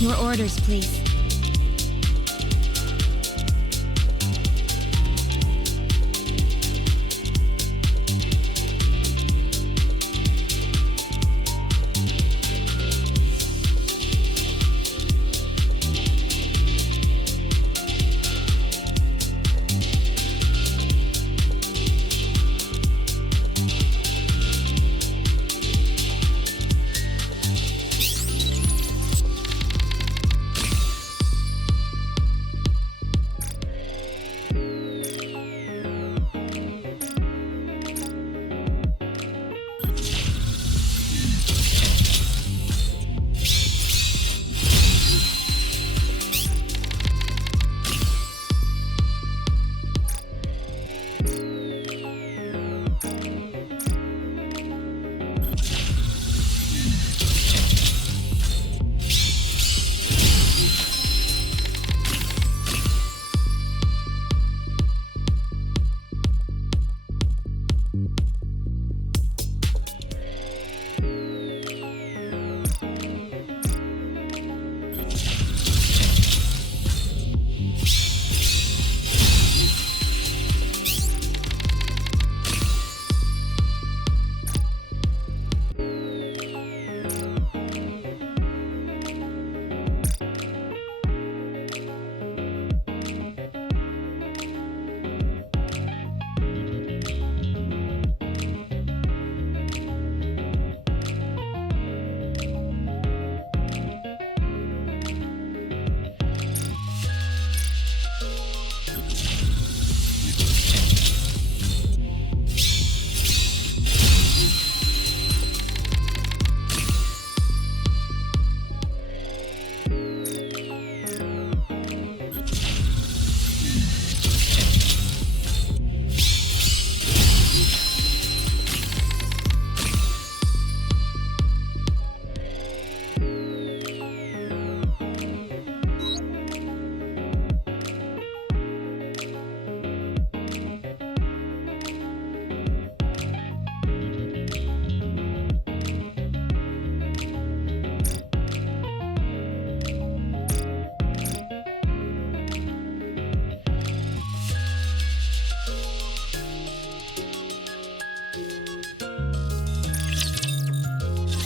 Your orders, please.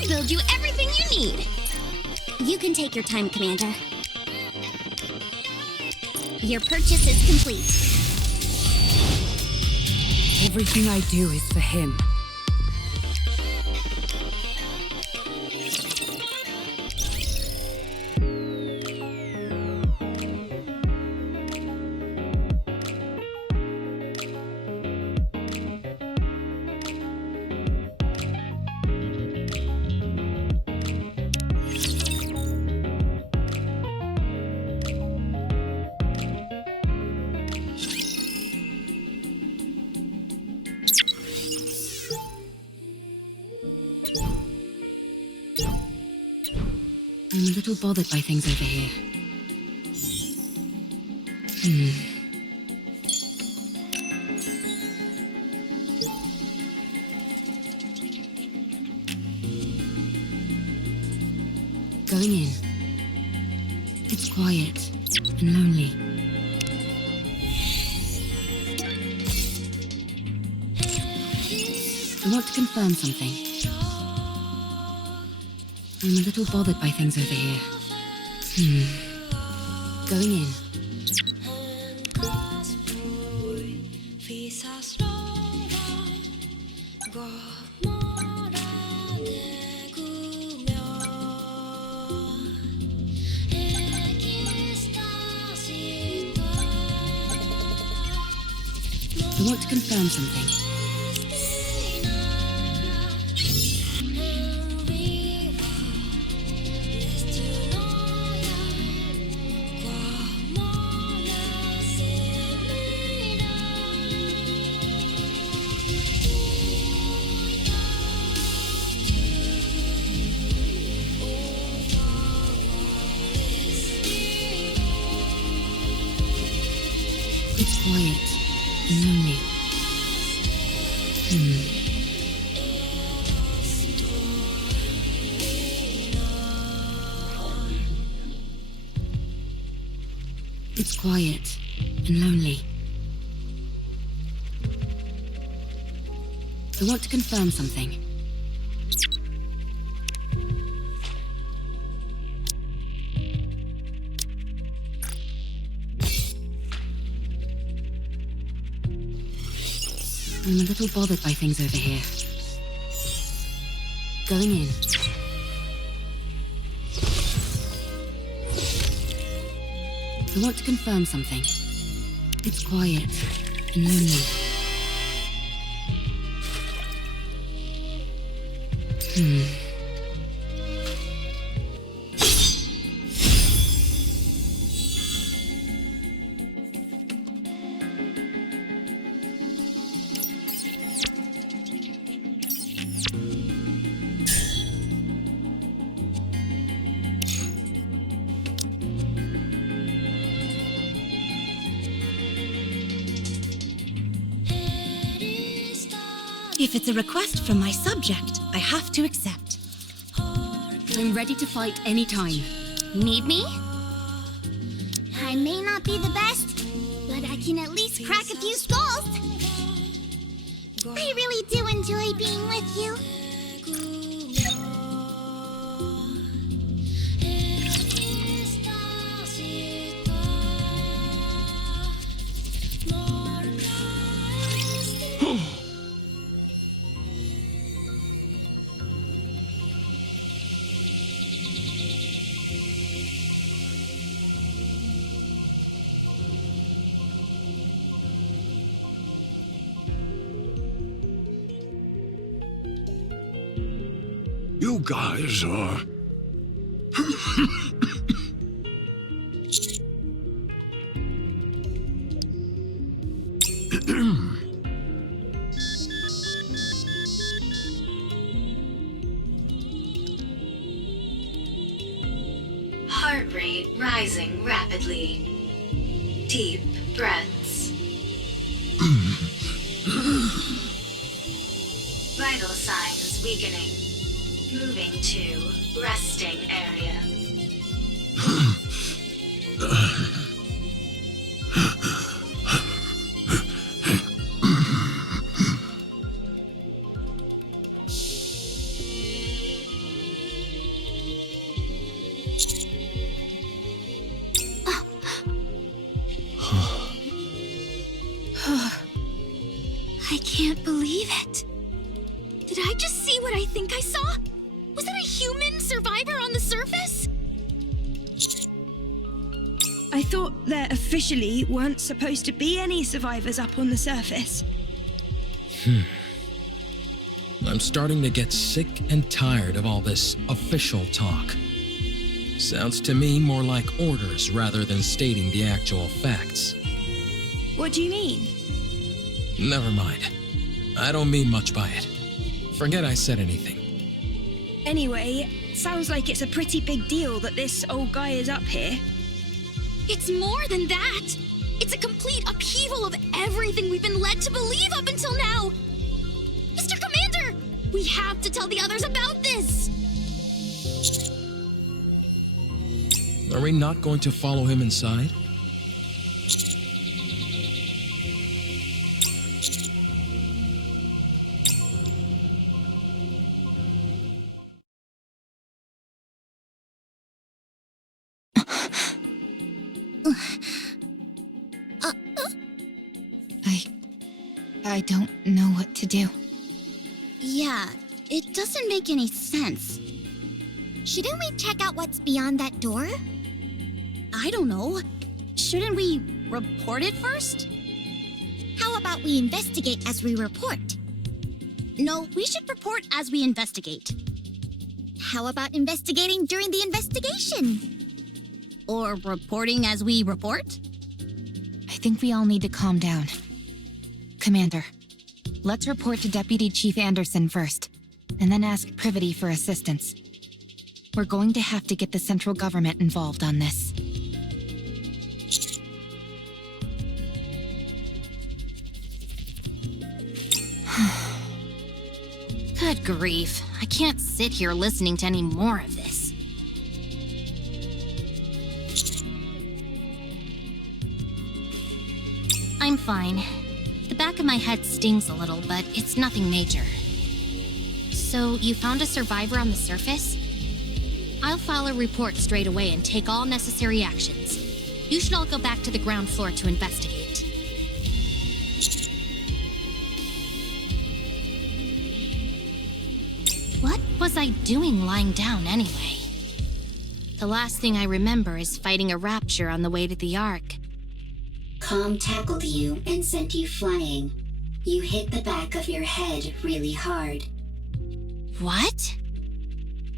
Build you everything you need. You can take your time, Commander. Your purchase is complete. Everything I do is for him. I'm a little bothered by things over here. Going in. It's quiet and lonely. I want to confirm something. I'm a little bothered by things over here. Going in. I want to confirm something. It's quiet and lonely. It's quiet and lonely. I want to confirm something. I'm a little bothered by things over here. Going in. I want to confirm something. It's quiet and lonely. If it's a request from my subject, I have to accept. I'm ready to fight anytime. Need me? I may not be the best, but I can at least crack a few skulls. I really do enjoy being with you. You guys are... Heart rate rising rapidly. Deep breaths. Vital signs weakening. Moving to resting area. I can't believe it. Did I just see what I think I saw? Was that a human survivor on the surface? I thought there officially weren't supposed to be any survivors up on the surface. I'm starting to get sick and tired of all this official talk. Sounds to me more like orders rather than stating the actual facts. What do you mean? Never mind. I don't mean much by it. Forget I said anything. Anyway, sounds like it's a pretty big deal that this old guy is up here. It's more than that. It's a complete upheaval of everything we've been led to believe up until now. Mr. Commander, we have to tell the others about this. Are we not going to follow him inside? I don't know what to do. Yeah, it doesn't make any sense. Shouldn't we check out what's beyond that door? I don't know. Shouldn't we report it first? How about we investigate as we report? No, we should report as we investigate. How about investigating during the investigation? Or reporting as we report? I think we all need to calm down. Commander, let's report to Deputy Chief Anderson first, and then ask Privity for assistance. We're going to have to get the central government involved on this. Good grief. I can't sit here listening to any more of this. I'm fine. The back of my head stings a little, but it's nothing major. So, you found a survivor on the surface? I'll file a report straight away and take all necessary actions. You should all go back to the ground floor to investigate. What was I doing lying down anyway? The last thing I remember is fighting a rapture on the way to the Ark. Com tackled you and sent you flying. You hit the back of your head really hard. What?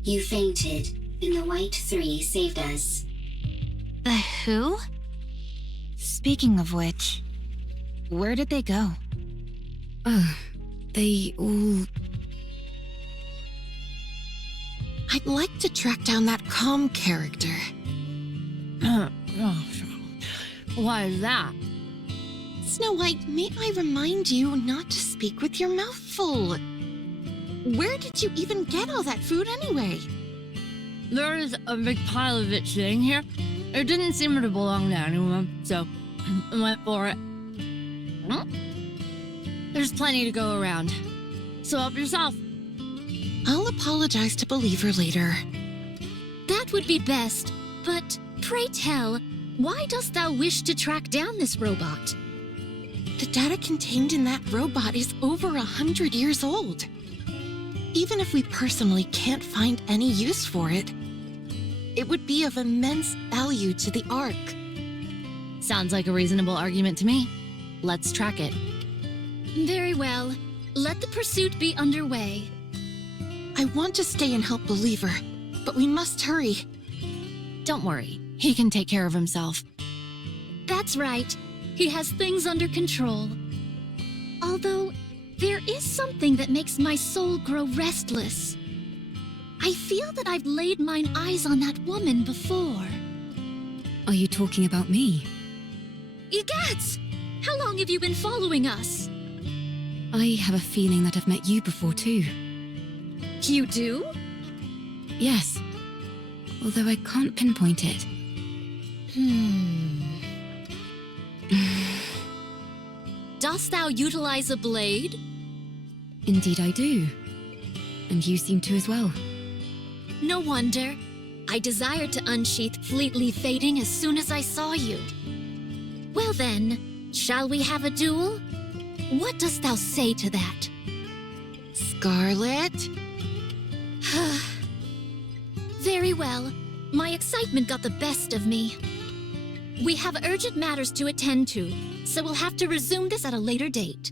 You fainted, and the White Three saved us. The who? Speaking of which, where did they go? Oh, they all... I'd like to track down that calm character. Why is that? Snow White, may I remind you not to speak with your mouth full? Where did you even get all that food anyway? There is a big pile of it sitting here. It didn't seem to belong to anyone, so I went for it. There's plenty to go around, so help yourself. I'll apologize to Believer later. That would be best, but pray tell, why dost thou wish to track down this robot? The data contained in that robot is over 100 years old. Even if we personally can't find any use for it, it would be of immense value to the Ark. Sounds like a reasonable argument to me. Let's track it. Very well. Let the pursuit be underway. I want to stay and help Believer, but we must hurry. Don't worry, he can take care of himself. That's right. He has things under control. Although, there is something that makes my soul grow restless. I feel that I've laid mine eyes on that woman before. Are you talking about me? Egats! How long have you been following us? I have a feeling that I've met you before too. You do? Yes, although I can't pinpoint it. Dost thou utilize a blade? Indeed I do. And you seem to as well. No wonder. I desired to unsheath fleetly fading as soon as I saw you. Well then, shall we have a duel? What dost thou say to that? Scarlet? Very well. My excitement got the best of me. We have urgent matters to attend to, so we'll have to resume this at a later date.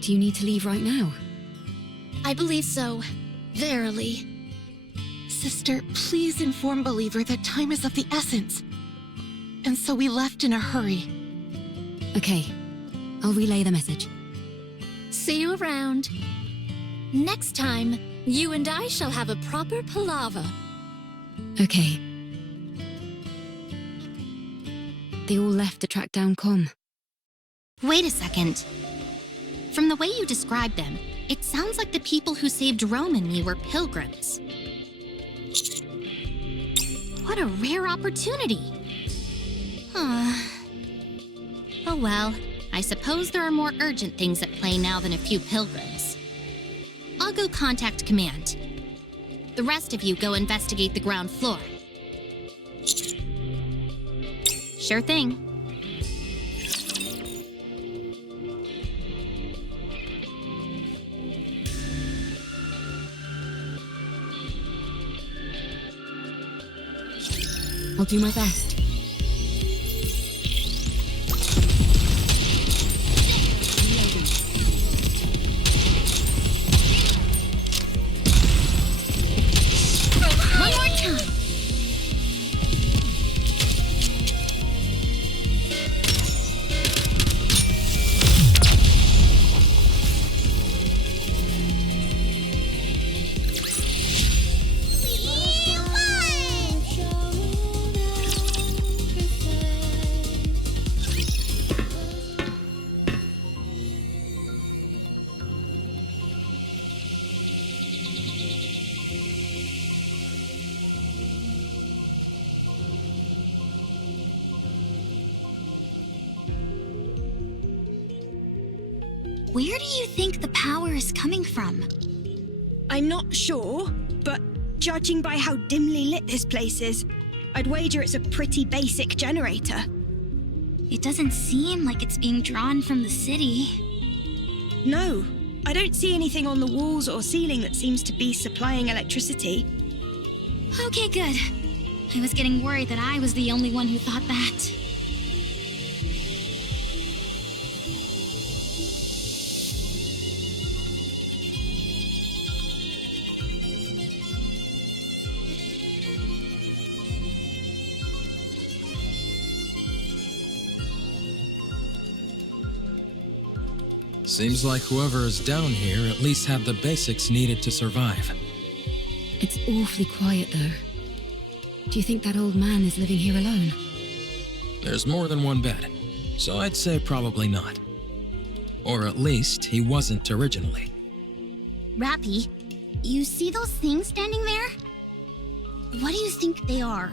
Do you need to leave right now? I believe so. Verily. Sister, please inform Believer that time is of the essence. And so we left in a hurry. Okay, I'll relay the message. See you around. Next time, you and I shall have a proper palaver. Okay. They all left to track down Com. Wait a second. From the way you described them, it sounds like the people who saved Rome and me were pilgrims. What a rare opportunity. Oh well, I suppose there are more urgent things at play now than a few pilgrims. I'll go contact command. The rest of you go investigate the ground floor. Sure thing. I'll do my best. One more time. Where do you think the power is coming from? I'm not sure, but judging by how dimly lit this place is, I'd wager it's a pretty basic generator. It doesn't seem like it's being drawn from the city. No, I don't see anything on the walls or ceiling that seems to be supplying electricity. Okay, good. I was getting worried that I was the only one who thought that. Seems like whoever is down here at least had the basics needed to survive. It's awfully quiet, though. Do you think that old man is living here alone? There's more than one bed, so I'd say probably not. Or at least he wasn't originally. Rappy, you see those things standing there? What do you think they are?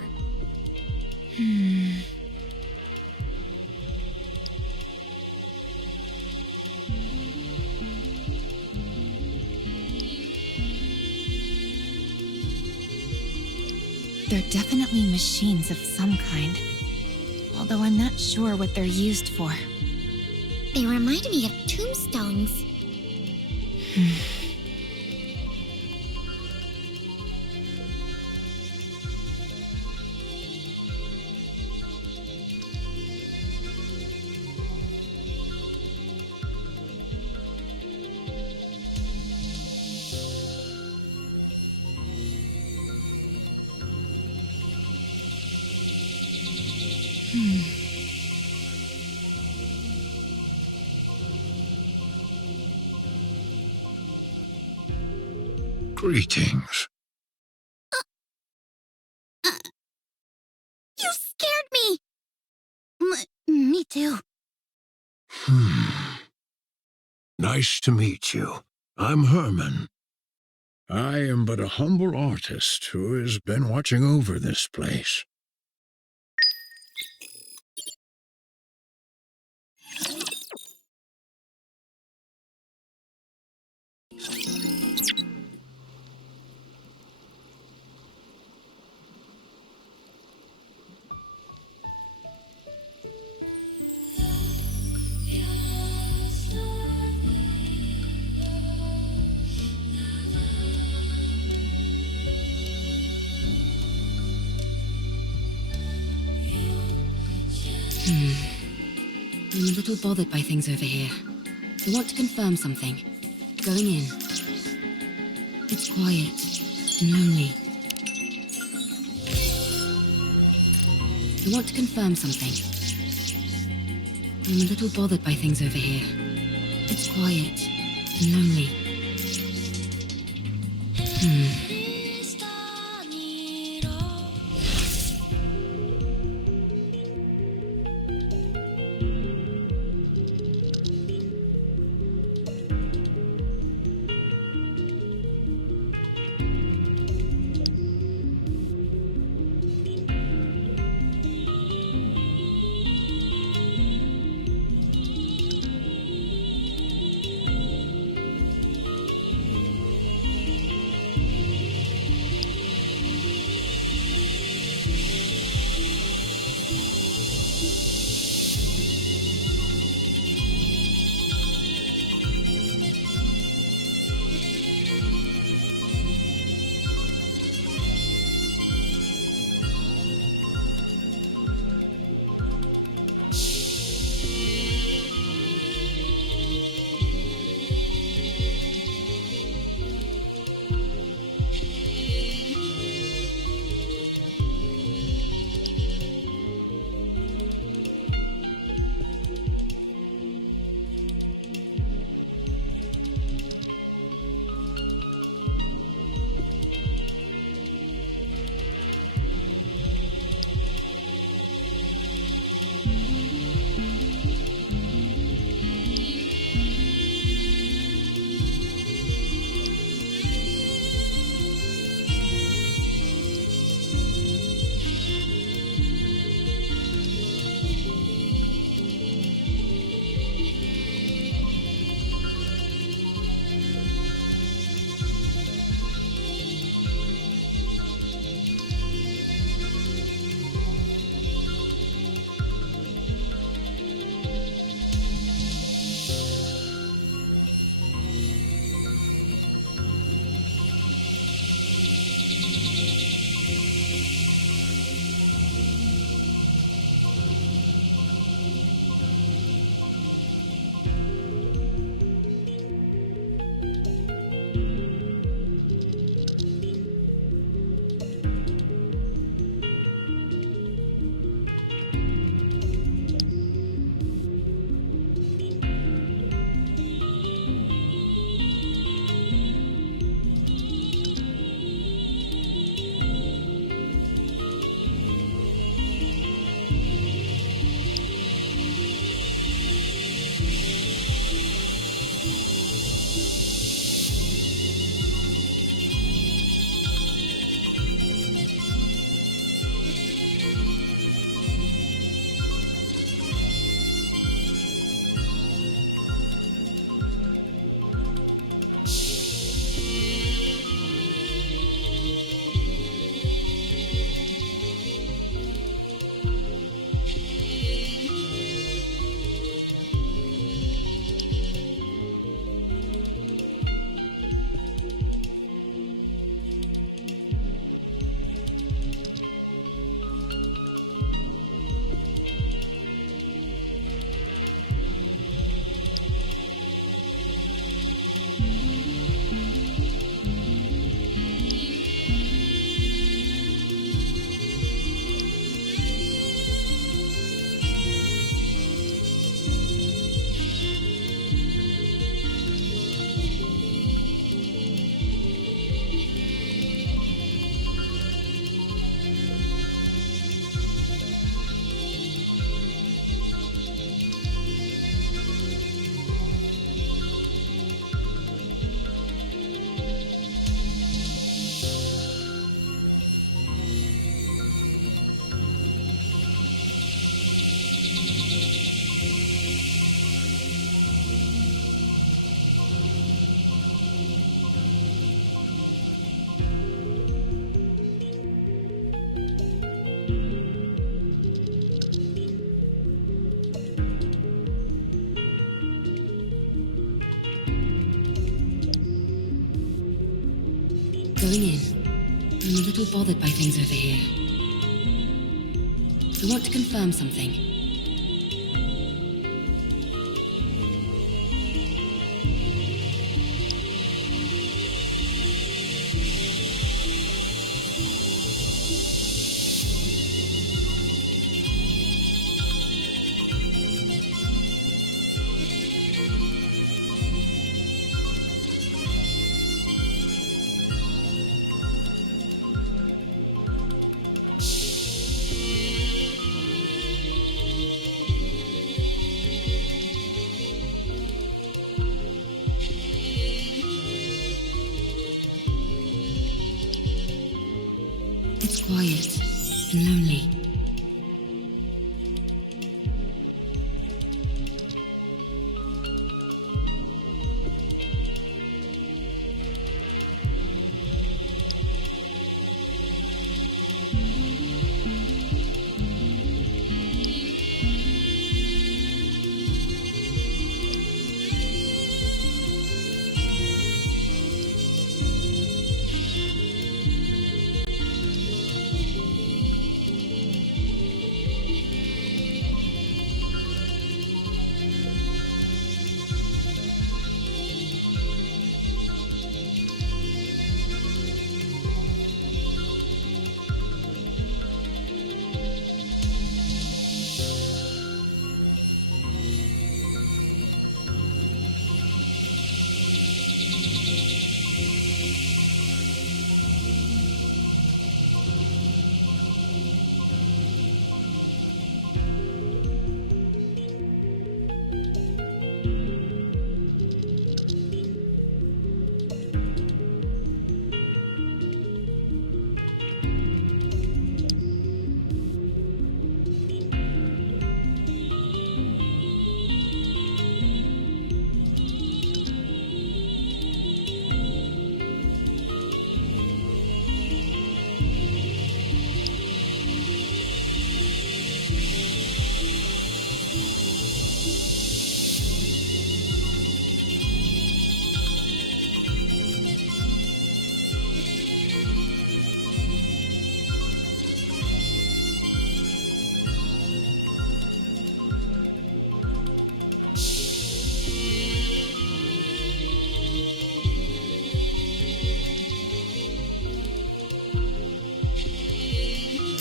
They're definitely machines of some kind. Although I'm not sure what they're used for. They remind me of tombstones. Greetings. You scared me! Me too. Nice to meet you. I'm Herman. I am but a humble artist who has been watching over this place. I'm a little bothered by things over here. I want to confirm something. Going in. It's quiet and lonely. I want to confirm something. I'm a little bothered by things over here. It's quiet and lonely. bothered by things over here. I want to confirm something. It's quiet and lonely.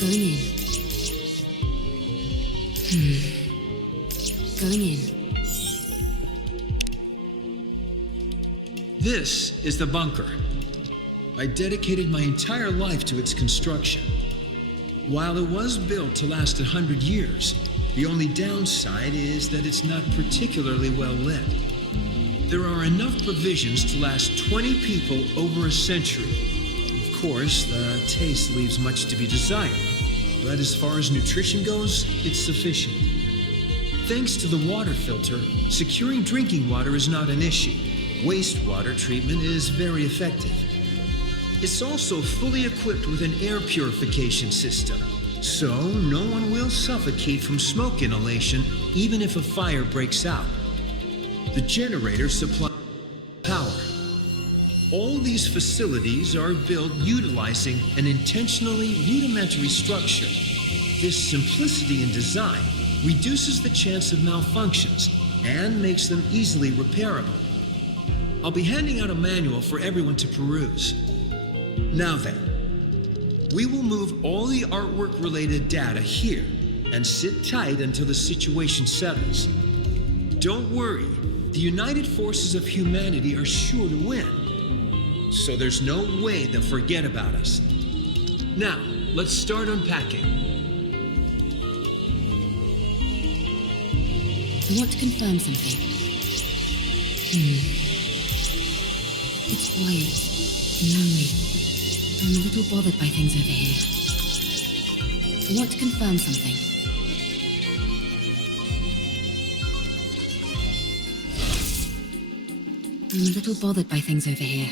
Going in. Going in. This is the bunker. I dedicated my entire life to its construction. While it was built to last 100 years, the only downside is that it's not particularly well lit. There are enough provisions to last 20 people over a century. Of course, the taste leaves much to be desired, but as far as nutrition goes, it's sufficient. Thanks to the water filter, securing drinking water is not an issue. Wastewater treatment is very effective. It's also fully equipped with an air purification system, so no one will suffocate from smoke inhalation even if a fire breaks out. The generator supplies power. All these facilities are built utilizing an intentionally rudimentary structure. This simplicity in design reduces the chance of malfunctions and makes them easily repairable. I'll be handing out a manual for everyone to peruse. Now then, we will move all the artwork-related data here and sit tight until the situation settles. Don't worry, the United Forces of Humanity are sure to win. So there's no way they'll forget about us. Now, let's start unpacking. I want to confirm something. It's quiet and lonely. I'm a little bothered by things over here. I want to confirm something. I'm a little bothered by things over here.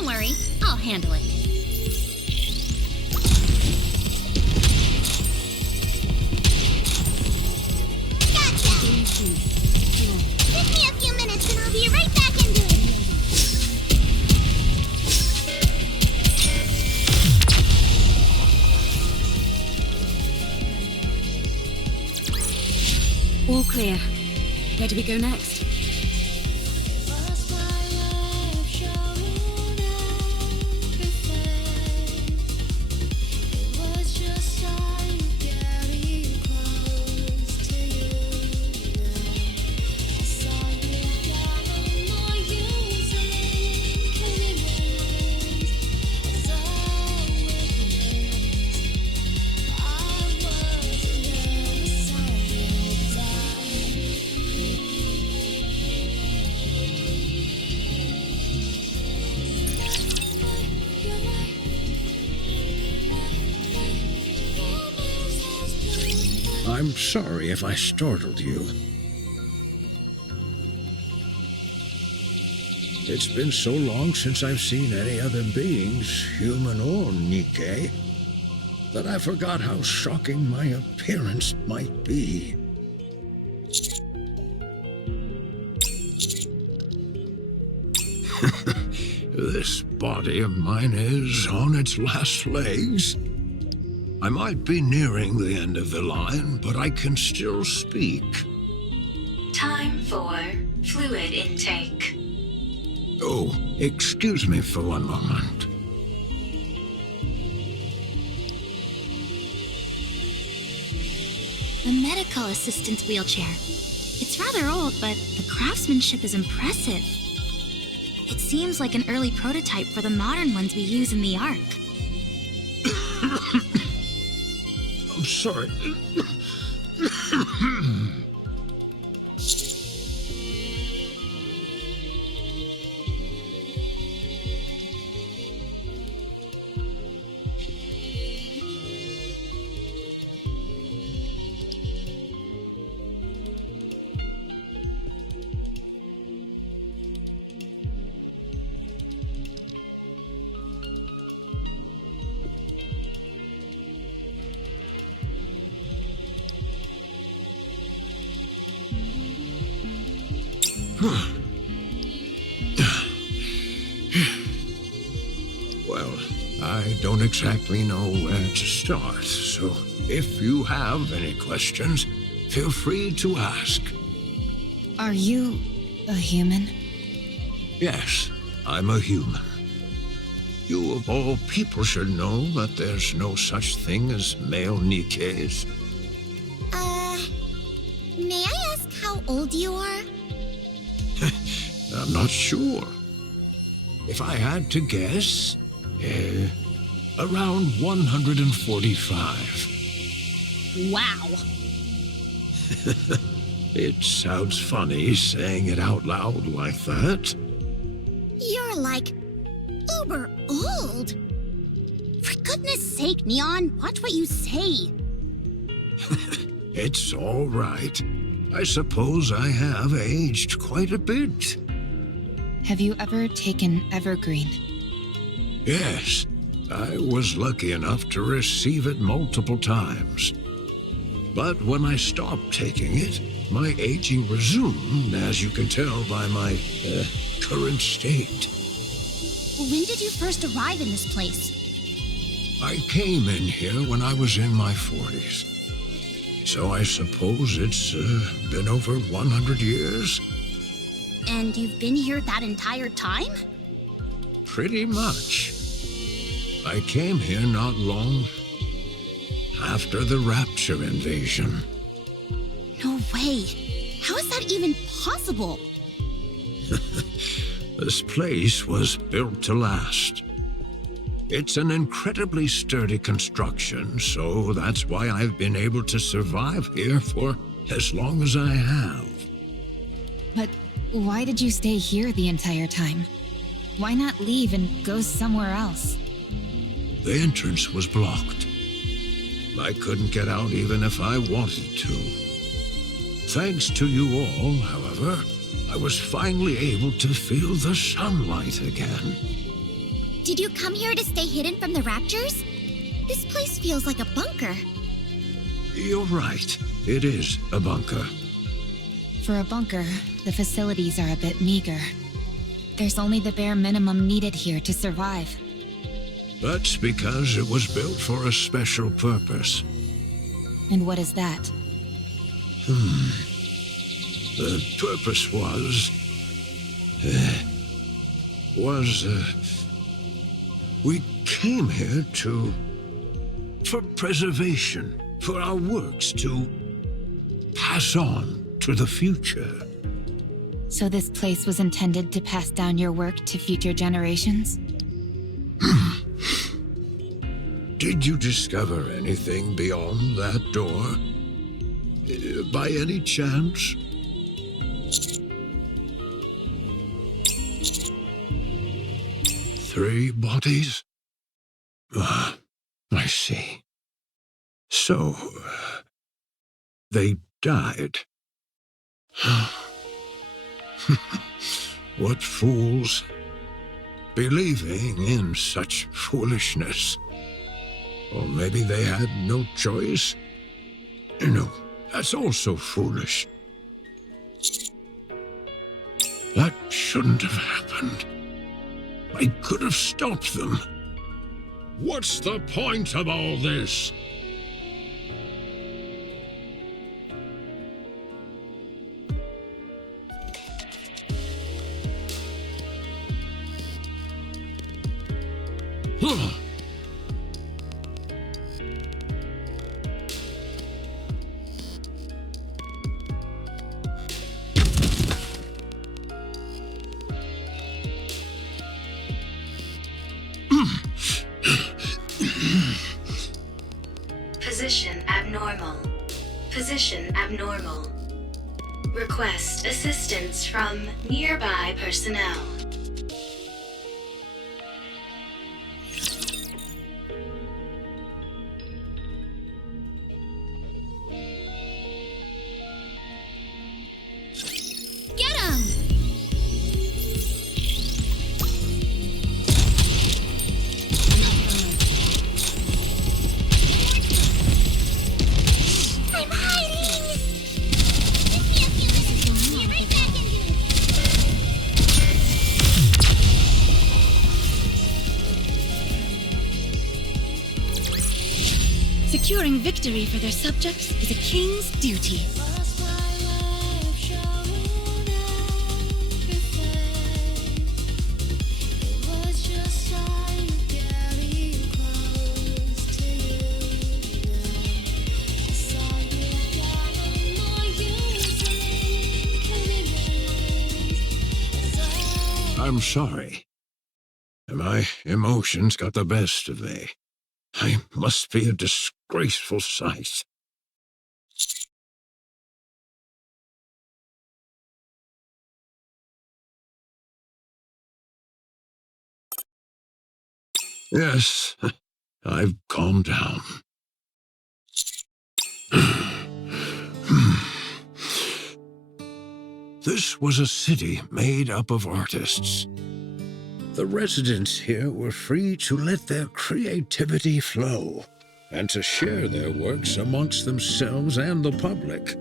Don't worry, I'll handle it. Gotcha! Give me a few minutes and I'll be right back into it. All clear. Where do we go next? I'm sorry if I startled you. It's been so long since I've seen any other beings, human or Nikke, that I forgot how shocking my appearance might be. This body of mine is on its last legs. I might be nearing the end of the line, but I can still speak. Time for fluid intake. Oh, excuse me for one moment. The medical assistant's wheelchair. It's rather old, but the craftsmanship is impressive. It seems like an early prototype for the modern ones we use in the Ark. I'm sorry. Well, I don't exactly know where to start, so if you have any questions, feel free to ask. Are you a human? Yes, I'm a human. You of all people should know that there's no such thing as male Nikkes. May I ask how old you are? I'm not sure. If I had to guess, around 145. Wow. It sounds funny saying it out loud like that. You're like uber old. For goodness sake, Neon, watch what you say. It's all right. I suppose I have aged quite a bit. Have you ever taken Evergreen? Yes, I was lucky enough to receive it multiple times. But when I stopped taking it, my aging resumed, as you can tell by my current state. When did you first arrive in this place? I came in here when I was in my 40s. So I suppose it's been over 100 years? And you've been here that entire time? Pretty much. I came here not long after the Rapture invasion. No way. How is that even possible? This place was built to last. It's an incredibly sturdy construction, so that's why I've been able to survive here for as long as I have. But why did you stay here the entire time? Why not leave and go somewhere else? The entrance was blocked. I couldn't get out even if I wanted to. Thanks to you all, however, I was finally able to feel the sunlight again. Did you come here to stay hidden from the Raptures? This place feels like a bunker. You're right. It is a bunker. For a bunker, the facilities are a bit meager. There's only the bare minimum needed here to survive. That's because it was built for a special purpose. And what is that? The purpose was... we came here for preservation, for our works to pass on to the future. So this place was intended to pass down your work to future generations? Did you discover anything beyond that door? By any chance? Three bodies? Ah, I see. So, they died. What fools, believing in such foolishness. Or maybe they had no choice. No, that's also foolish. That shouldn't have happened. I could have stopped them. What's the point of all this? Position abnormal. Position abnormal. Request assistance from nearby personnel. Get him! I'm hiding! Give me a few minutes. I'll be right back in here. Securing victory for their subjects is a king's duty. I'm sorry. My emotions got the best of me. I must be a disgraceful sight. Yes, I've calmed down. This was a city made up of artists. The residents here were free to let their creativity flow and to share their works amongst themselves and the public.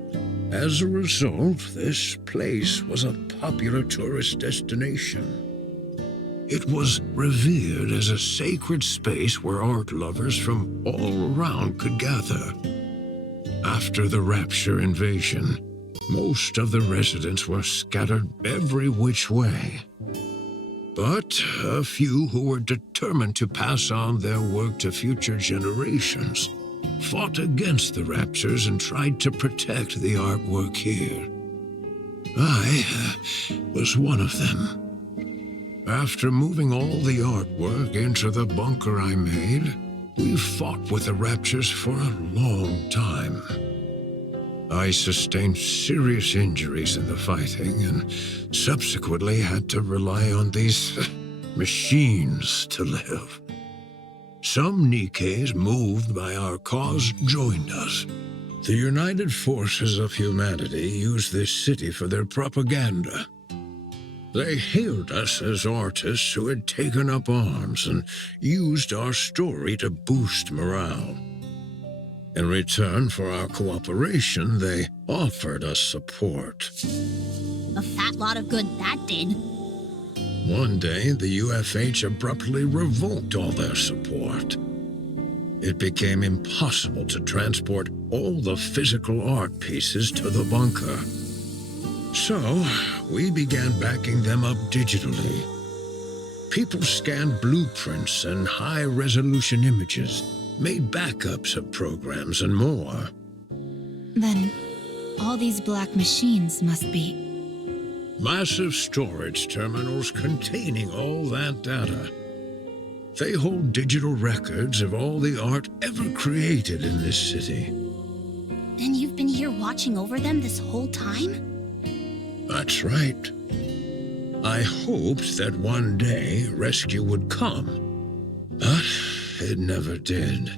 As a result, this place was a popular tourist destination. It was revered as a sacred space where art lovers from all around could gather. After the Rapture invasion, most of the residents were scattered every which way. But a few who were determined to pass on their work to future generations fought against the Raptures and tried to protect the artwork here. I was one of them. After moving all the artwork into the bunker I made, we fought with the Raptures for a long time. I sustained serious injuries in the fighting and subsequently had to rely on these machines to live. Some Nikkes moved by our cause joined us. The United Forces of Humanity used this city for their propaganda. They hailed us as artists who had taken up arms and used our story to boost morale. In return for our cooperation, they offered us support. A fat lot of good that did. One day, the UFH abruptly revoked all their support. It became impossible to transport all the physical art pieces to the bunker. So, we began backing them up digitally. People scanned blueprints and high-resolution images, made backups of programs and more. Then, all these black machines must be... Massive storage terminals containing all that data. They hold digital records of all the art ever created in this city. And you've been here watching over them this whole time? That's right. I hoped that one day rescue would come, but it never did.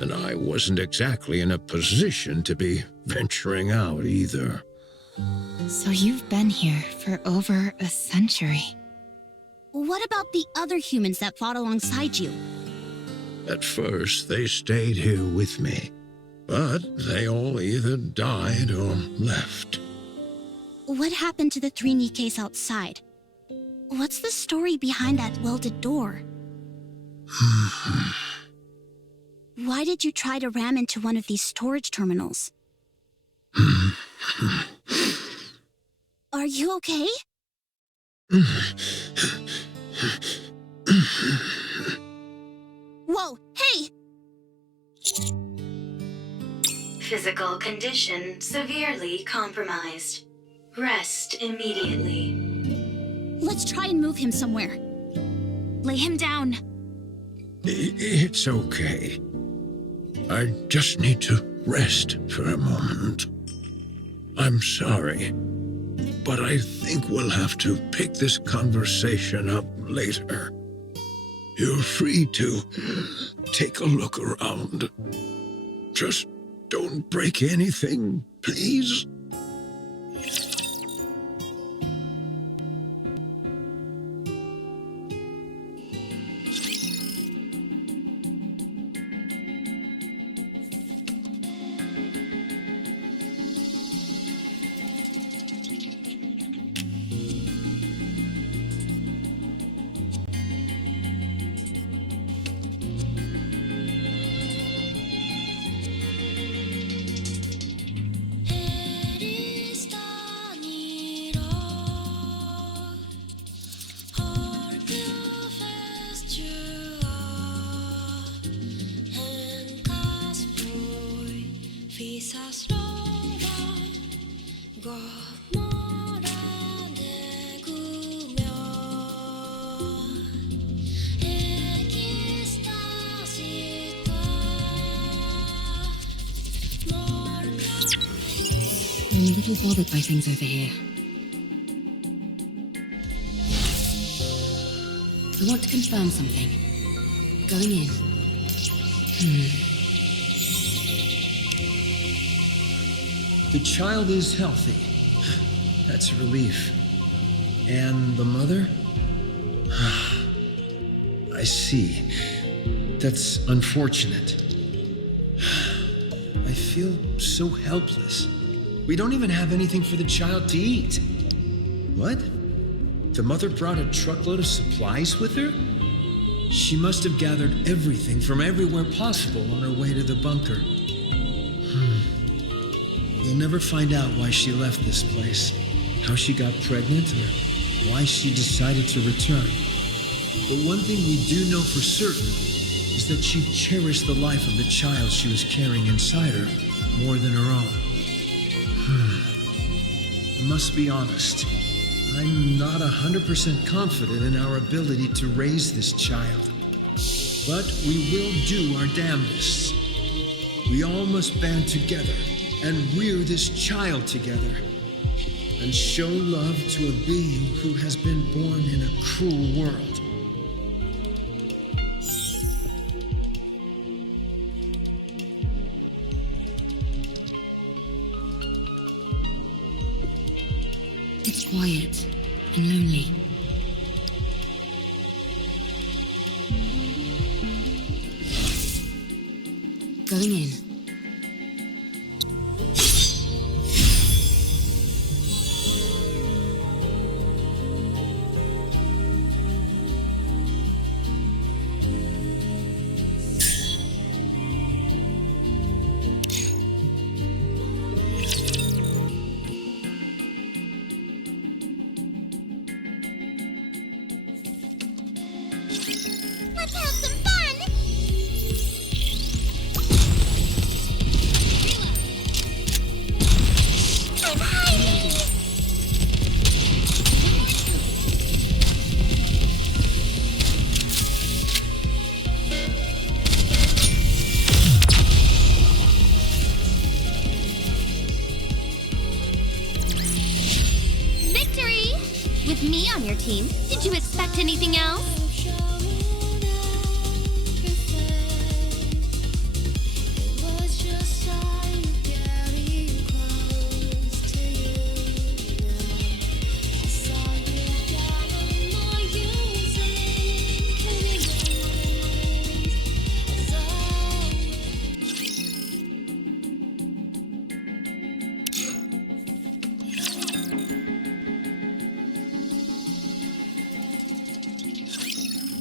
And I wasn't exactly in a position to be venturing out either. So you've been here for over a century. What about the other humans that fought alongside you? At first, they stayed here with me, but they all either died or left. What happened to the 3 Nikkes outside? What's the story behind that welded door? Why did you try to ram into one of these storage terminals? Are you okay? Whoa, hey! Physical condition severely compromised. Rest immediately. Let's try and move him somewhere. Lay him down. It's okay. I just need to rest for a moment. I'm sorry, but I think we'll have to pick this conversation up later. You're free to take a look around. Just don't break anything, please. I'm a little bothered by things over here. I want to confirm something. Going in. The child is healthy. That's a relief. And the mother? I see. That's unfortunate. I feel so helpless. We don't even have anything for the child to eat. What? The mother brought a truckload of supplies with her? She must have gathered everything from everywhere possible on her way to the bunker. We'll never find out why she left this place, how she got pregnant, or why she decided to return. But one thing we do know for certain is that she cherished the life of the child she was carrying inside her more than her own. I must be honest. I'm not 100% confident in our ability to raise this child. But we will do our damnedest. We all must band together and rear this child together and show love to a being who has been born in a cruel world. It's quiet and going in. Let's have some fun! I'm hiding! Victory! With me on your team, did you expect anything else?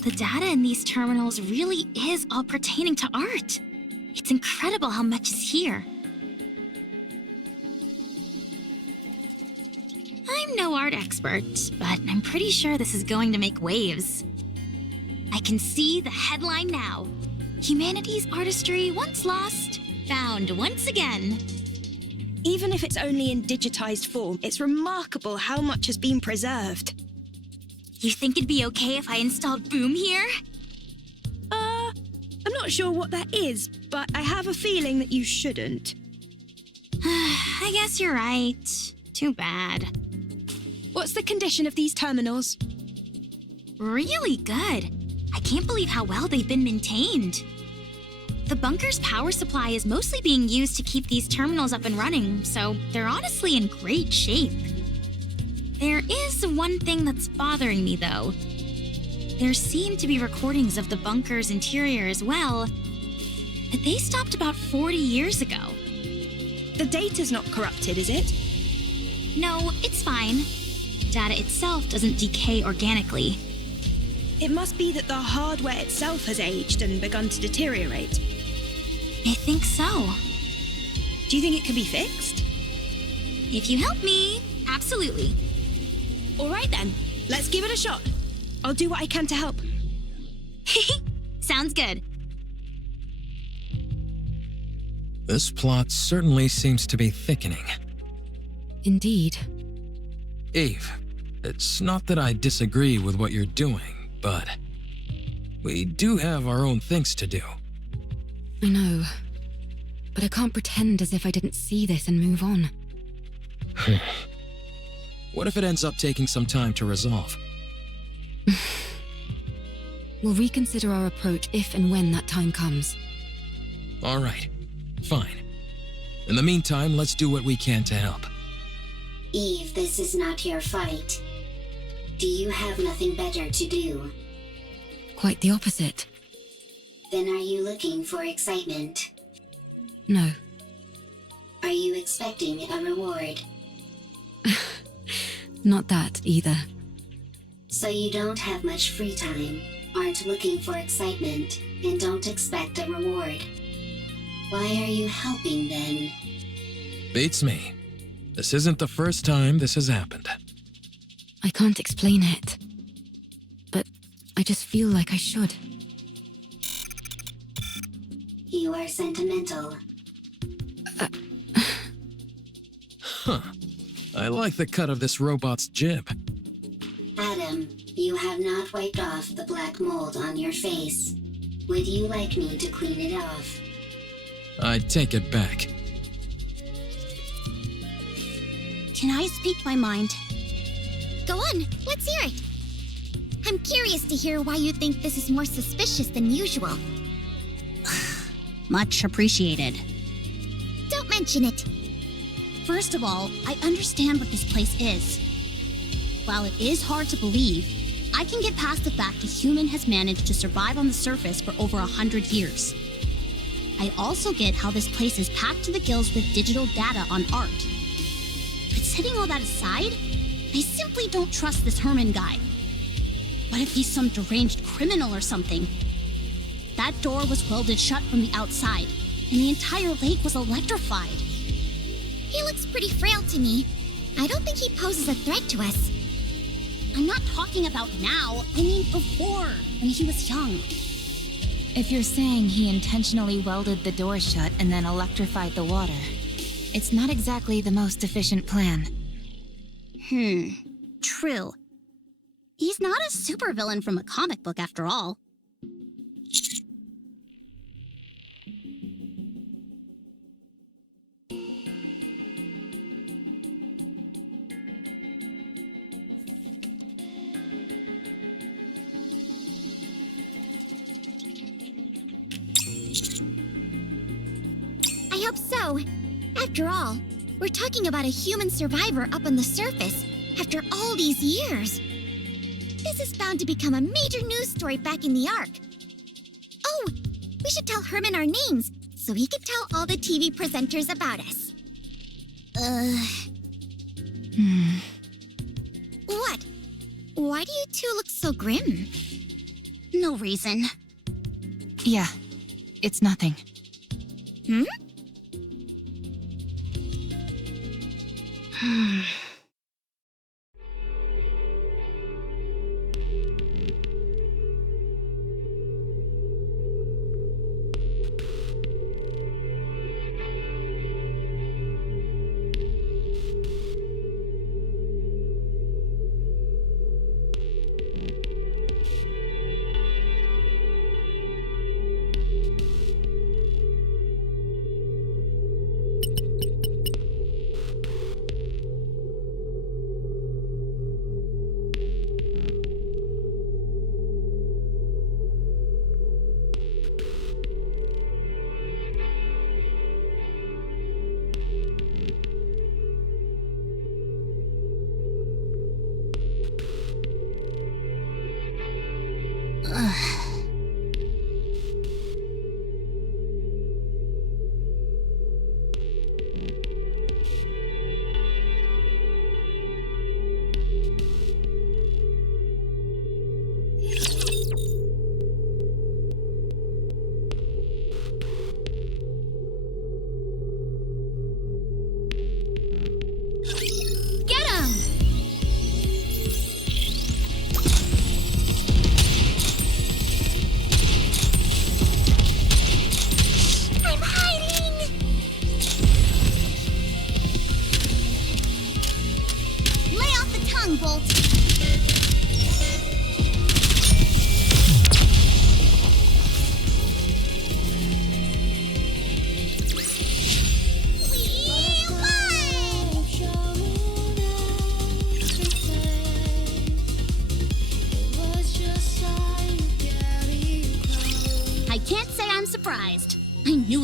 The data in these terminals really is all pertaining to art. It's incredible how much is here. I'm no art expert, but I'm pretty sure this is going to make waves. I can see the headline now. Humanity's artistry once lost, found once again. Even if it's only in digitized form, it's remarkable how much has been preserved. You think it'd be okay if I installed Boom here? I'm not sure what that is, but I have a feeling that you shouldn't. I guess you're right. Too bad. What's the condition of these terminals? Really good. I can't believe how well they've been maintained. The bunker's power supply is mostly being used to keep these terminals up and running, so they're honestly in great shape. There is one thing that's bothering me, though. There seem to be recordings of the bunker's interior as well, but they stopped about 40 years ago. The data's not corrupted, is it? No, it's fine. Data itself doesn't decay organically. It must be that the hardware itself has aged and begun to deteriorate. I think so. Do you think it can be fixed? If you help me, absolutely. All right then, let's give it a shot. I'll do what I can to help. Sounds good. This plot certainly seems to be thickening. Indeed. Eve, it's not that I disagree with what you're doing, but we do have our own things to do. I know. But I can't pretend as if I didn't see this and move on. What if it ends up taking some time to resolve? We'll reconsider our approach if and when that time comes. All right, fine. In the meantime, let's do what we can to help. Eve, this is not your fight. Do you have nothing better to do? Quite the opposite. Then are you looking for excitement? No. Are you expecting a reward? Not that either. So you don't have much free time, aren't looking for excitement, and don't expect a reward. Why are you helping then? Beats me. This isn't the first time this has happened. I can't explain it. But I just feel like I should. You are sentimental. Huh. I like the cut of this robot's jib. Adam, you have not wiped off the black mold on your face. Would you like me to clean it off? I take it back. Can I speak my mind? Go on, let's hear it. I'm curious to hear why you think this is more suspicious than usual. Much appreciated. Don't mention it. First of all, I understand what this place is. While it is hard to believe, I can get past the fact a human has managed to survive on the surface for over 100 years. I also get how this place is packed to the gills with digital data on art. But setting all that aside, I simply don't trust this Herman guy. What if he's some deranged criminal or something? That door was welded shut from the outside, and the entire lake was electrified. He looks pretty frail to me. I don't think he poses a threat to us. I'm not talking about now. I mean before, when he was young. If you're saying he intentionally welded the door shut and then electrified the water, it's not exactly the most efficient plan. True. He's not a supervillain from a comic book after all. I hope so. After all, we're talking about a human survivor up on the surface after all these years. This is bound to become a major news story back in the Ark. Oh, we should tell Herman our names so he can tell all the TV presenters about us. What? Why do you two look so grim? No reason. Yeah, it's nothing.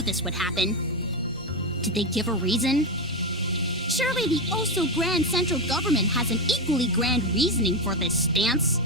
This would happen. Did they give a reason? Surely the oh-so-grand central government has an equally grand reasoning for this stance.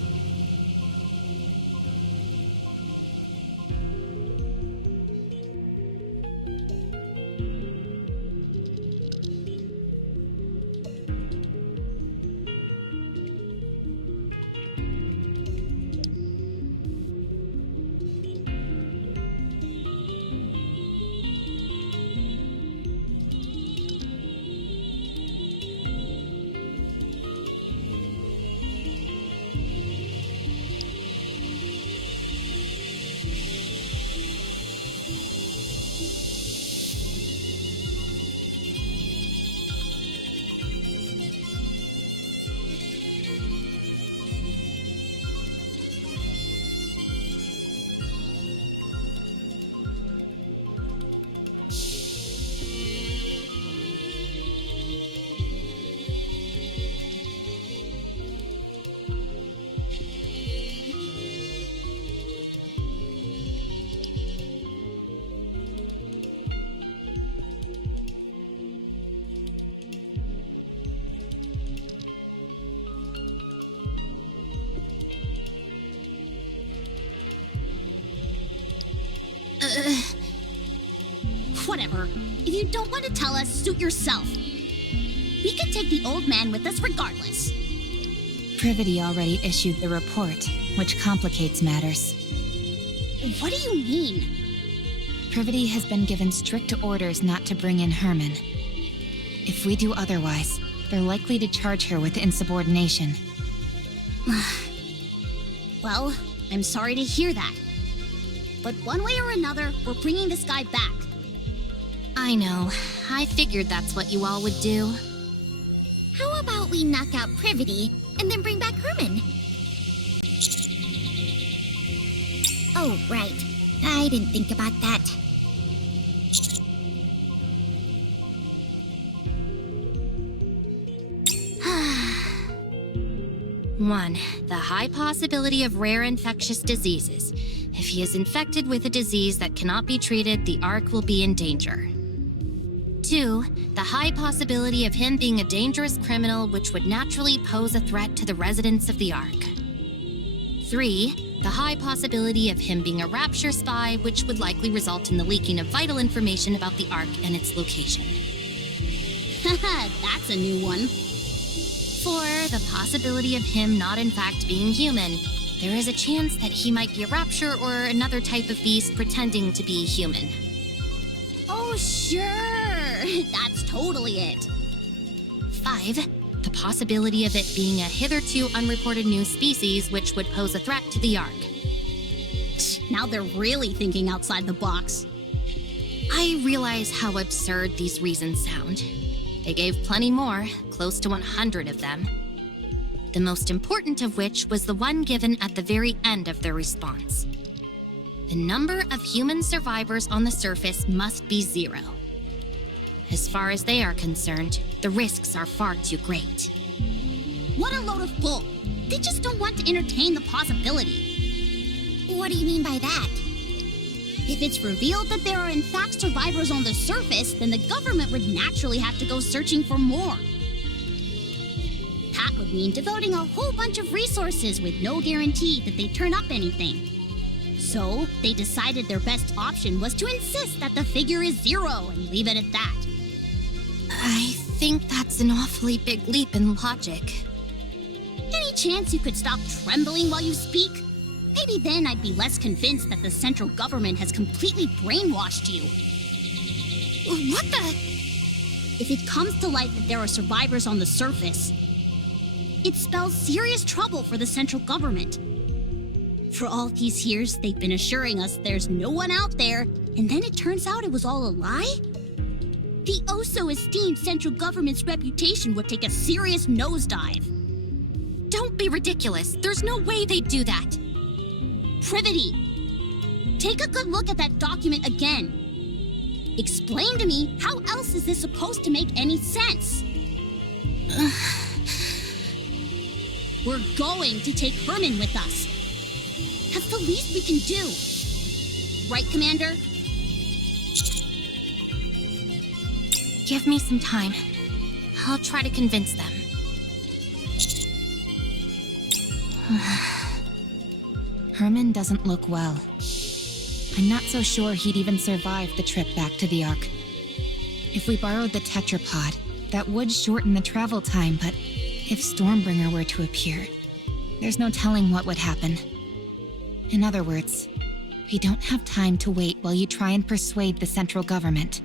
Whatever. If you don't want to tell us, suit yourself. We can take the old man with us regardless. Privity already issued the report, which complicates matters. What do you mean? Privity has been given strict orders not to bring in Herman. If we do otherwise, they're likely to charge her with insubordination. Well, I'm sorry to hear that. But one way or another, we're bringing this guy back. I know. I figured that's what you all would do. How about we knock out Privity and then bring back Herman? Oh, right. I didn't think about that. One, the high possibility of rare infectious diseases. If he is infected with a disease that cannot be treated, the Ark will be in danger. 2, the high possibility of him being a dangerous criminal which would naturally pose a threat to the residents of the Ark. 3, the high possibility of him being a Rapture spy which would likely result in the leaking of vital information about the Ark and its location. Haha, that's a new one. 4, the possibility of him not in fact being human. There is a chance that he might be a Rapture or another type of beast pretending to be human. Oh, sure. That's totally it. 5, the possibility of it being a hitherto unreported new species which would pose a threat to the Ark. Now they're really thinking outside the box. I realize how absurd these reasons sound. They gave plenty more, close to 100 of them. The most important of which was the one given at the very end of their response. The number of human survivors on the surface must be 0. As far as they are concerned, the risks are far too great. What a load of bull. They just don't want to entertain the possibility. What do you mean by that? If it's revealed that there are in fact survivors on the surface, then the government would naturally have to go searching for more. That would mean devoting a whole bunch of resources with no guarantee that they turn up anything. So, they decided their best option was to insist that the figure is 0 and leave it at that. I think that's an awfully big leap in logic. Any chance you could stop trembling while you speak? Maybe then I'd be less convinced that the central government has completely brainwashed you. What the? If it comes to light that there are survivors on the surface, it spells serious trouble for the central government. For all these years, they've been assuring us there's no one out there, and then it turns out it was all a lie? The oh-so-esteemed central government's reputation would take a serious nosedive. Don't be ridiculous. There's no way they'd do that. Privity, take a good look at that document again. Explain to me, how else is this supposed to make any sense? We're going to take Herman with us. That's the least we can do. Right, Commander? Give me some time. I'll try to convince them. Herman doesn't look well. I'm not so sure he'd even survive the trip back to the Ark. If we borrowed the tetrapod, that would shorten the travel time, but if Stormbringer were to appear, there's no telling what would happen. In other words, we don't have time to wait while you try and persuade the central government.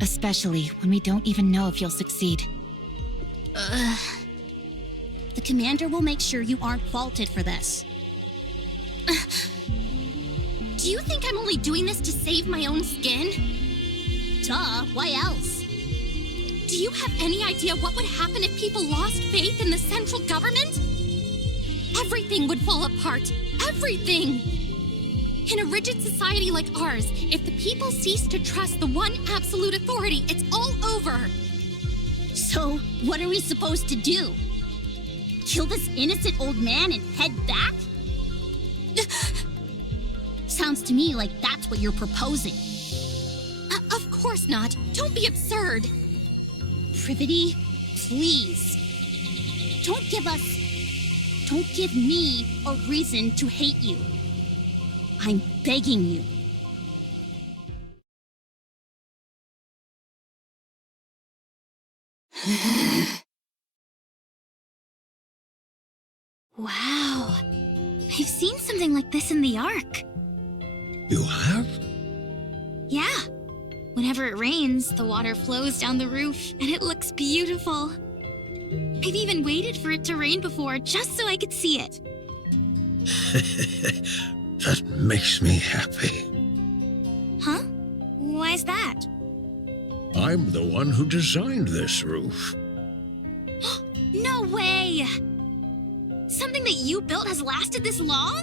Especially when we don't even know if you'll succeed. The commander will make sure you aren't faulted for this. Do you think I'm only doing this to save my own skin? Duh, why else? Do you have any idea what would happen if people lost faith in the central government? Everything would fall apart. Everything! In a rigid society like ours, if the people cease to trust the one absolute authority, it's all over. So, what are we supposed to do? Kill this innocent old man and head back? Sounds to me like that's what you're proposing. Of course not. Don't be absurd. Privity, please. Don't give me a reason to hate you. I'm begging you. Wow. I've seen something like this in the Ark. You have? Yeah. Whenever it rains, the water flows down the roof, and it looks beautiful. I've even waited for it to rain before, just so I could see it. That makes me happy. Huh? Why's that? I'm the one who designed this roof. No way! Something that you built has lasted this long?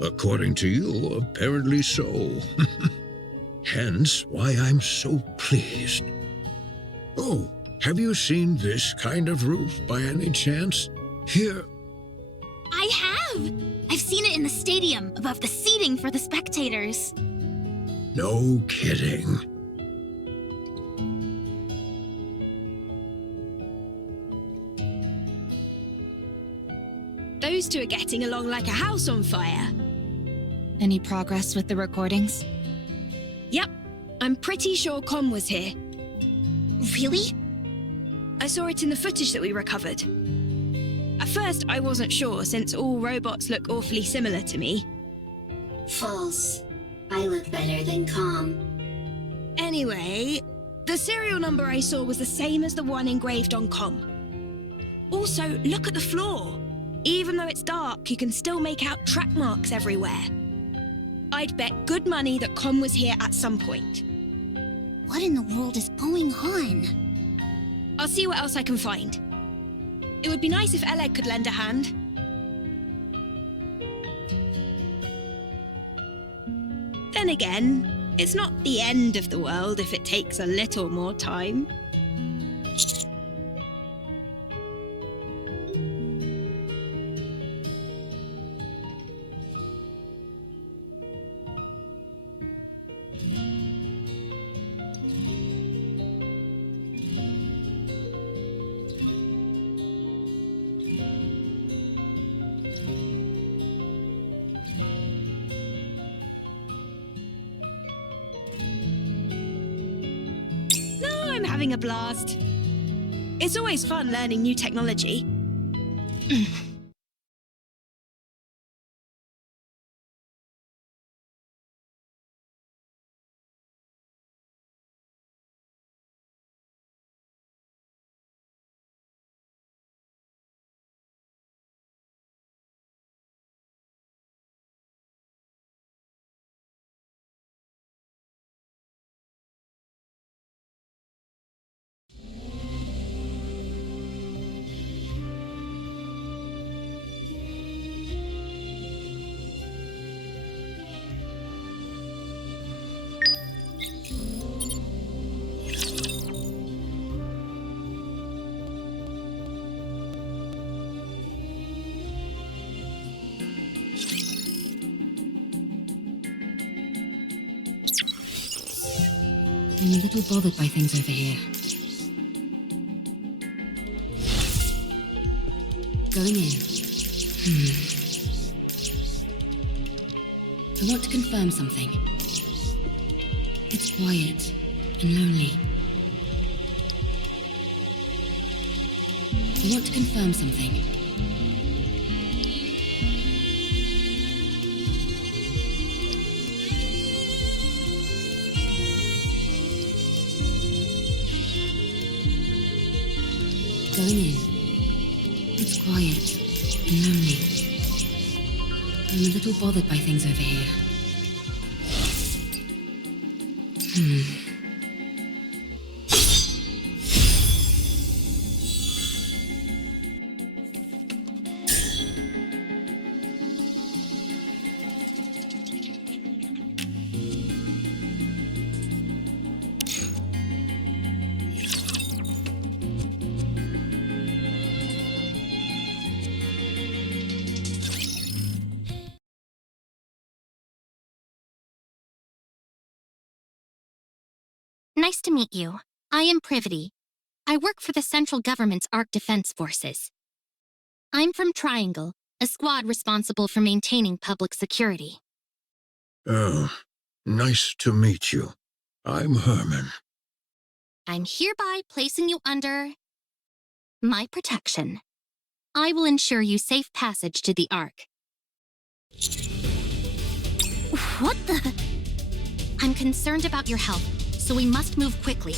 According to you, apparently so. Hence why I'm so pleased. Oh, have you seen this kind of roof by any chance? Here. I have! I've seen it in the stadium, above the seating for the spectators. No kidding. Those two are getting along like a house on fire. Any progress with the recordings? Yep, I'm pretty sure Com was here. Really? I saw it in the footage that we recovered. At first, I wasn't sure, since all robots look awfully similar to me. False. I look better than Com. Anyway, the serial number I saw was the same as the one engraved on Com. Also, look at the floor. Even though it's dark, you can still make out track marks everywhere. I'd bet good money that Com was here at some point. What in the world is going on? I'll see what else I can find. It would be nice if Oleg could lend a hand. Then again, it's not the end of the world if it takes a little more time. I'm having a blast. It's always fun learning new technology. I'm a little bothered by things over here. Going in. I want to confirm something. It's quiet and lonely. I want to confirm something. Going in. It's quiet and lonely. I'm a little bothered by things over here. Nice to meet you. I am Privity. I work for the central government's Ark Defense Forces. I'm from Triangle, a squad responsible for maintaining public security. Oh, nice to meet you. I'm Herman. I'm hereby placing you under my protection. I will ensure you safe passage to the Ark. What the? I'm concerned about your health, so we must move quickly.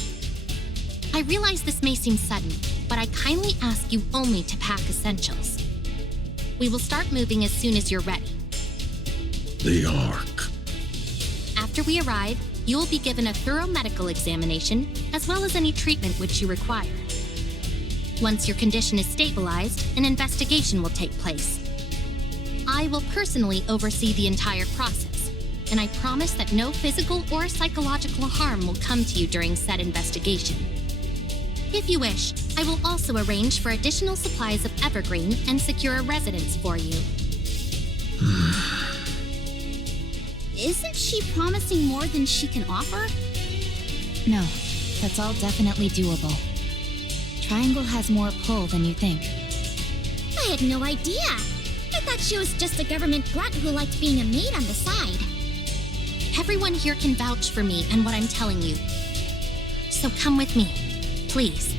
I realize this may seem sudden, but I kindly ask you only to pack essentials. We will start moving as soon as you're ready. The Ark. After we arrive, you will be given a thorough medical examination, as well as any treatment which you require. Once your condition is stabilized, an investigation will take place. I will personally oversee the entire process, and I promise that no physical or psychological harm will come to you during said investigation. If you wish, I will also arrange for additional supplies of evergreen and secure a residence for you. Isn't she promising more than she can offer? No, that's all definitely doable. Triangle has more pull than you think. I had no idea. I thought she was just a government grunt who liked being a maid on the side. Everyone here can vouch for me and what I'm telling you. So come with me, please.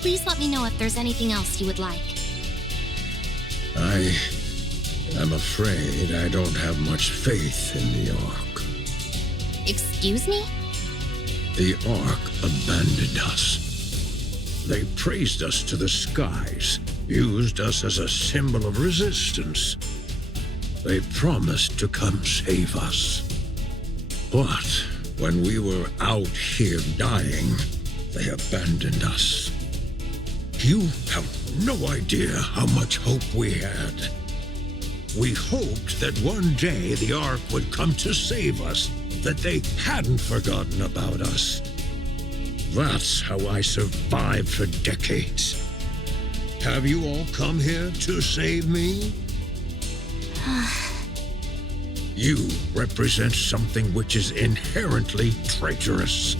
Please let me know if there's anything else you would like. I'm afraid I don't have much faith in the Ark. Excuse me? The Ark abandoned us. They praised us to the skies, used us as a symbol of resistance. They promised to come save us. But when we were out here dying, they abandoned us. You have no idea how much hope we had. We hoped that one day the Ark would come to save us, that they hadn't forgotten about us. That's how I survived for decades. Have you all come here to save me? You represent something which is inherently traitorous.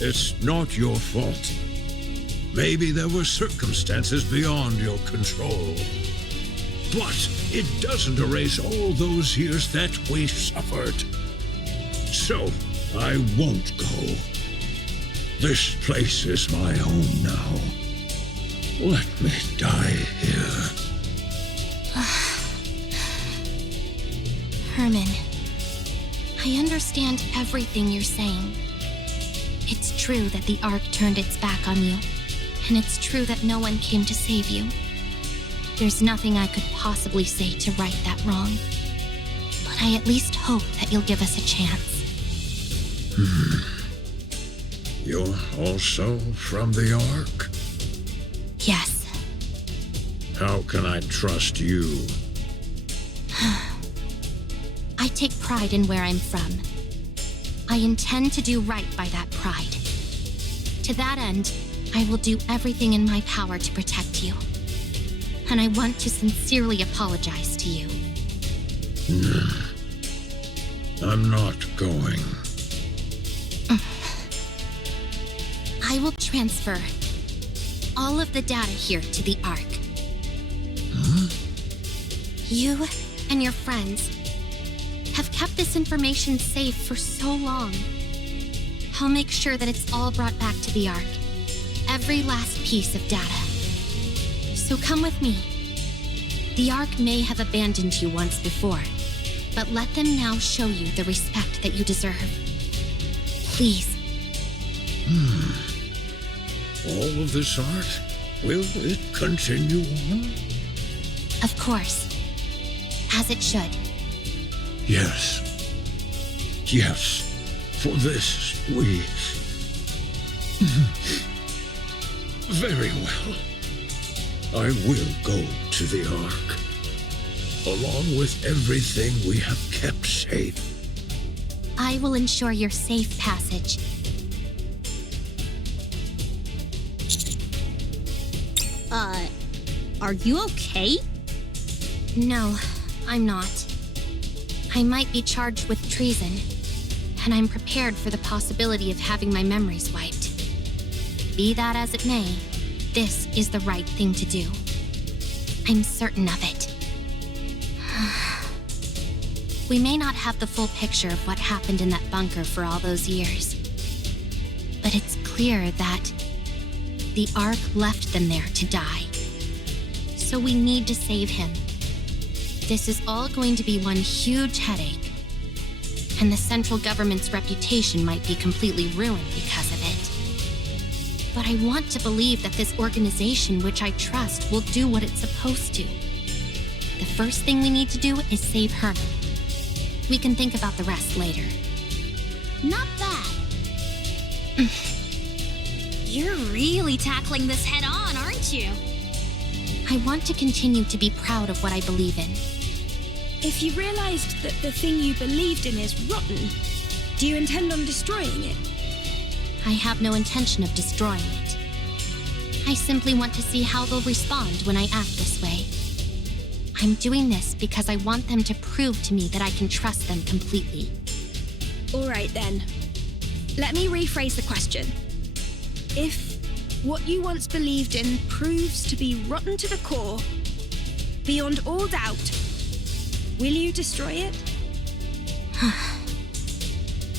It's not your fault. Maybe there were circumstances beyond your control. But it doesn't erase all those years that we suffered. So, I won't go. This place is my home now. Let me die here. Herman, I understand everything you're saying. It's true that the Ark turned its back on you, and it's true that no one came to save you. There's nothing I could possibly say to right that wrong, but I at least hope that you'll give us a chance. You're also from the Ark? Yes. How can I trust you? I take pride in where I'm from. I intend to do right by that pride. To that end, I will do everything in my power to protect you. And I want to sincerely apologize to you. I'm not going. I will transfer all of the data here to the Ark. You and your friends have kept this information safe for so long. I'll make sure that it's all brought back to the Ark. Every last piece of data. So come with me. The Ark may have abandoned you once before, but let them now show you the respect that you deserve. Please. All of this art? Will it continue on? Of course. As it should. Yes. Yes. For this, we... Very well. I will go to the Ark, along with everything we have kept safe. I will ensure your safe passage. Are you okay? No, I'm not. I might be charged with treason, and I'm prepared for the possibility of having my memories wiped. Be that as it may, this is the right thing to do. I'm certain of it. We may not have the full picture of what happened in that bunker for all those years. But it's clear that the Ark left them there to die. So we need to save him. This is all going to be one huge headache. And the central government's reputation might be completely ruined because of it. But I want to believe that this organization, which I trust, will do what it's supposed to. The first thing we need to do is save Herman. We can think about the rest later. Not bad. You're really tackling this head on, aren't you? I want to continue to be proud of what I believe in. If you realized that the thing you believed in is rotten, do you intend on destroying it? I have no intention of destroying it. I simply want to see how they'll respond when I act this way. I'm doing this because I want them to prove to me that I can trust them completely. All right then. Let me rephrase the question. If what you once believed in proves to be rotten to the core, beyond all doubt, will you destroy it?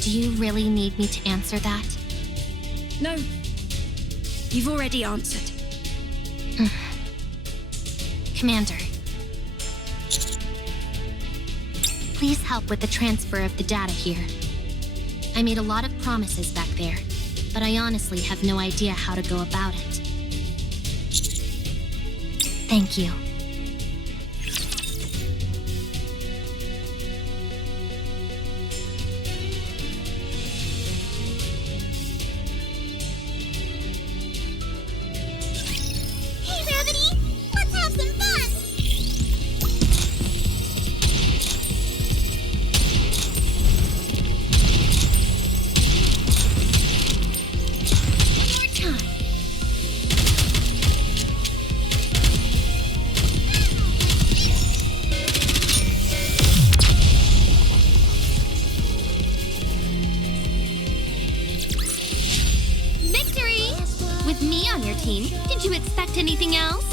Do you really need me to answer that? No. You've already answered. Commander. Please help with the transfer of the data here. I made a lot of promises back there, but I honestly have no idea how to go about it. Thank you. Hey, Rabbity! Let's have some fun! One more time. Victory! With me on your team, did you expect anything else?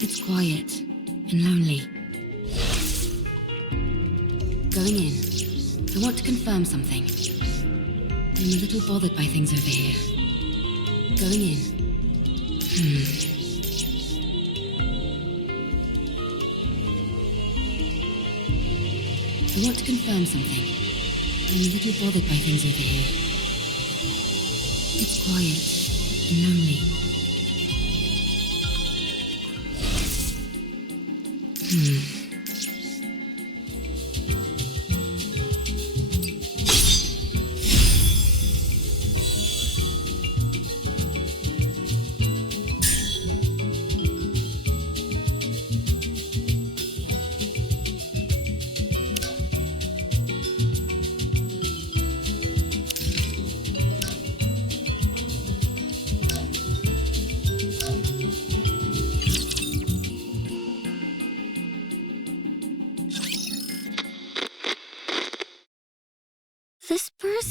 It's quiet and lonely. Going in, I want to confirm something. I'm a little bothered by things over here. Going in. I want to confirm something. I'm a little bothered by things over here. It's quiet and lonely.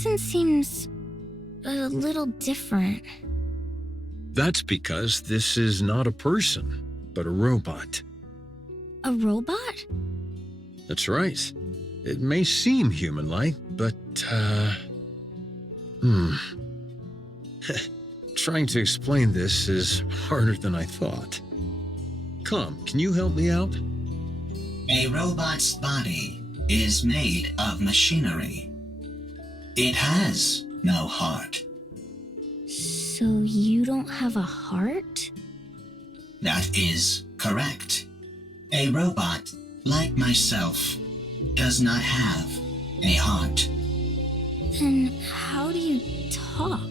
Anderson seems a little different. That's because this is not a person, but a robot. A robot? That's right. It may seem human-like, but, Trying to explain this is harder than I thought. Come, can you help me out? A robot's body is made of machinery. It has no heart. So you don't have a heart? That is correct. A robot, like myself, does not have a heart. Then how do you talk?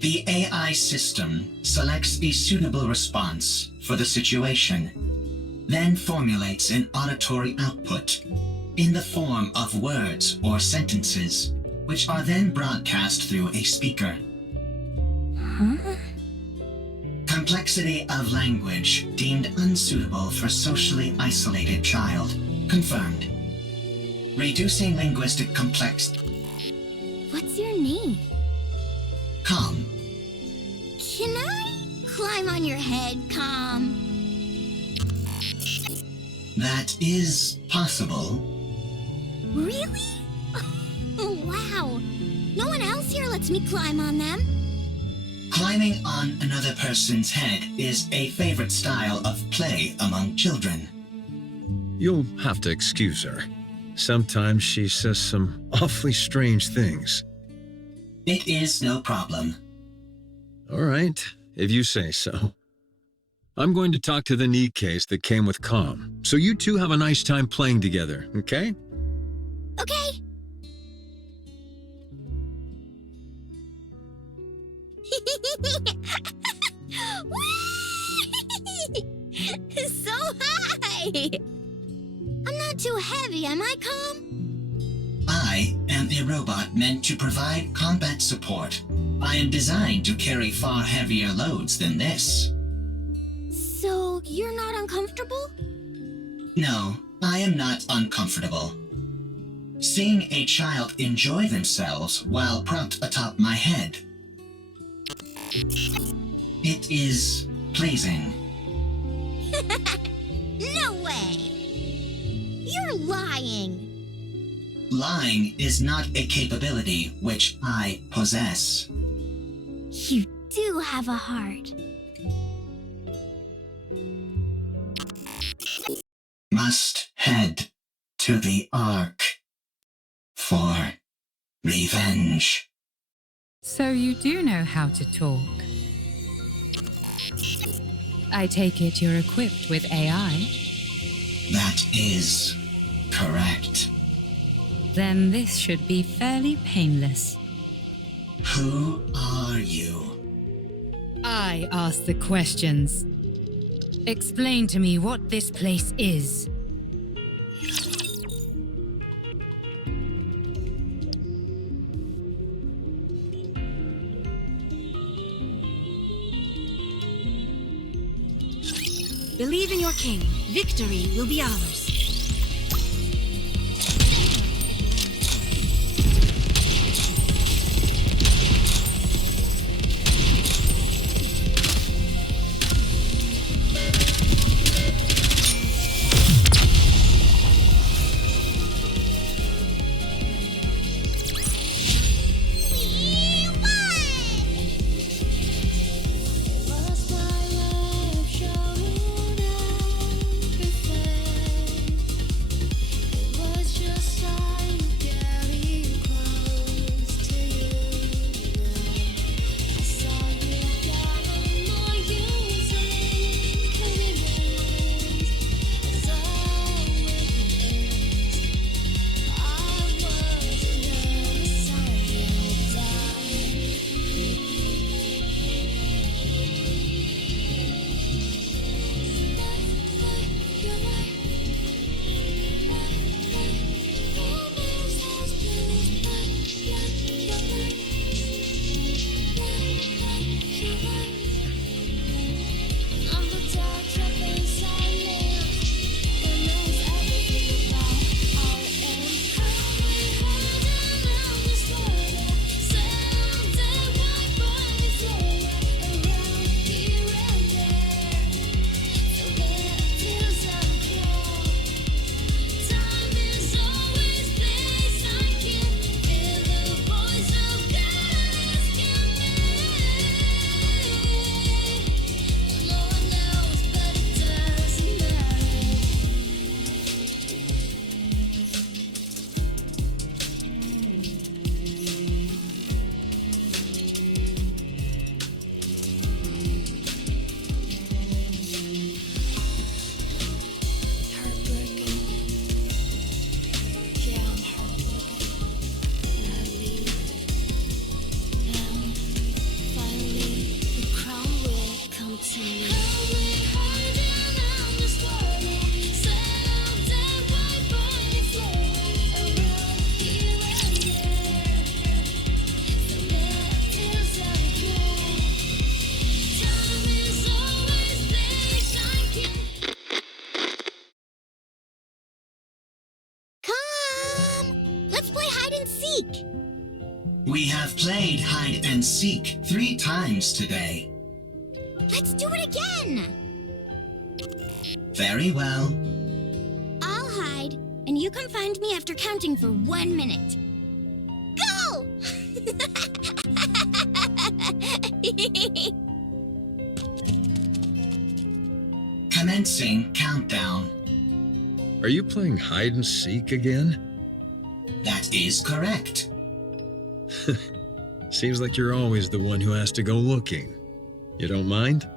The AI system selects a suitable response for the situation, then formulates an auditory output in the form of words or sentences, which are then broadcast through a speaker. Huh? Complexity of language deemed unsuitable for socially isolated child. Confirmed. Reducing linguistic complexity. What's your name? Calm. Can I climb on your head, Calm? That is possible. Really? Oh, wow. No one else here lets me climb on them. Climbing on another person's head is a favorite style of play among children. You'll have to excuse her. Sometimes she says some awfully strange things. It is no problem. All right, if you say so. I'm going to talk to the Nikkes that came with Com, so you two have a nice time playing together, okay? Okay. So high! I'm not too heavy, am I, Com? I am a robot meant to provide combat support. I am designed to carry far heavier loads than this. So you're not uncomfortable? No, I am not uncomfortable. Seeing a child enjoy themselves while propped atop my head. It is pleasing. No way! You're lying! Lying is not a capability which I possess. You do have a heart. Must head to the Ark for revenge. So you do know how to talk. I take it you're equipped with AI? That is correct. Then this should be fairly painless. Who are you? I ask the questions. Explain to me what this place is. Believe in your king. Victory will be ours. Let's play hide and seek. We have played hide and seek 3 times today. Let's do it again. Very well. I'll hide, and you can find me after counting for 1 minute. Go! Commencing countdown. Are you playing hide and seek again? That is correct. Seems like you're always the one who has to go looking. You don't mind?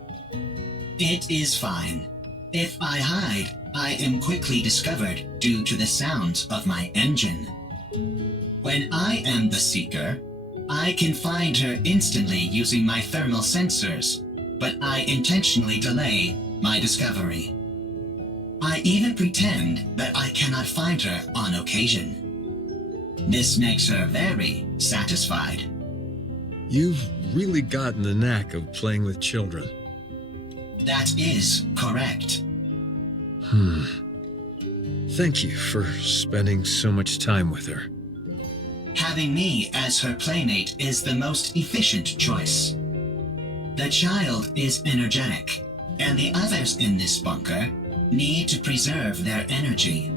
It is fine. If I hide, I am quickly discovered due to the sounds of my engine. When I am the seeker, I can find her instantly using my thermal sensors, but I intentionally delay my discovery. I even pretend that I cannot find her on occasion. This makes her very satisfied. You've really gotten the knack of playing with children. That is correct. Thank you for spending so much time with her. Having me as her playmate is the most efficient choice. The child is energetic, and the others in this bunker need to preserve their energy,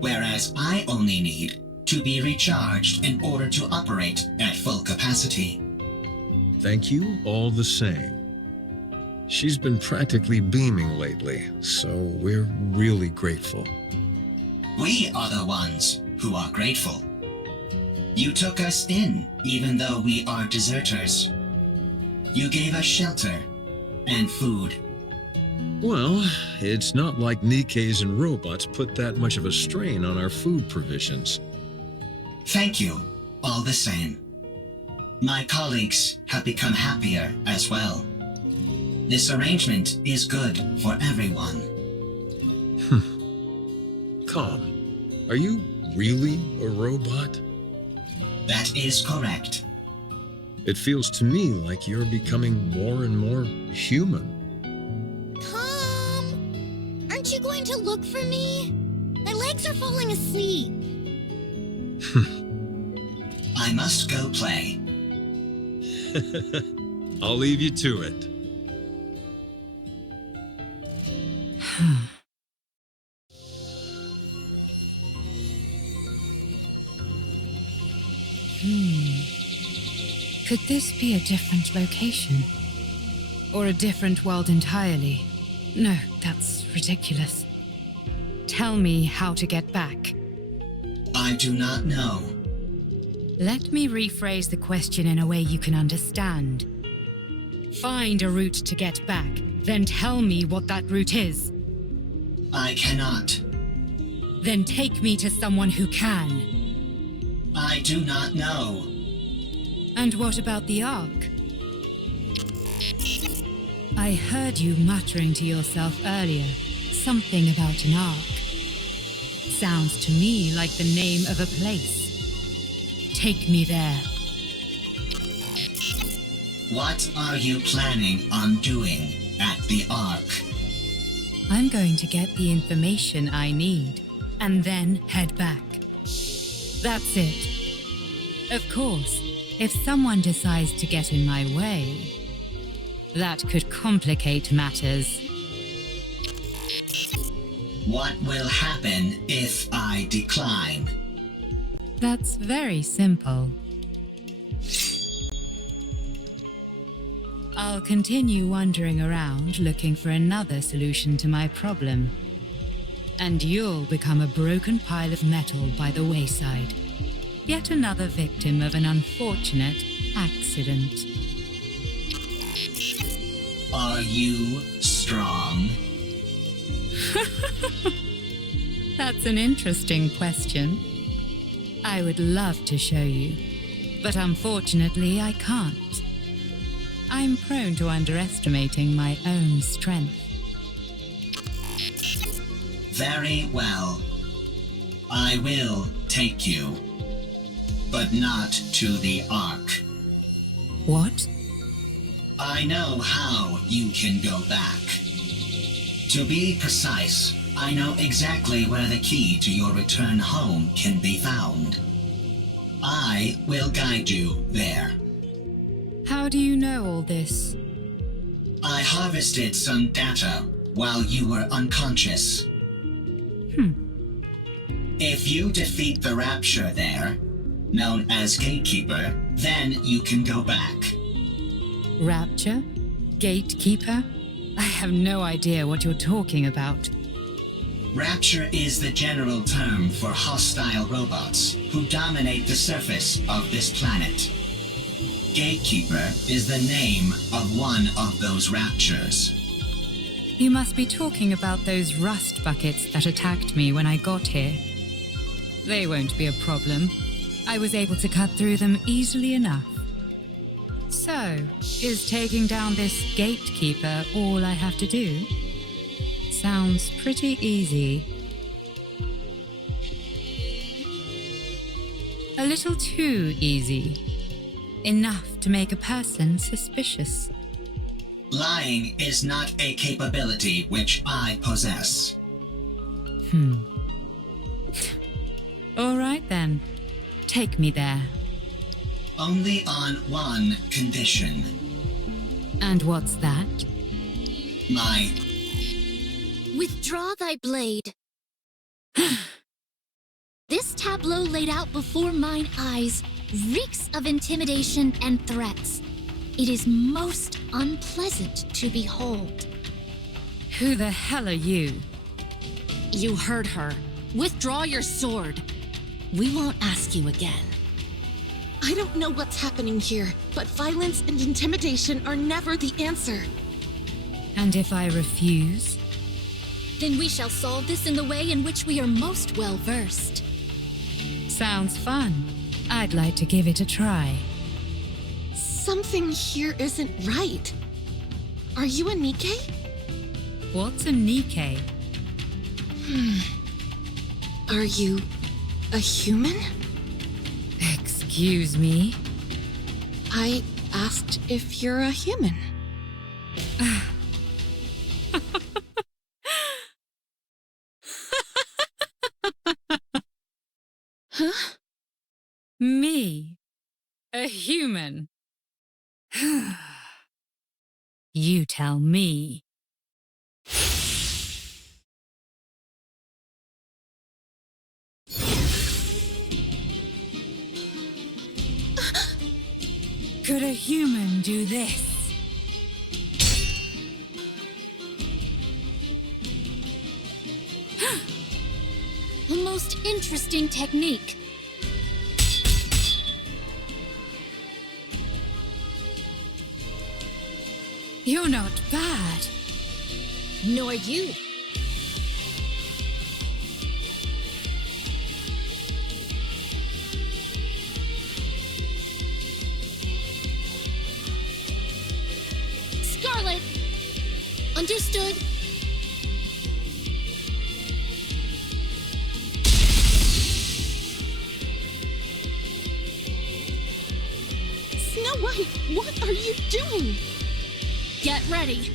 whereas I only need to be recharged in order to operate at full capacity. Thank you all the same. She's been practically beaming lately, so we're really grateful. We are the ones who are grateful. You took us in, even though we are deserters. You gave us shelter and food. Well, it's not like Nikke's and robots put that much of a strain on our food provisions. Thank you, all the same. My colleagues have become happier as well. This arrangement is good for everyone. Calm. Are you really a robot? That is correct. It feels to me like you're becoming more and more human. Aren't you going to look for me? My legs are falling asleep. I must go play. I'll leave you to it. Could this be a different location? Or a different world entirely? No, that's ridiculous. Tell me how to get back. I do not know. Let me rephrase the question in a way you can understand. Find a route to get back, then tell me what that route is. I cannot. Then take me to someone who can. I do not know. And what about the Ark? I heard you muttering to yourself earlier, something about an Ark. Sounds to me like the name of a place. Take me there. What are you planning on doing at the Ark? I'm going to get the information I need, and then head back. That's it. Of course, if someone decides to get in my way, that could complicate matters. What will happen if I decline? That's very simple. I'll continue wandering around looking for another solution to my problem. And you'll become a broken pile of metal by the wayside. Yet another victim of an unfortunate accident. Are you strong? That's an interesting question. I would love to show you, but unfortunately I can't. I'm prone to underestimating my own strength. Very well. I will take you, but not to the Ark. What? I know how you can go back. To be precise, I know exactly where the key to your return home can be found. I will guide you there. How do you know all this? I harvested some data while you were unconscious. If you defeat the Rapture there, known as Gatekeeper, then you can go back. Rapture? Gatekeeper? I have no idea what you're talking about. Rapture is the general term for hostile robots who dominate the surface of this planet. Gatekeeper is the name of one of those raptures. You must be talking about those rust buckets that attacked me when I got here. They won't be a problem. I was able to cut through them easily enough. So, is taking down this gatekeeper all I have to do? Sounds pretty easy. A little too easy. Enough to make a person suspicious. Lying is not a capability which I possess. All right then. Take me there. Only on one condition. And what's that? My... Withdraw thy blade. This tableau laid out before mine eyes reeks of intimidation and threats. It is most unpleasant to behold. Who the hell are you? You heard her. Withdraw your sword. We won't ask you again. I don't know what's happening here, but violence and intimidation are never the answer. And if I refuse? Then we shall solve this in the way in which we are most well versed. Sounds fun. I'd like to give it a try. Something here isn't right. Are you a Nikke? What's a Nikke? Are you a human? Excuse me? I asked if you're a human. Huh? Me? A human? You tell me. Could a human do this? A most interesting technique. You're not bad. Nor you. Scarlet! Understood. Snow White, what are you doing? Get ready.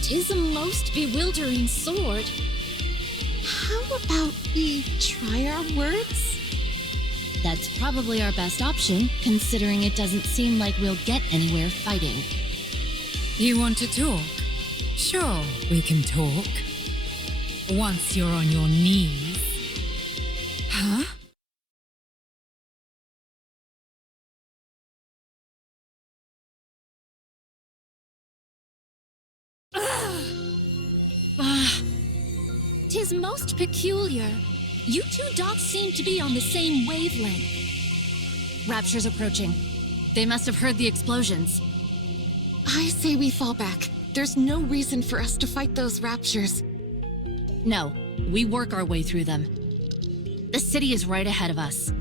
Tis a most bewildering sword. How about we try our words? That's probably our best option, considering it doesn't seem like we'll get anywhere fighting. You want to talk? Sure, we can talk. once you're on your knees. Huh? Tis most peculiar. You two dots seem to be on the same wavelength. Rapture's approaching. They must have heard the explosions. I say we fall back. There's no reason for us to fight those raptures. No, we work our way through them. The city is right ahead of us.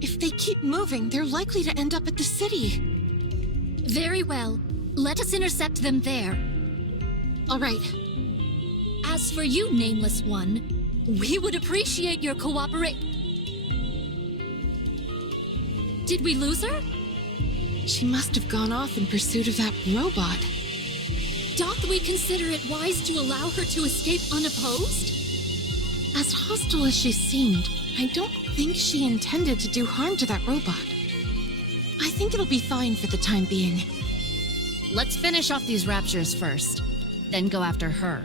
If they keep moving, they're likely to end up at the city. Very well. Let us intercept them there. All right. As for you, Nameless One, we would appreciate your cooperation. Did we lose her? She must have gone off in pursuit of that robot. Doth we consider it wise to allow her to escape unopposed? As hostile as she seemed, I don't think she intended to do harm to that robot. I think it'll be fine for the time being. Let's finish off these raptures first, then go after her.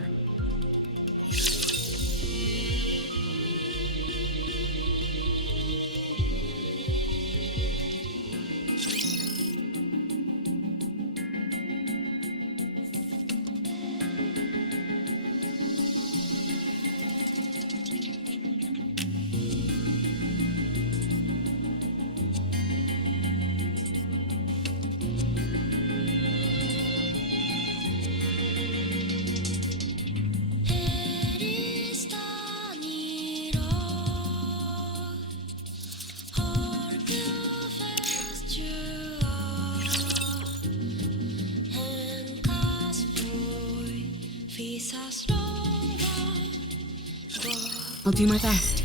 I'll do my best.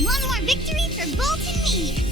One more victory for Bolt and me!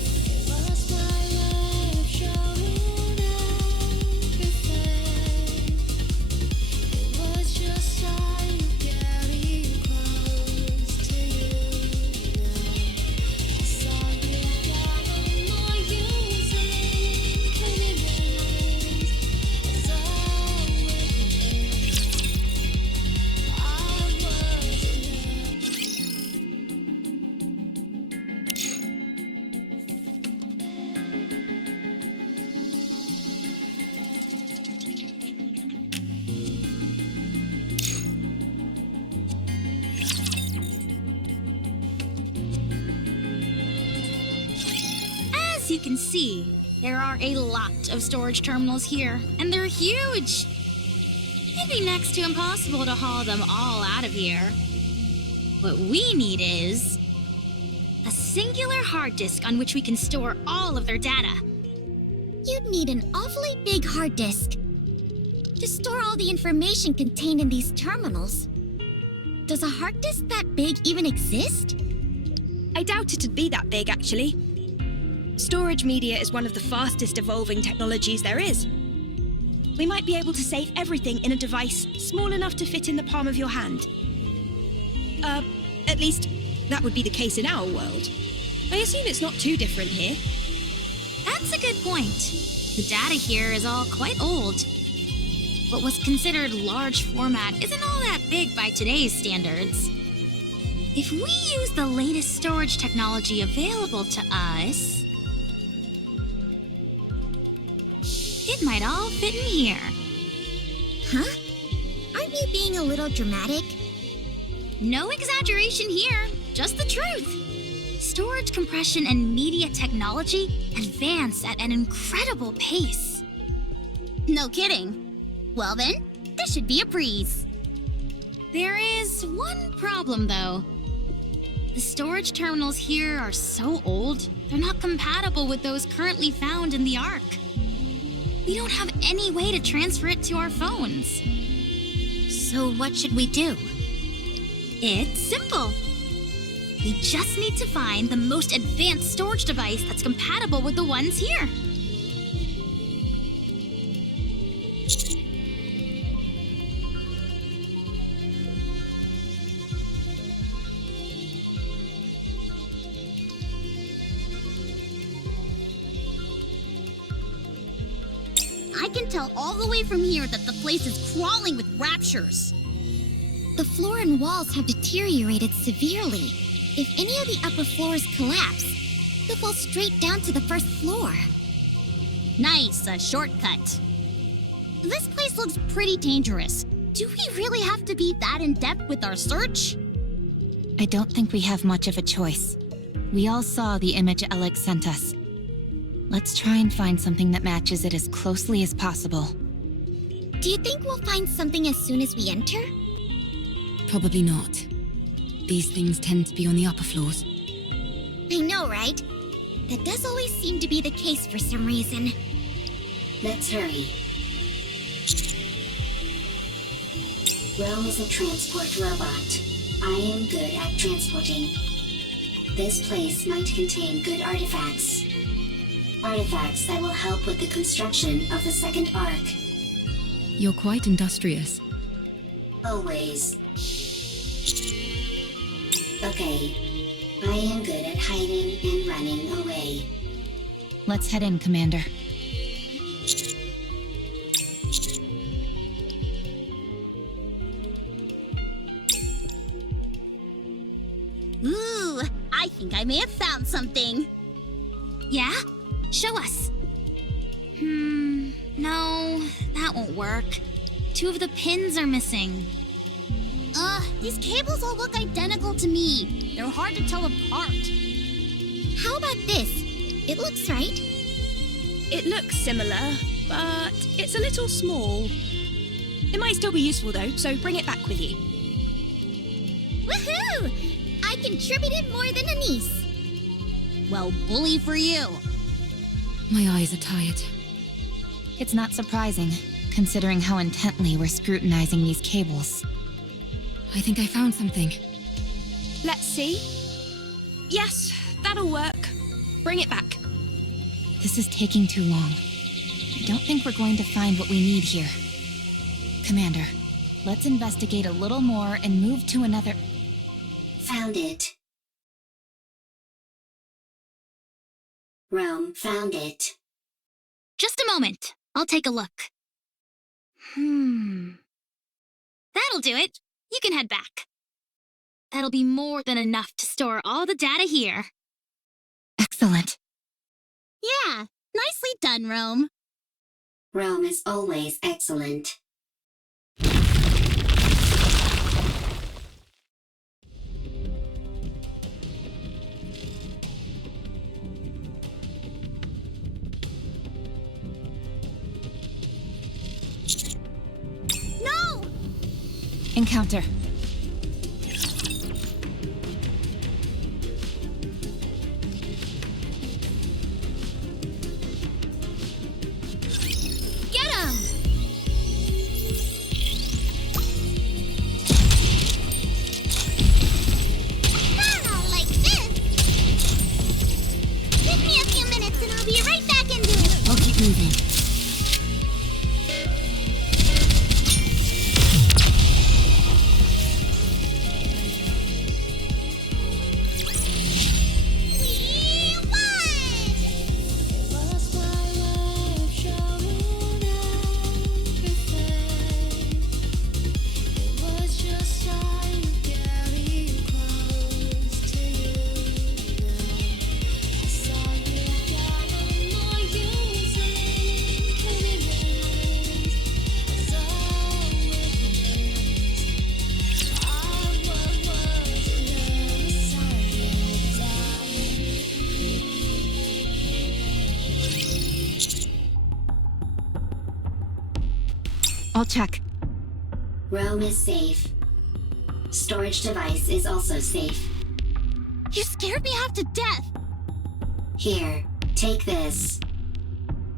As you can see, there are a lot of storage terminals here, and they're huge. It'd be next to impossible to haul them all out of here. What we need is a singular hard disk on which we can store all of their data. You'd need an awfully big hard disk to store all the information contained in these terminals. Does a hard disk that big even exist? I doubt it'd be that big, actually. Storage media is one of the fastest evolving technologies there is. We might be able to save everything in a device small enough to fit in the palm of your hand. At least, that would be the case in our world. I assume it's not too different here. That's a good point. The data here is all quite old. What was considered large format isn't all that big by today's standards. If we use the latest storage technology available to us, it might all fit in here. Huh? Aren't you being a little dramatic? No exaggeration here, just the truth. Storage compression and media technology advance at an incredible pace. No kidding. Well then, this should be a breeze. There is one problem though. The storage terminals here are so old, they're not compatible with those currently found in the Ark. We don't have any way to transfer it to our phones. So what should we do? It's simple. We just need to find the most advanced storage device that's compatible with the ones here. I can tell all the way from here that the place is crawling with raptures. The floor and walls have deteriorated severely. If any of the upper floors collapse, they'll fall straight down to the first floor. Nice, a shortcut. This place looks pretty dangerous. Do we really have to be that in-depth with our search? I don't think we have much of a choice. We all saw the image Alex sent us. Let's try and find something that matches it as closely as possible. Do you think we'll find something as soon as we enter? Probably not. These things tend to be on the upper floors. I know, right? That does always seem to be the case for some reason. Let's hurry. Rome is a transport robot. I am good at transporting. This place might contain good artifacts. Artifacts that will help with the construction of the Second Ark. You're quite industrious. Always. Okay. I am good at hiding and running away. Let's head in, Commander. Ooh, I think I may have found something. Yeah? Show us. No, that won't work. 2 of the pins are missing. These cables all look identical to me. They're hard to tell apart. How about this? It looks right. It looks similar, but it's a little small. It might still be useful though, so bring it back with you. Woohoo! I contributed more than a niece. Well, bully for you. My eyes are tired. It's not surprising, considering how intently we're scrutinizing these cables. I think I found something. Let's see. Yes, that'll work. Bring it back. This is taking too long. I don't think we're going to find what we need here. Commander, let's investigate a little more and move to another... Found it. Rome found it. Just a moment. I'll take a look. That'll do it. You can head back. That'll be more than enough to store all the data here. Excellent. Yeah, nicely done, Rome. Rome is always excellent. No! Encounter. Get him! Like this! Give me a few minutes and I'll be right back into it. I'll keep moving. I'll check. Rome is safe. Storage device is also safe. You scared me half to death. Here, take this.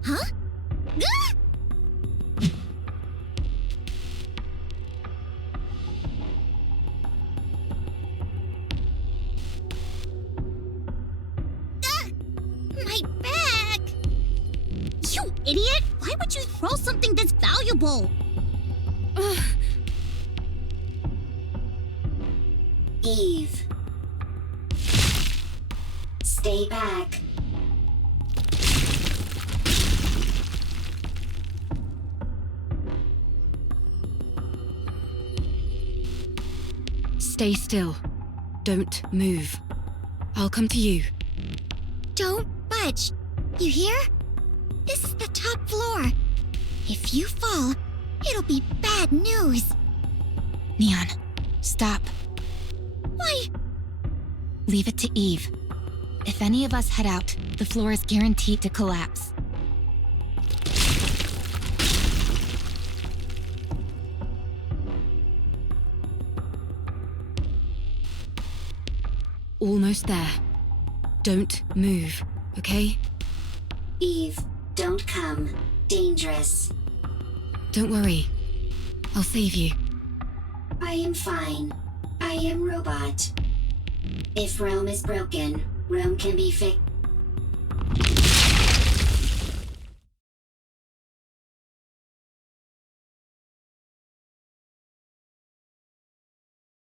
Huh? Gah! idiot? Why would you throw something this valuable? Eve. Stay back. Stay still. Don't move. I'll come to you. Don't budge. You hear? This is the top floor. If you fall, it'll be bad news. Neon, stop. Why? Leave it to Eve. If any of us head out, the floor is guaranteed to collapse. Almost there. Don't move, okay? Eve, don't come. Dangerous. Don't worry. I'll save you. I am fine. I am robot. If Rome is broken, Rome can be fixed.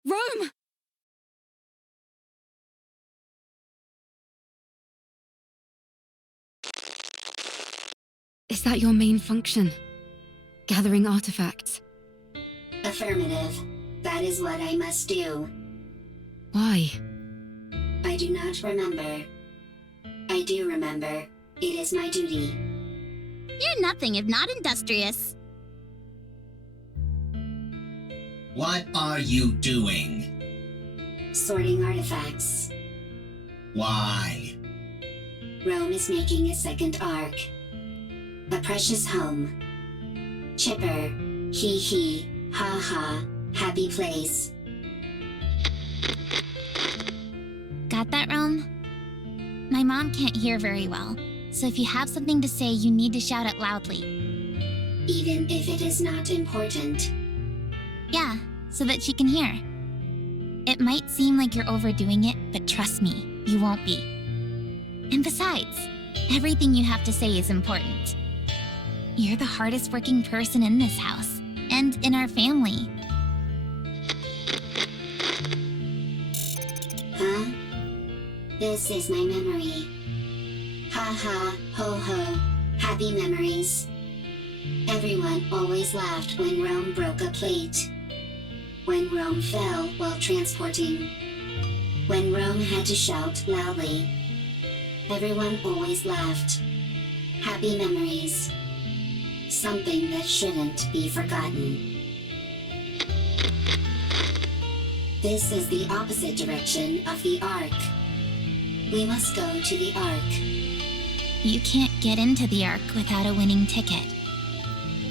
Rome! Is that your main function? Gathering artifacts? Affirmative. That is what I must do. Why? I do not remember. I do remember. It is my duty. You're nothing if not industrious. What are you doing? Sorting artifacts. Why? Rome is making a second ark. A precious home. Chipper. Hee hee. Ha ha. Happy place. Got that, Rome? My mom can't hear very well, so if you have something to say, you need to shout it loudly. Even if it is not important. Yeah, so that she can hear. It might seem like you're overdoing it, but trust me, you won't be. And besides, everything you have to say is important. You're the hardest working person in this house, and in our family. Huh? This is my memory. Ha ha, ho ho, happy memories. Everyone always laughed when Rome broke a plate. When Rome fell while transporting. When Rome had to shout loudly. Everyone always laughed. Happy memories. Something that shouldn't be forgotten. This is the opposite direction of the Ark. We must go to the Ark. You can't get into the Ark without a winning ticket.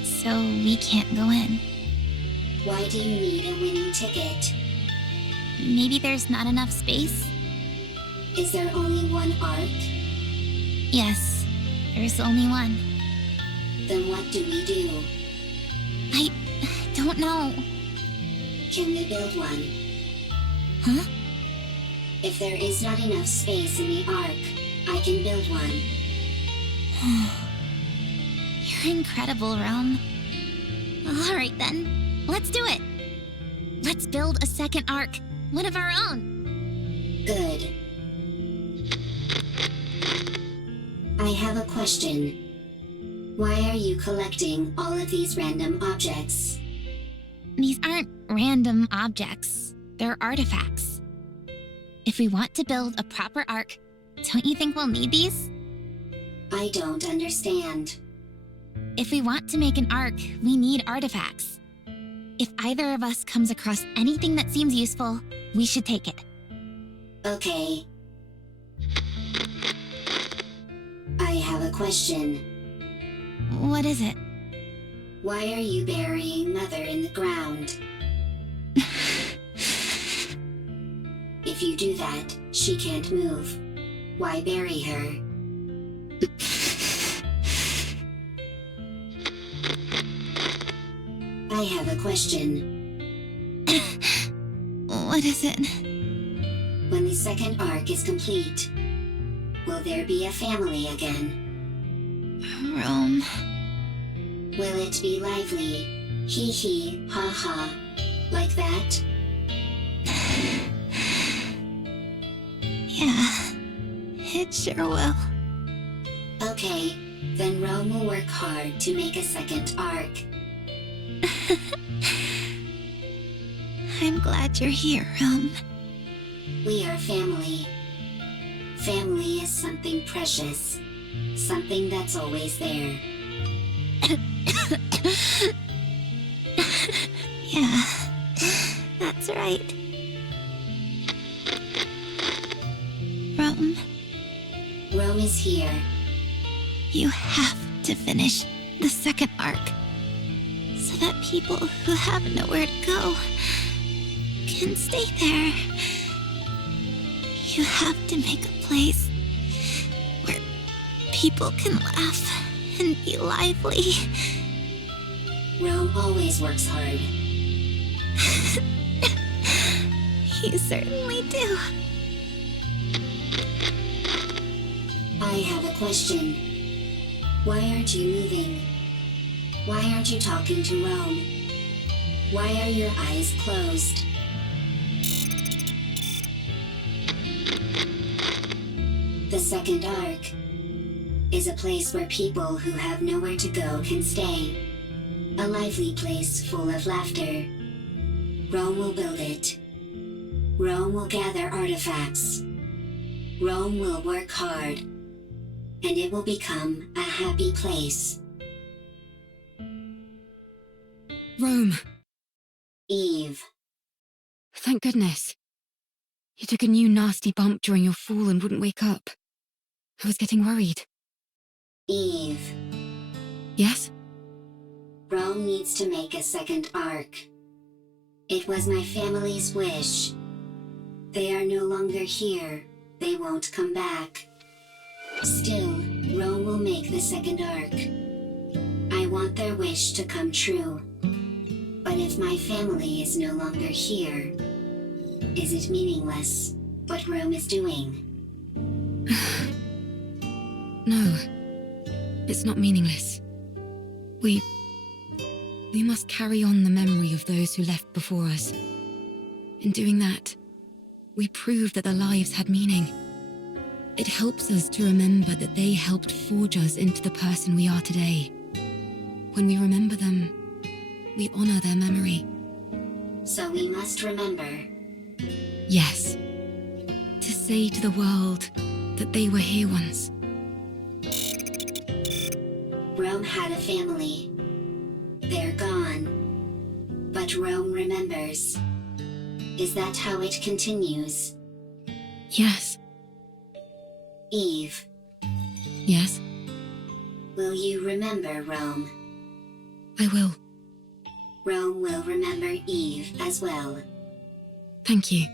So we can't go in. Why do you need a winning ticket? Maybe there's not enough space? Is there only one Ark? Yes, there's only one. Then what do we do? I don't know. Can we build one? Huh? If there is not enough space in the Ark, I can build one. You're incredible, Rome. Alright then, let's do it. Let's build a second Ark, one of our own. Good. I have a question. Why are you collecting all of these random objects? These aren't random objects. They're artifacts. If we want to build a proper Ark, don't you think we'll need these? I don't understand. If we want to make an Ark, we need artifacts. If either of us comes across anything that seems useful, we should take it. Okay. I have a question. What is it? Why are you burying Mother in the ground? If you do that, she can't move. Why bury her? I have a question. What is it? When the second Ark is complete, will there be a family again? Rome. Will it be lively? Hee hee, ha ha. Like that? Yeah, it sure will. Okay, then Rome will work hard to make a second arc. I'm glad you're here, Rome. We are family. Family is something precious. Something that's always there. Yeah, that's right. Rome, Rome is here. you have to finish the second arc so that people who have nowhere to go can stay there. You have to make a place where people can laugh and be lively. Rome always works hard. You certainly do. I have a question. Why aren't you moving? Why aren't you talking to Rome? Why are your eyes closed? The Second Ark is a place where people who have nowhere to go can stay. A lively place full of laughter. Rome will build it. Rome will gather artifacts. Rome will work hard. And it will become a happy place. Rome. Eve. Thank goodness. You took a new nasty bump during your fall and wouldn't wake up. I was getting worried. Eve. Yes? Rome needs to make a second arc. It was my family's wish. They are no longer here. They won't come back. Still, Rome will make the second arc. I want their wish to come true. But if my family is no longer here, is it meaningless what Rome is doing? No. It's not meaningless. We must carry on the memory of those who left before us. In doing that, we prove that their lives had meaning. It helps us to remember that they helped forge us into the person we are today. When we remember them, we honor their memory. So we must remember. Yes. To say to the world that they were here once. Rome had a family. They're gone. But Rome remembers. Is that how it continues? Yes. Eve. Yes? Will you remember Rome? I will. Rome will remember Eve as well. Thank you.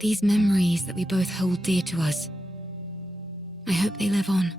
These memories that we both hold dear to us, I hope they live on.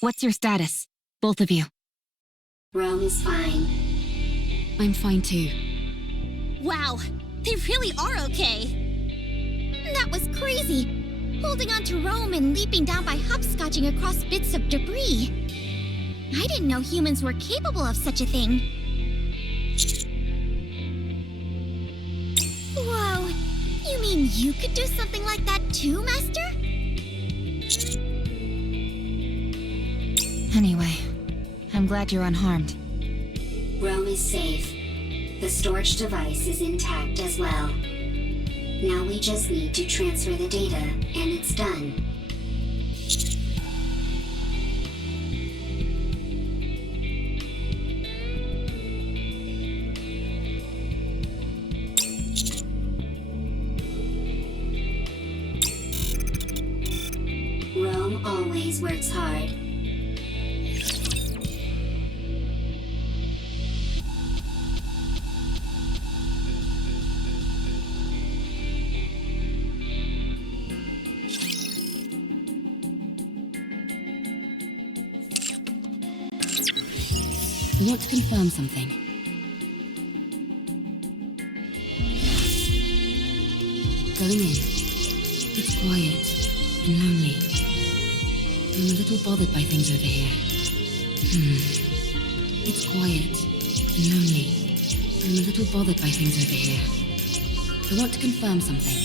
What's your status, both of you? Rome is fine. I'm fine too. Wow, they really are okay. That was crazy. Holding on to Rome and leaping down by hopscotching across bits of debris. I didn't know humans were capable of such a thing. Whoa, you mean you could do something like that too, Master? Anyway, I'm glad you're unharmed. Rome is safe. The storage device is intact as well. Now we just need to transfer the data, and it's done. always works hard. I want to confirm something. Going in. It's quiet and lonely. I'm a little bothered by things over here. It's quiet and lonely. I'm a little bothered by things over here. I want to confirm something.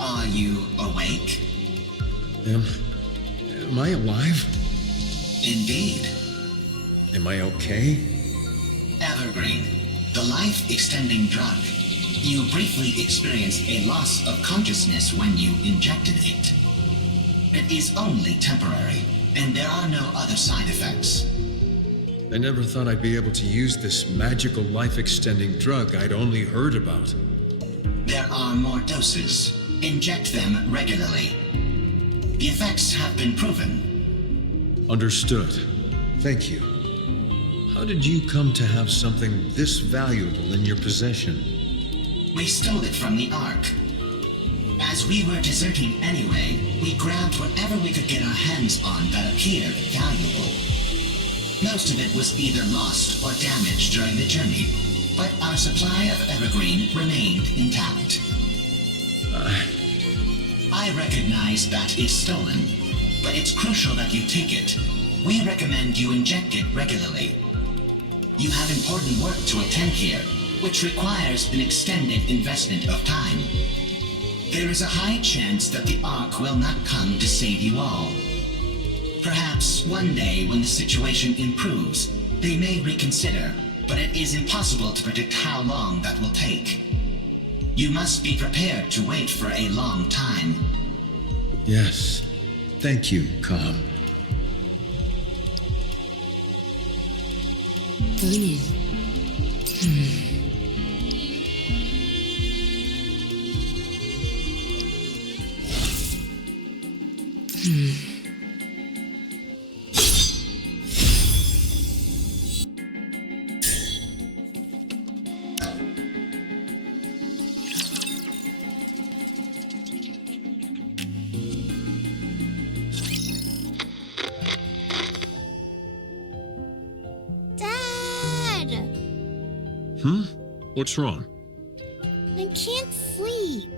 Are you awake? Am I alive? Indeed. Am I okay? Evergreen, the life-extending drug. You briefly experienced a loss of consciousness when you injected it. It is only temporary, and there are no other side effects. I never thought I'd be able to use this magical life-extending drug I'd only heard about. There are more doses. Inject them regularly. The effects have been proven. Understood. Thank you. How did you come to have something this valuable in your possession? We stole it from the Ark. As we were deserting anyway, we grabbed whatever we could get our hands on that appeared valuable. Most of it was either lost or damaged during the journey, but our supply of Evergreen remained intact. I recognize that it's stolen, but it's crucial that you take it. We recommend you inject it regularly. You have important work to attend here, which requires an extended investment of time. There is a high chance that the Ark will not come to save you all. Perhaps one day when the situation improves, they may reconsider, but it is impossible to predict how long that will take. You must be prepared to wait for a long time. Yes. Thank you, Com. Going in. What's wrong? I can't sleep.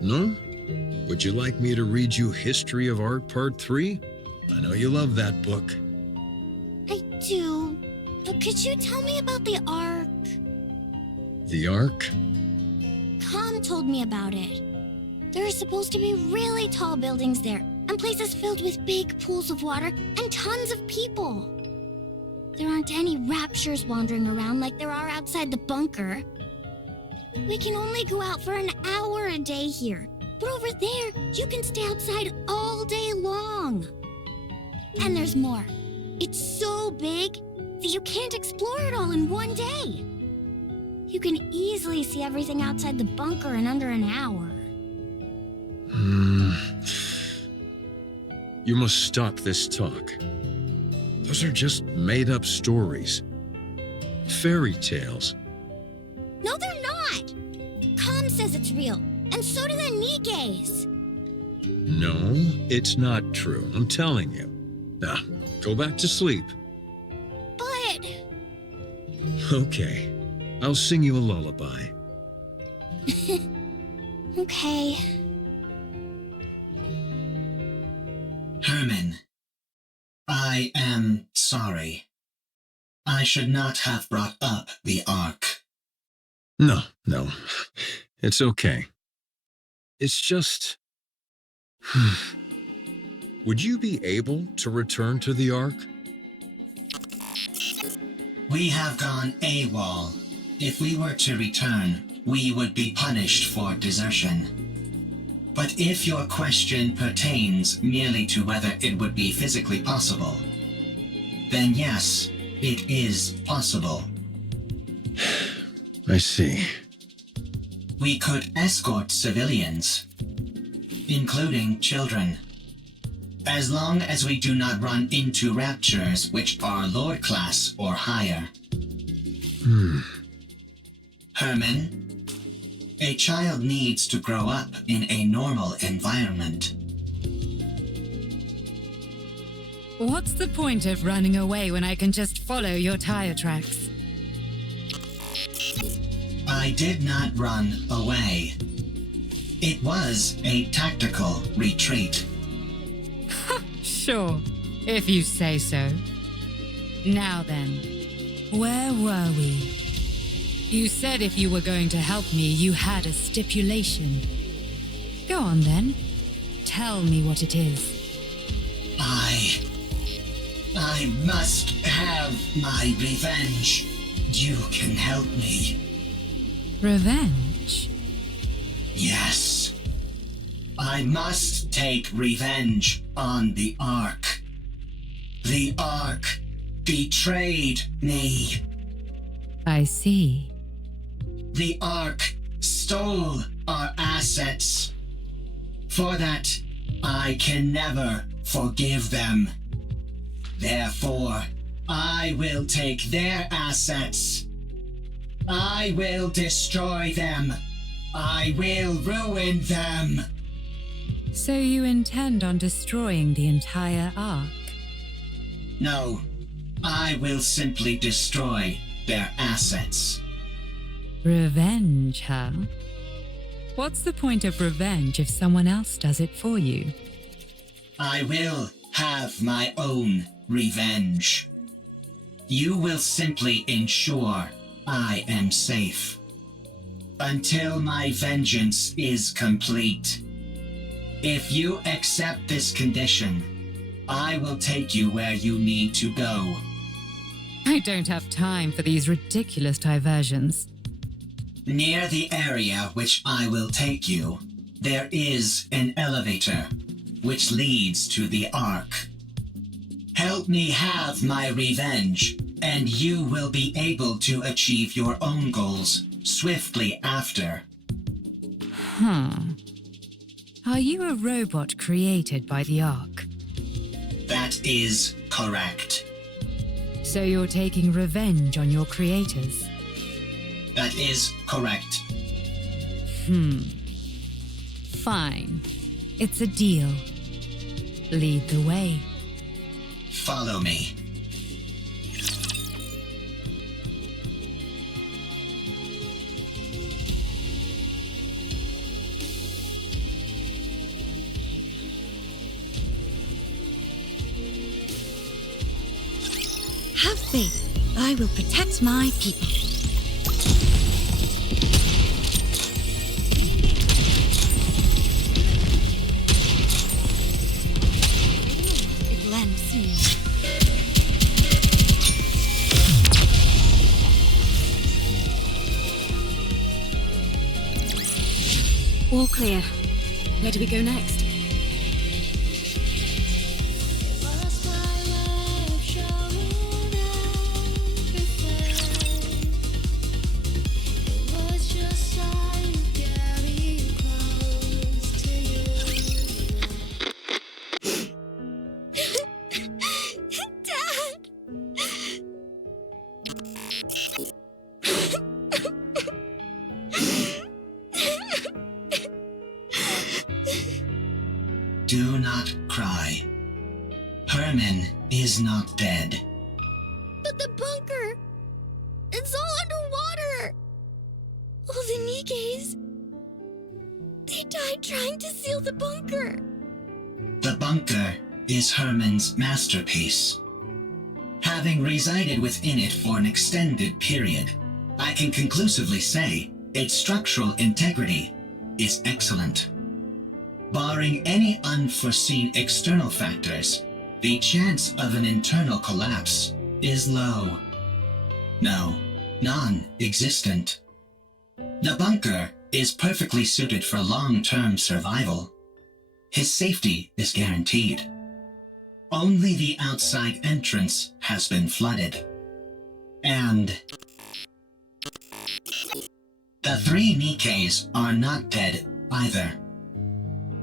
No? Would you like me to read you History of Art Part 3? I know you love that book. I do. But could you tell me about the Ark? The Ark? Com told me about it. There are supposed to be really tall buildings there, and places filled with big pools of water, and tons of people. There aren't any raptures wandering around like there are outside the bunker. We can only go out for an hour a day here, but over there, you can stay outside all day long. And there's more. It's so big that you can't explore it all in one day. You can easily see everything outside the bunker in under an hour. You must stop this talk. Those are just made-up stories. Fairy tales. No, they're not! Com says it's real, and so do the Nikkes. No, it's not true. I'm telling you. Now, go back to sleep. But... Okay. I'll sing you a lullaby. Okay. Herman, I am sorry. I should not have brought up the Ark. No. It's okay. It's just... Would you be able to return to the Ark? We have gone AWOL. If we were to return, we would be punished for desertion. But if your question pertains merely to whether it would be physically possible, then yes, it is possible. I see. we could escort civilians, including children, as long as we do not run into raptures which are Lord class or higher. Herman, a child needs to grow up in a normal environment. What's the point of running away when I can just follow your tire tracks? I did not run away. It was a tactical retreat. Sure, if you say so. Now then, where were we? You said if you were going to help me, you had a stipulation. Go on then. Tell me what it is. I must have my revenge. You can help me. Revenge? Yes. I must take revenge on the Ark. The Ark betrayed me. I see. The Ark stole our assets. For that, I can never forgive them. Therefore, I will take their assets. I will destroy them. I will ruin them. So you intend on destroying the entire Ark? No, I will simply destroy their assets. Revenge, huh? What's the point of revenge if someone else does it for you? I will have my own revenge. You will simply ensure I am safe. Until my vengeance is complete. If you accept this condition, I will take you where you need to go. I don't have time for these ridiculous diversions. Near the area which I will take you, there is an elevator which leads to the Ark. Help me have my revenge, and you will be able to achieve your own goals swiftly after. Are you a robot created by the Ark? That is correct. So you're taking revenge on your creators? That is correct. Fine. It's a deal. Lead the way. Follow me. Have faith. I will protect my people. All clear. Where do we go next? Do not cry. Herman is not dead. But the bunker! It's all underwater! All the Nikkes... They died trying to seal the bunker! The bunker is Herman's masterpiece. Having resided within it for an extended period, I can conclusively say its structural integrity is excellent. Barring any unforeseen external factors, the chance of an internal collapse is low. No, non-existent. The bunker is perfectly suited for long-term survival. His safety is guaranteed. Only the outside entrance has been flooded. And The 3 Nikkes are not dead either.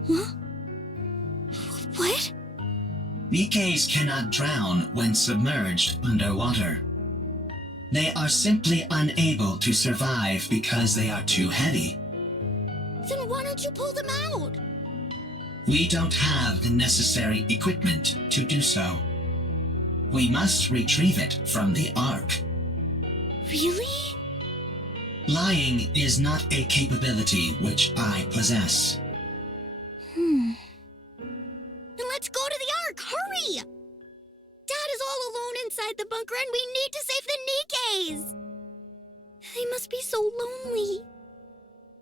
Huh? What? Nikkes cannot drown when submerged underwater. They are simply unable to survive because they are too heavy. Then why don't you pull them out? We don't have the necessary equipment to do so. We must retrieve it from the Ark. Really? Lying is not a capability which I possess. Then let's go to the Ark! Hurry! Dad is all alone inside the bunker and we need to save the Nikkes! They must be so lonely.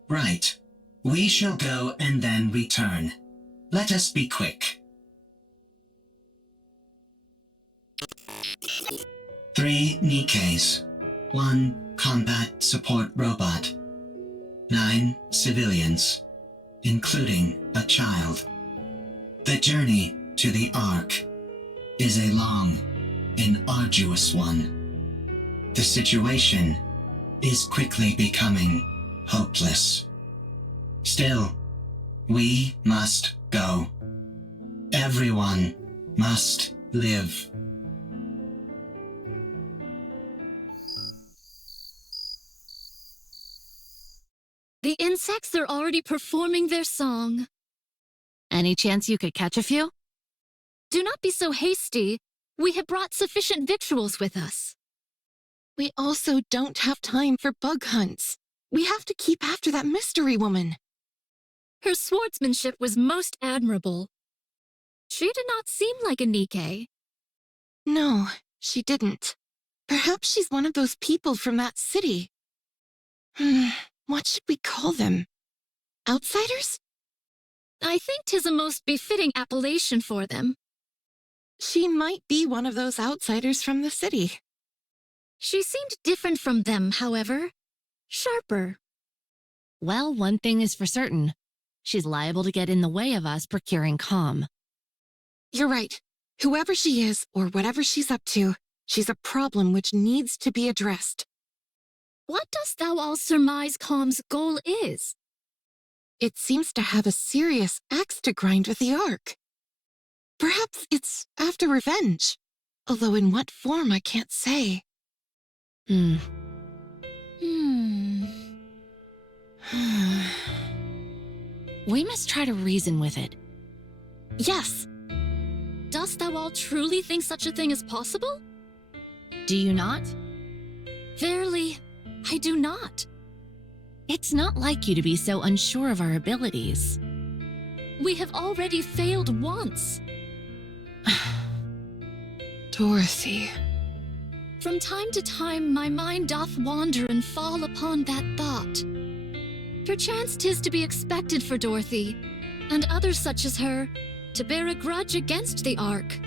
Right. We shall go and then return. Let us be quick. 3 Nikkes. 1 combat support robot. 9 civilians, including a child. The journey to the Ark is a long and arduous one. The situation is quickly becoming hopeless. Still, we must go. Everyone must live. The insects are already performing their song. Any chance you could catch a few? Do not be so hasty. We have brought sufficient victuals with us. We also don't have time for bug hunts. We have to keep after that mystery woman. Her swordsmanship was most admirable. She did not seem like a Nikke. No, she didn't. Perhaps she's one of those people from that city. What should we call them? Outsiders? I think 'tis a most befitting appellation for them. She might be one of those outsiders from the city. She seemed different from them, however. Sharper. Well, one thing is for certain. She's liable to get in the way of us procuring calm. You're right. Whoever she is, or whatever she's up to, she's a problem which needs to be addressed. What dost thou all surmise Calm's goal is? It seems to have a serious axe to grind with the Ark. Perhaps it's after revenge, although in what form I can't say. We must try to reason with it. Yes. Dost thou all truly think such a thing is possible? Do you not? Verily, I do not. It's not like you to be so unsure of our abilities. We have already failed once. Dorothy. From time to time my mind doth wander and fall upon that thought. Perchance 'tis to be expected for Dorothy, and others such as her, to bear a grudge against the Ark.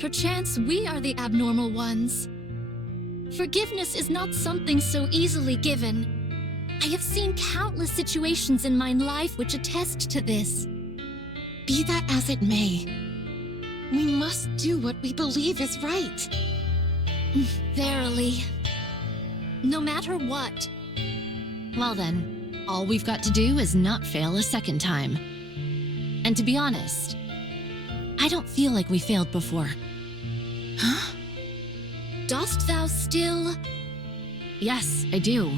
Perchance we are the abnormal ones. Forgiveness is not something so easily given. I have seen countless situations in my life which attest to this. Be that as it may, we must do what we believe is right. Verily. No matter what. Well then, all we've got to do is not fail a second time. And to be honest, I don't feel like we failed before. Huh? Dost thou still? Yes, I do.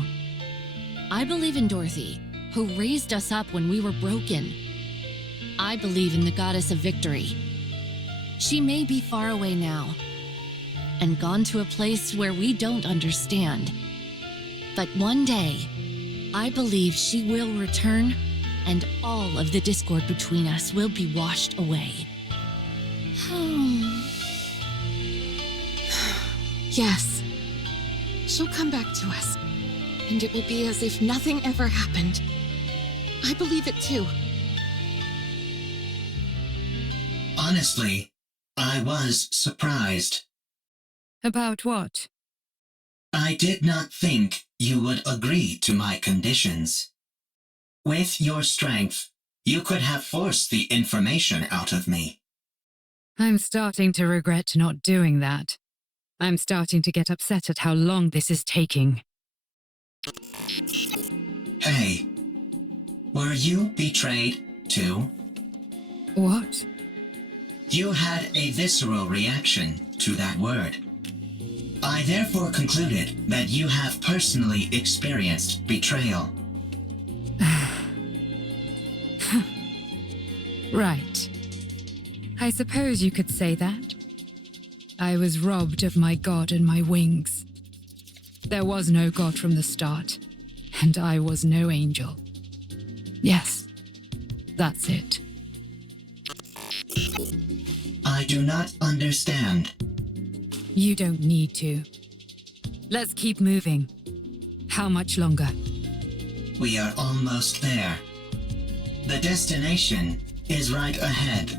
I believe in Dorothy, who raised us up when we were broken. I believe in the goddess of victory. She may be far away now, and gone to a place where we don't understand. But one day, I believe she will return, and all of the discord between us will be washed away. Yes. She'll come back to us, and it will be as if nothing ever happened. I believe it too. Honestly, I was surprised. About what? I did not think you would agree to my conditions. With your strength, you could have forced the information out of me. I'm starting to regret not doing that. I'm starting to get upset at how long this is taking. A. Were you betrayed too? What? You had a visceral reaction to that word. I therefore concluded that you have personally experienced betrayal. Right. I suppose you could say that. I was robbed of my god and my wings. There was no god from the start, and I was no angel. Yes, that's it. I do not understand. You don't need to. Let's keep moving. How much longer? We are almost there. The destination is right ahead.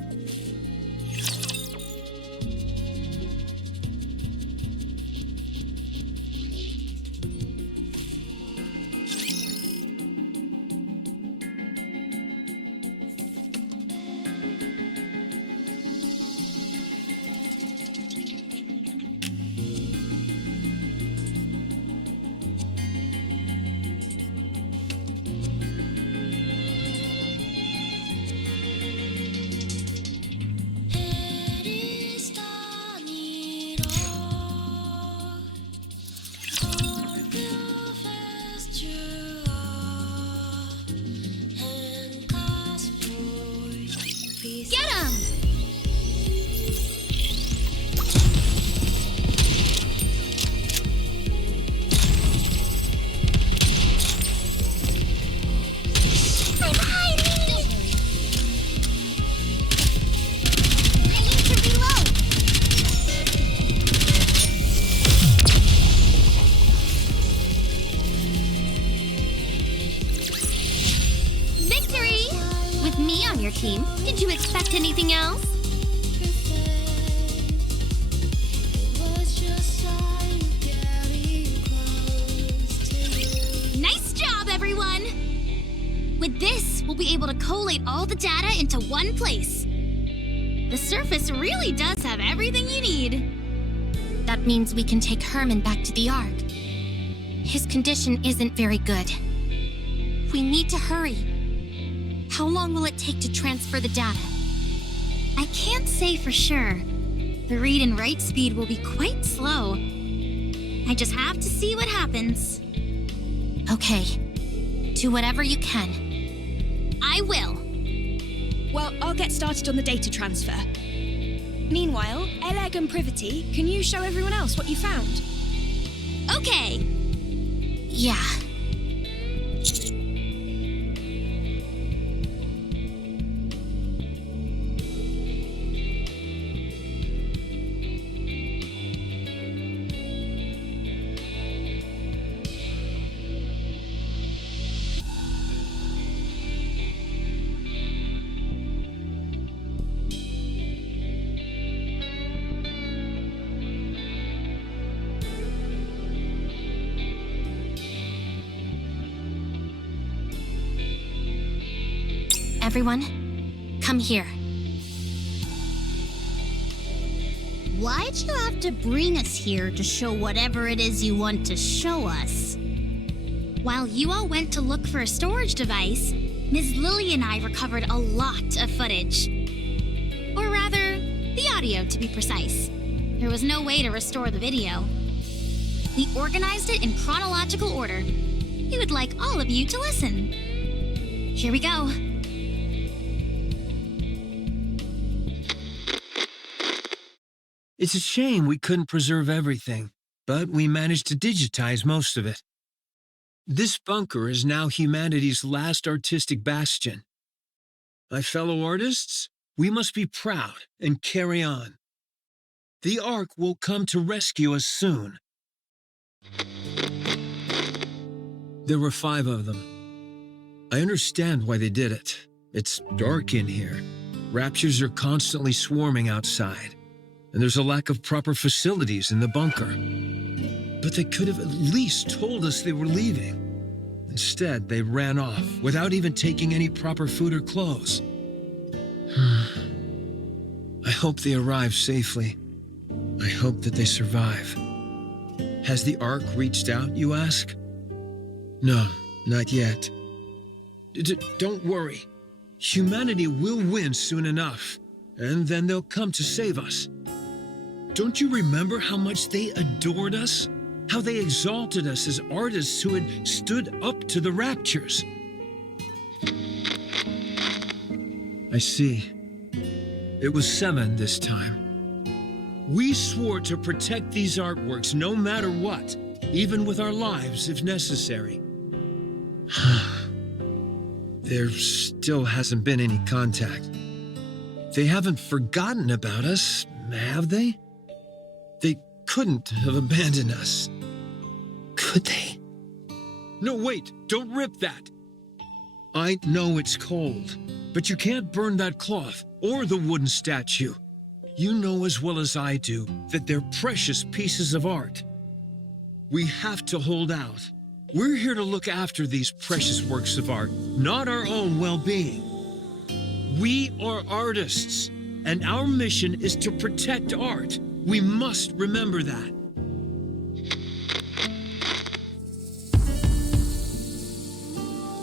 Team. Did you expect anything else? Nice job, everyone! With this, we'll be able to collate all the data into one place. The surface really does have everything you need. That means we can take Herman back to the Ark. His condition isn't very good. We need to hurry. How long will it take to transfer the data? I can't say for sure. The read and write speed will be quite slow. I just have to see what happens. Okay. Do whatever you can. I will. Well, I'll get started on the data transfer. Meanwhile, Eleg and Privity, can you show everyone else what you found? Okay. Yeah. Everyone, come here. Why'd you have to bring us here to show whatever it is you want to show us? While you all went to look for a storage device, Ms. Lily and I recovered a lot of footage. Or rather, the audio to be precise. There was no way to restore the video. We organized it in chronological order. We would like all of you to listen. Here we go. It's a shame we couldn't preserve everything, but we managed to digitize most of it. This bunker is now humanity's last artistic bastion. My fellow artists, we must be proud and carry on. The Ark will come to rescue us soon. There were 5 of them. I understand why they did it. It's dark in here. Raptures are constantly swarming outside. And there's a lack of proper facilities in the bunker. But they could have at least told us they were leaving. Instead, they ran off without even taking any proper food or clothes. I hope they arrive safely. I hope that they survive. Has the Ark reached out, you ask? No, not yet. Don't worry. Humanity will win soon enough, and then they'll come to save us. Don't you remember how much they adored us? How they exalted us as artists who had stood up to the raptures? I see. It was 7 this time. We swore to protect these artworks no matter what, even with our lives if necessary. There still hasn't been any contact. They haven't forgotten about us, have they? They couldn't have abandoned us. Could they? No, wait, don't rip that. I know it's cold, but you can't burn that cloth or the wooden statue. You know as well as I do that they're precious pieces of art. We have to hold out. We're here to look after these precious works of art, not our own well-being. We are artists, and our mission is to protect art. We must remember that.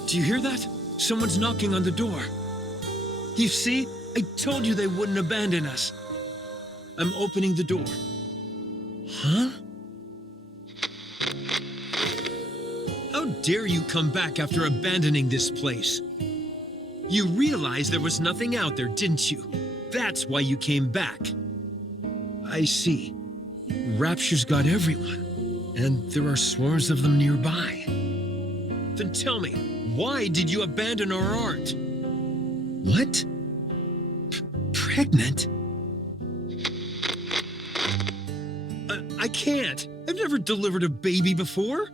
Do you hear that? Someone's knocking on the door. You see? I told you they wouldn't abandon us. I'm opening the door. Huh? How dare you come back after abandoning this place? You realized there was nothing out there, didn't you? That's why you came back. I see. Rapture's got everyone, and there are swarms of them nearby. Then tell me, why did you abandon our art? What? Pregnant? I can't. I've never delivered a baby before.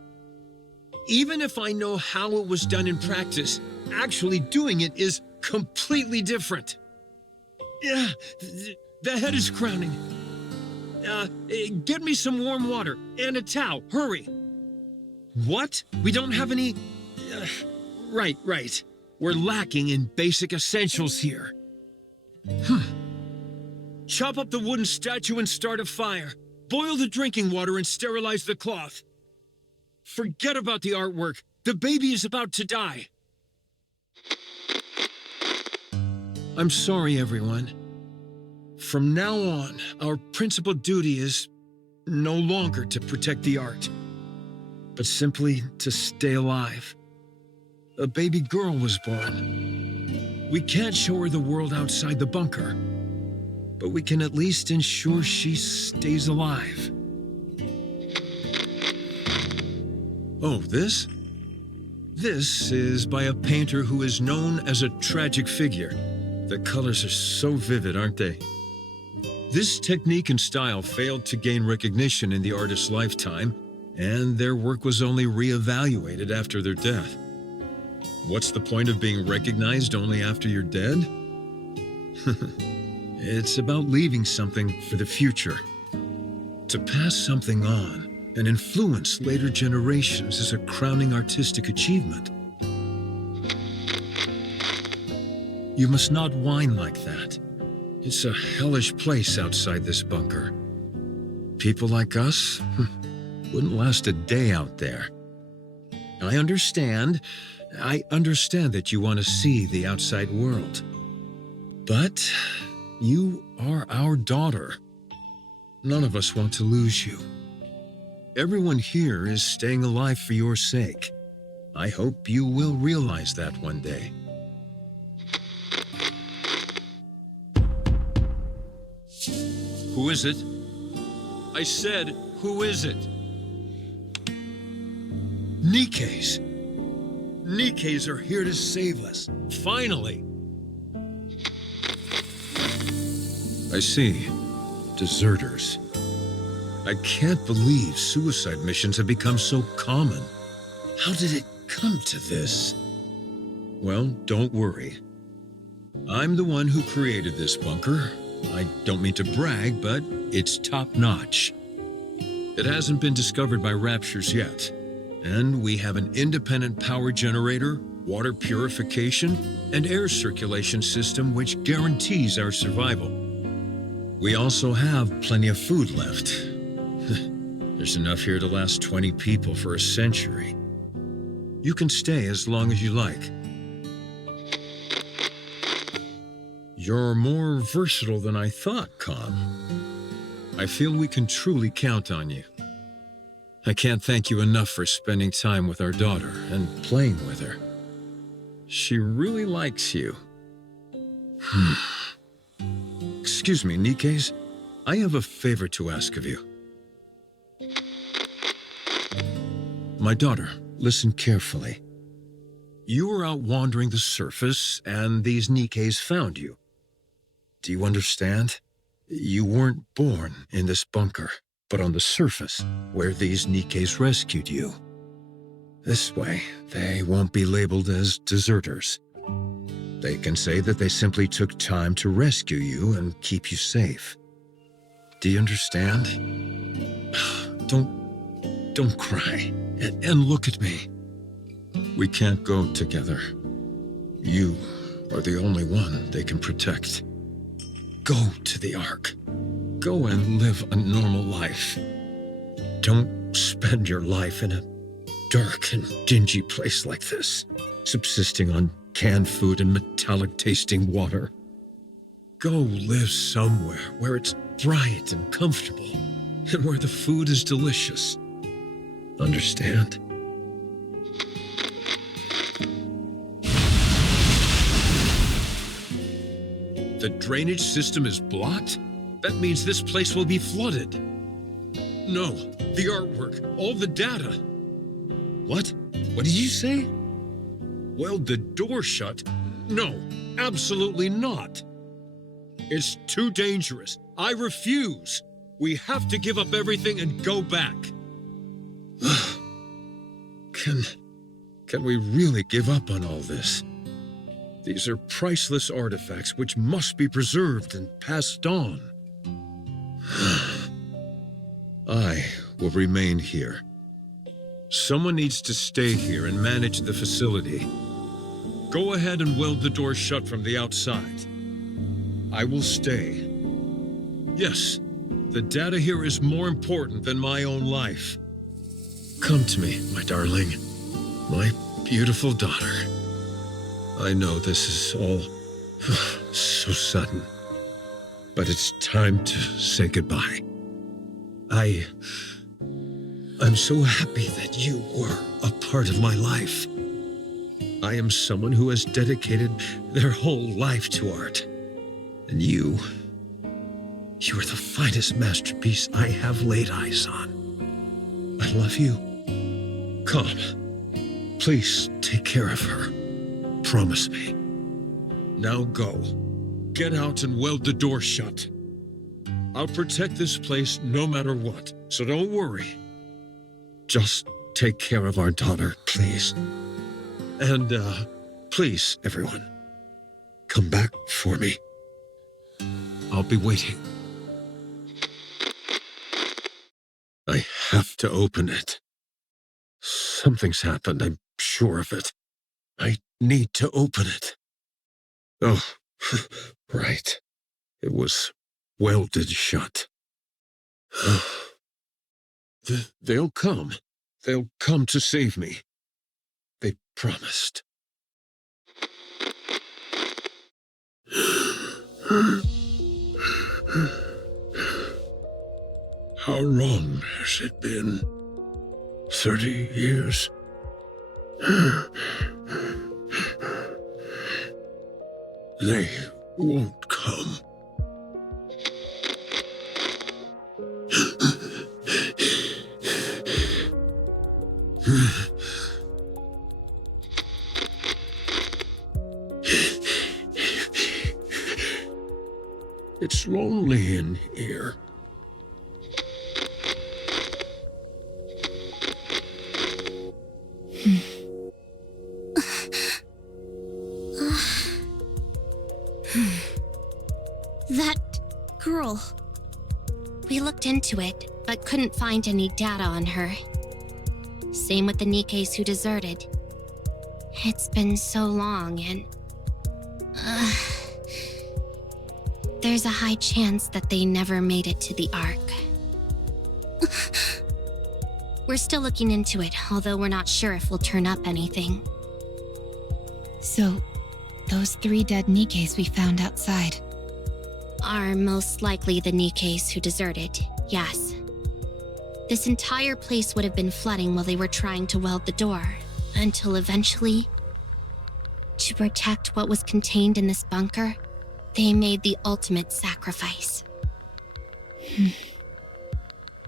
Even if I know how it was done in practice, actually doing it is completely different. Yeah, the head is crowning. Get me some warm water and a towel. Hurry. What? We don't have any... Right. We're lacking in basic essentials here. Chop up the wooden statue and start a fire. Boil the drinking water and sterilize the cloth. Forget about the artwork. The baby is about to die. I'm sorry, everyone. From now on, our principal duty is no longer to protect the art, but simply to stay alive. A baby girl was born. We can't show her the world outside the bunker, but we can at least ensure she stays alive. Oh, this? This is by a painter who is known as a tragic figure. The colors are so vivid, aren't they? This technique and style failed to gain recognition in the artist's lifetime, and their work was only re-evaluated after their death. What's the point of being recognized only after you're dead? It's about leaving something for the future. To pass something on and influence later generations is a crowning artistic achievement. You must not whine like that. It's a hellish place outside this bunker. People like us wouldn't last a day out there. I understand that you want to see the outside world. But you are our daughter. None of us want to lose you. Everyone here is staying alive for your sake. I hope you will realize that one day. Who is it? I said, who is it? Nikke's. Nikke's are here to save us. Finally. I see. Deserters. I can't believe suicide missions have become so common. How did it come to this? Well, don't worry. I'm the one who created this bunker. I don't mean to brag, but it's top-notch. It hasn't been discovered by raptures yet, and we have an independent power generator, water purification, and air circulation system which guarantees our survival. We also have plenty of food left. There's enough here to last 20 people for a century. You can stay as long as you like. You're more versatile than I thought, Con. I feel we can truly count on you. I can't thank you enough for spending time with our daughter and playing with her. She really likes you. Excuse me, Nikkes. I have a favor to ask of you. My daughter, listen carefully. You were out wandering the surface, and these Nikkes found you. Do you understand? You weren't born in this bunker, but on the surface, where these Nikkes rescued you. This way, they won't be labeled as deserters. They can say that they simply took time to rescue you and keep you safe. Do you understand? Don't cry, and look at me. We can't go together. You are the only one they can protect. Go to the Ark. Go and live a normal life. Don't spend your life in a dark and dingy place like this, subsisting on canned food and metallic-tasting water. Go live somewhere where it's bright and comfortable, and where the food is delicious. Understand? The drainage system is blocked? That means this place will be flooded. No, the artwork, all the data. What? What did you say? Weld the door shut? No, absolutely not. It's too dangerous. I refuse. We have to give up everything and go back. Can we really give up on all this? These are priceless artifacts which must be preserved and passed on. I will remain here. Someone needs to stay here and manage the facility. Go ahead and weld the door shut from the outside. I will stay. Yes, the data here is more important than my own life. Come to me, my darling. My beautiful daughter. I know this is all so sudden, but it's time to say goodbye. I'm so happy that you were a part of my life. I am someone who has dedicated their whole life to art. And you are the finest masterpiece I have laid eyes on. I love you. Come, please take care of her. Promise me. Now go. Get out and weld the door shut. I'll protect this place no matter what, so don't worry. Just take care of our daughter, please. And, please, everyone, come back for me. I'll be waiting. I have to open it. Something's happened, I'm sure of it. I need to open it. Oh, right. It was welded shut. They'll come. They'll come to save me. They promised. How long has it been? 30 years? They won't come. It's lonely in here. That girl. We looked into it, but couldn't find any data on her. Same with the Nikkes who deserted. It's been so long and... there's a high chance that they never made it to the Ark. We're still looking into it, although we're not sure if we'll turn up anything. So, Those 3 dead Nikkes we found outside. Are most likely the Nikkes who deserted, yes. This entire place would have been flooding while they were trying to weld the door, until eventually, to protect what was contained in this bunker, they made the ultimate sacrifice.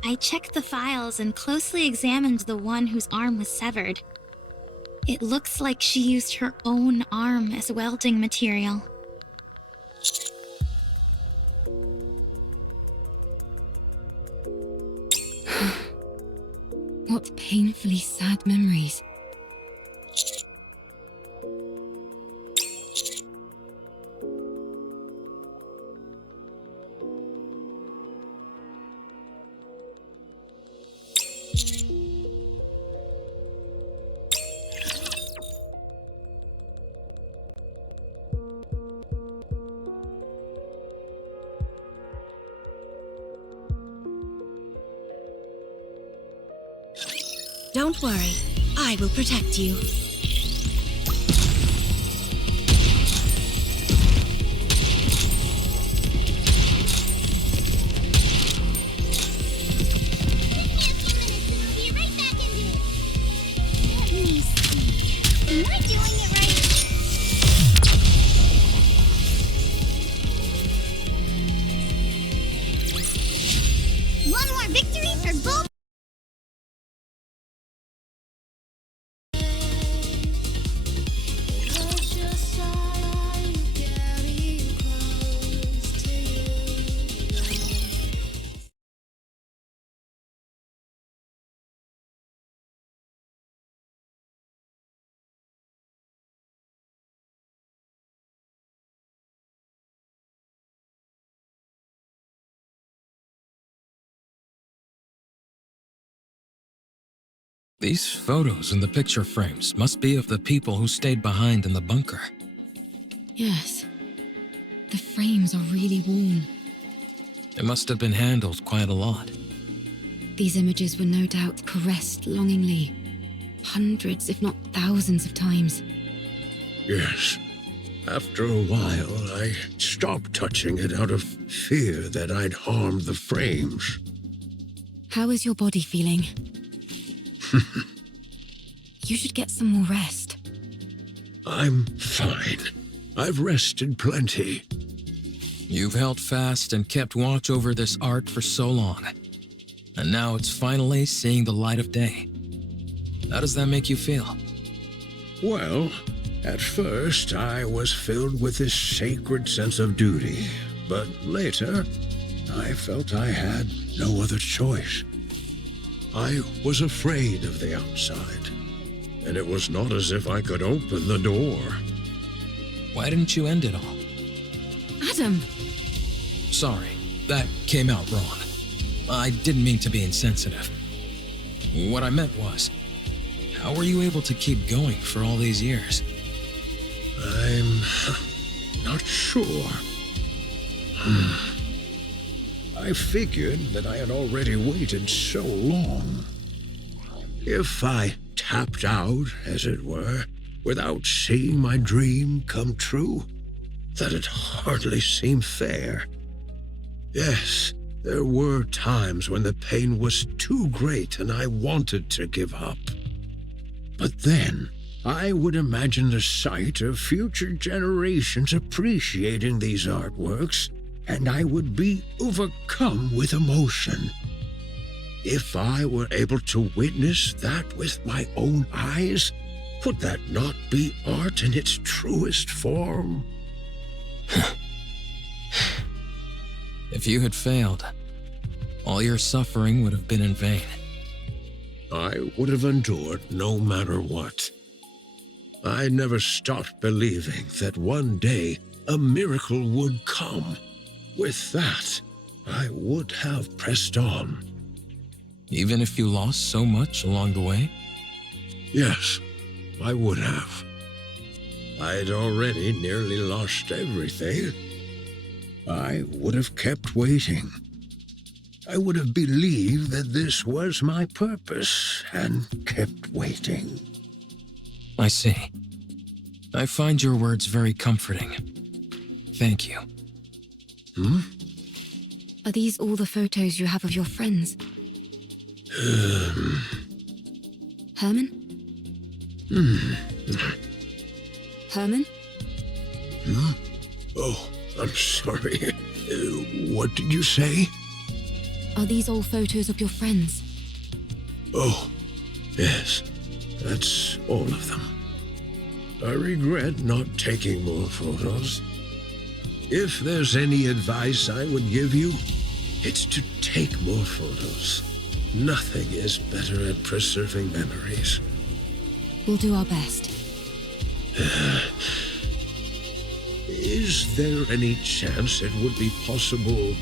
I checked the files and closely examined the one whose arm was severed. It looks like she used her own arm as welding material. What painfully sad memories. Don't worry, I will protect you. Am I doing it right? One more victory for both. These photos in the picture frames must be of the people who stayed behind in the bunker. Yes. The frames are really worn. It must have been handled quite a lot. These images were no doubt caressed longingly. Hundreds, if not thousands of times. Yes. After a while, I stopped touching it out of fear that I'd harmed the frames. How is your body feeling? You should get some more rest. I'm fine. I've rested plenty. You've held fast and kept watch over this art for so long. And now it's finally seeing the light of day. How does that make you feel? Well, at first I was filled with this sacred sense of duty, but later I felt I had no other choice. I was afraid of the outside, and it was not as if I could open the door. Why didn't you end it all? Adam! Sorry, that came out wrong. I didn't mean to be insensitive. What I meant was, how were you able to keep going for all these years? I'm not sure. I figured that I had already waited so long. If I tapped out, as it were, without seeing my dream come true, that'd hardly seem fair. Yes, there were times when the pain was too great and I wanted to give up. But then, I would imagine the sight of future generations appreciating these artworks, and I would be overcome with emotion. If I were able to witness that with my own eyes, would that not be art in its truest form? If you had failed, all your suffering would have been in vain. I would have endured no matter what. I never stopped believing that one day a miracle would come. With that, I would have pressed on. Even if you lost so much along the way? Yes, I would have. I'd already nearly lost everything. I would have kept waiting. I would have believed that this was my purpose and kept waiting. I see. I find your words very comforting. Thank you. Are these all the photos you have of your friends? Herman? Herman? Oh, I'm sorry. What did you say? Are these all photos of your friends? Oh, yes. That's all of them. I regret not taking more photos. If there's any advice I would give you, it's to take more photos. Nothing is better at preserving memories. We'll do our best. Is there any chance it would be possible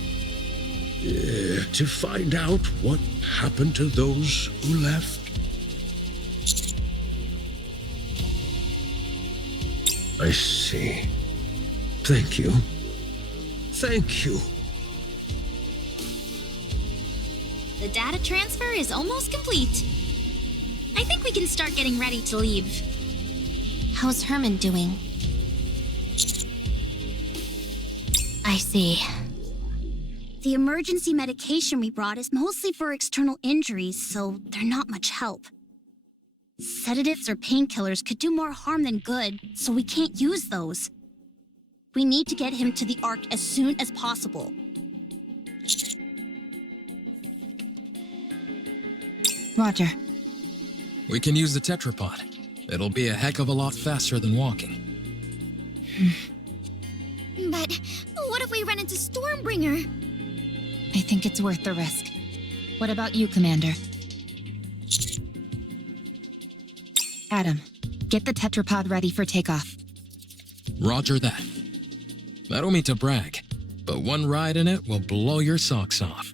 to find out what happened to those who left? I see. Thank you. Thank you. The data transfer is almost complete. I think we can start getting ready to leave. How's Herman doing? I see. The emergency medication we brought is mostly for external injuries, so they're not much help. Sedatives or painkillers could do more harm than good, so we can't use those. We need to get him to the Ark as soon as possible. Roger. We can use the tetrapod. It'll be a heck of a lot faster than walking. But what if we run into Stormbringer? I think it's worth the risk. What about you, Commander? Adam, get the tetrapod ready for takeoff. Roger that. I don't mean to brag, but one ride in it will blow your socks off.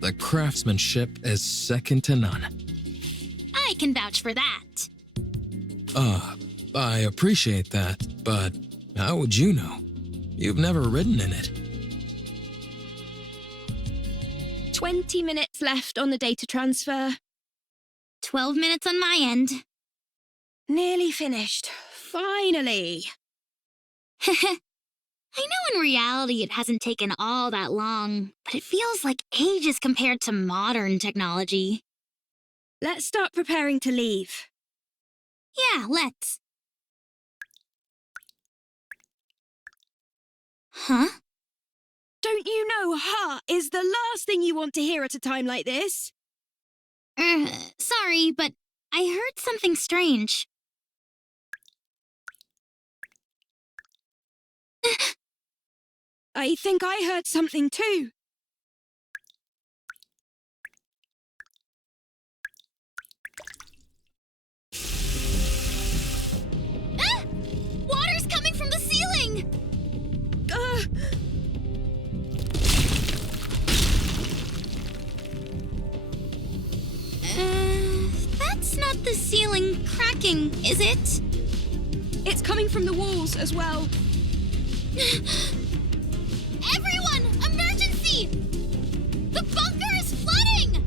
The craftsmanship is second to none. I can vouch for that. I appreciate that, but how would you know? You've never ridden in it. 20 minutes left on the data transfer. 12 minutes on my end. Nearly finished. Finally. I know in reality it hasn't taken all that long, but it feels like ages compared to modern technology. Let's start preparing to leave. Yeah, let's. Huh? Don't you know "ha" is the last thing you want to hear at a time like this? Sorry, but I heard something strange. I think I heard something too. Ah! Water's coming from the ceiling! That's not the ceiling cracking, is it? It's coming from the walls as well. Everyone! Emergency! The bunker is flooding!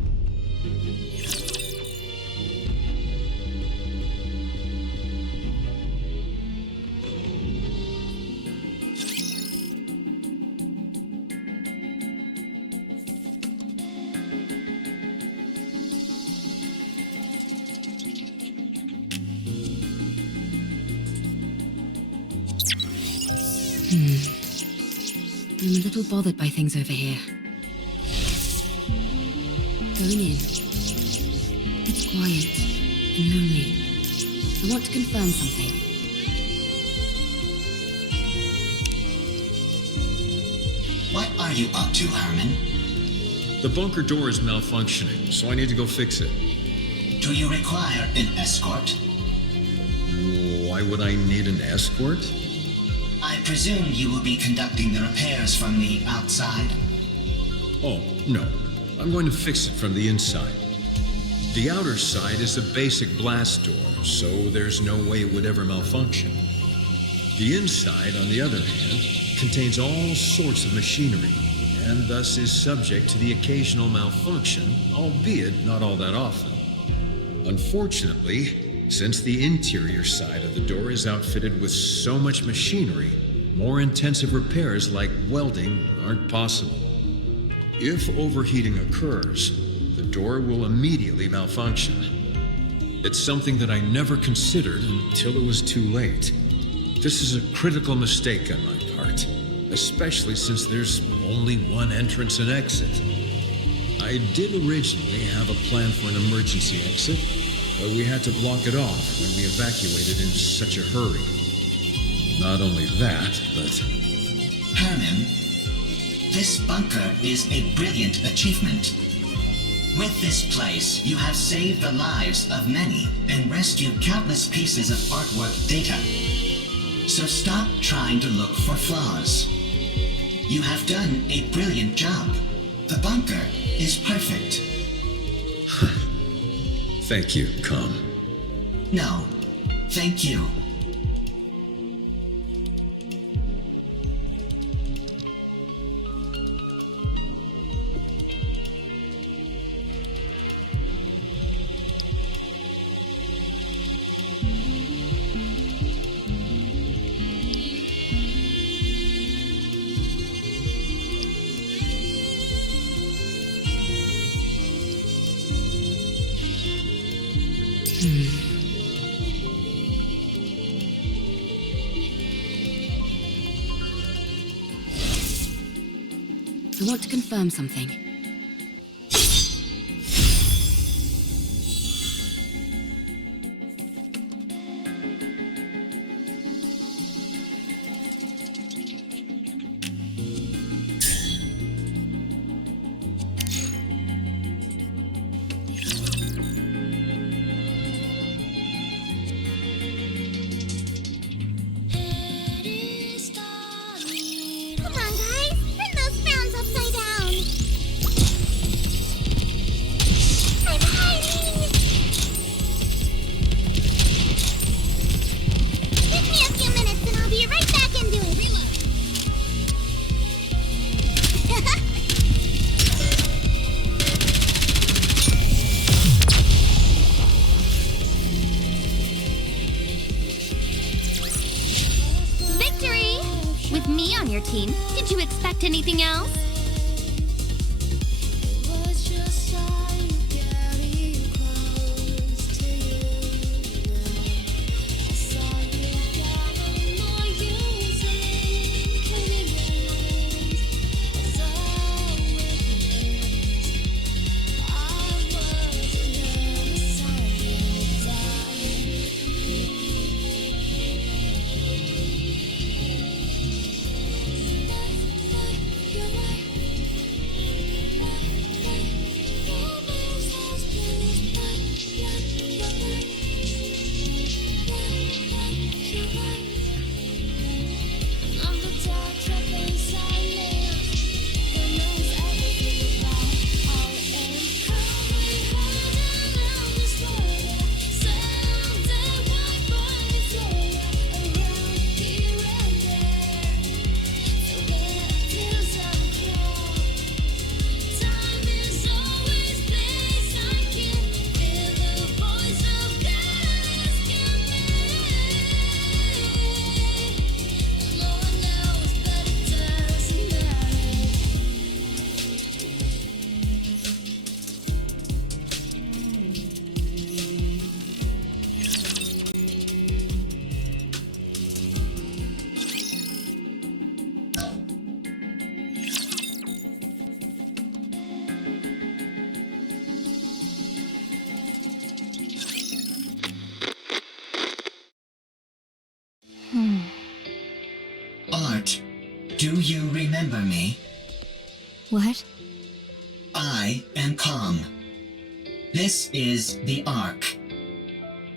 I'm a little bothered by things over here. Going in. It's quiet and lonely. I want to confirm something. What are you up to, Herman? The bunker door is malfunctioning, so I need to go fix it. Do you require an escort? Why would I need an escort? I presume you will be conducting the repairs from the outside? Oh, no. I'm going to fix it from the inside. The outer side is a basic blast door, so there's no way it would ever malfunction. The inside, on the other hand, contains all sorts of machinery, and thus is subject to the occasional malfunction, albeit not all that often. Unfortunately, Since the interior side of the door is outfitted with so much machinery, more intensive repairs like welding aren't possible. If overheating occurs, the door will immediately malfunction. It's something that I never considered until it was too late. This is a critical mistake on my part, especially since there's only one entrance and exit. I did originally have a plan for an emergency exit, but we had to block it off when we evacuated in such a hurry. Not only that, but... Herman, this bunker is a brilliant achievement. With this place, you have saved the lives of many and rescued countless pieces of artwork data. So stop trying to look for flaws. You have done a brilliant job. The bunker is perfect. Thank you, Com. No, thank you. I want to confirm something. Come on, guys! Turn those frowns upside down! I'm hiding! Give me a few minutes and I'll be right back into it! Victory! With me on your team, did you expect anything else? Art, do you remember me? What? I am Com. This is the Ark.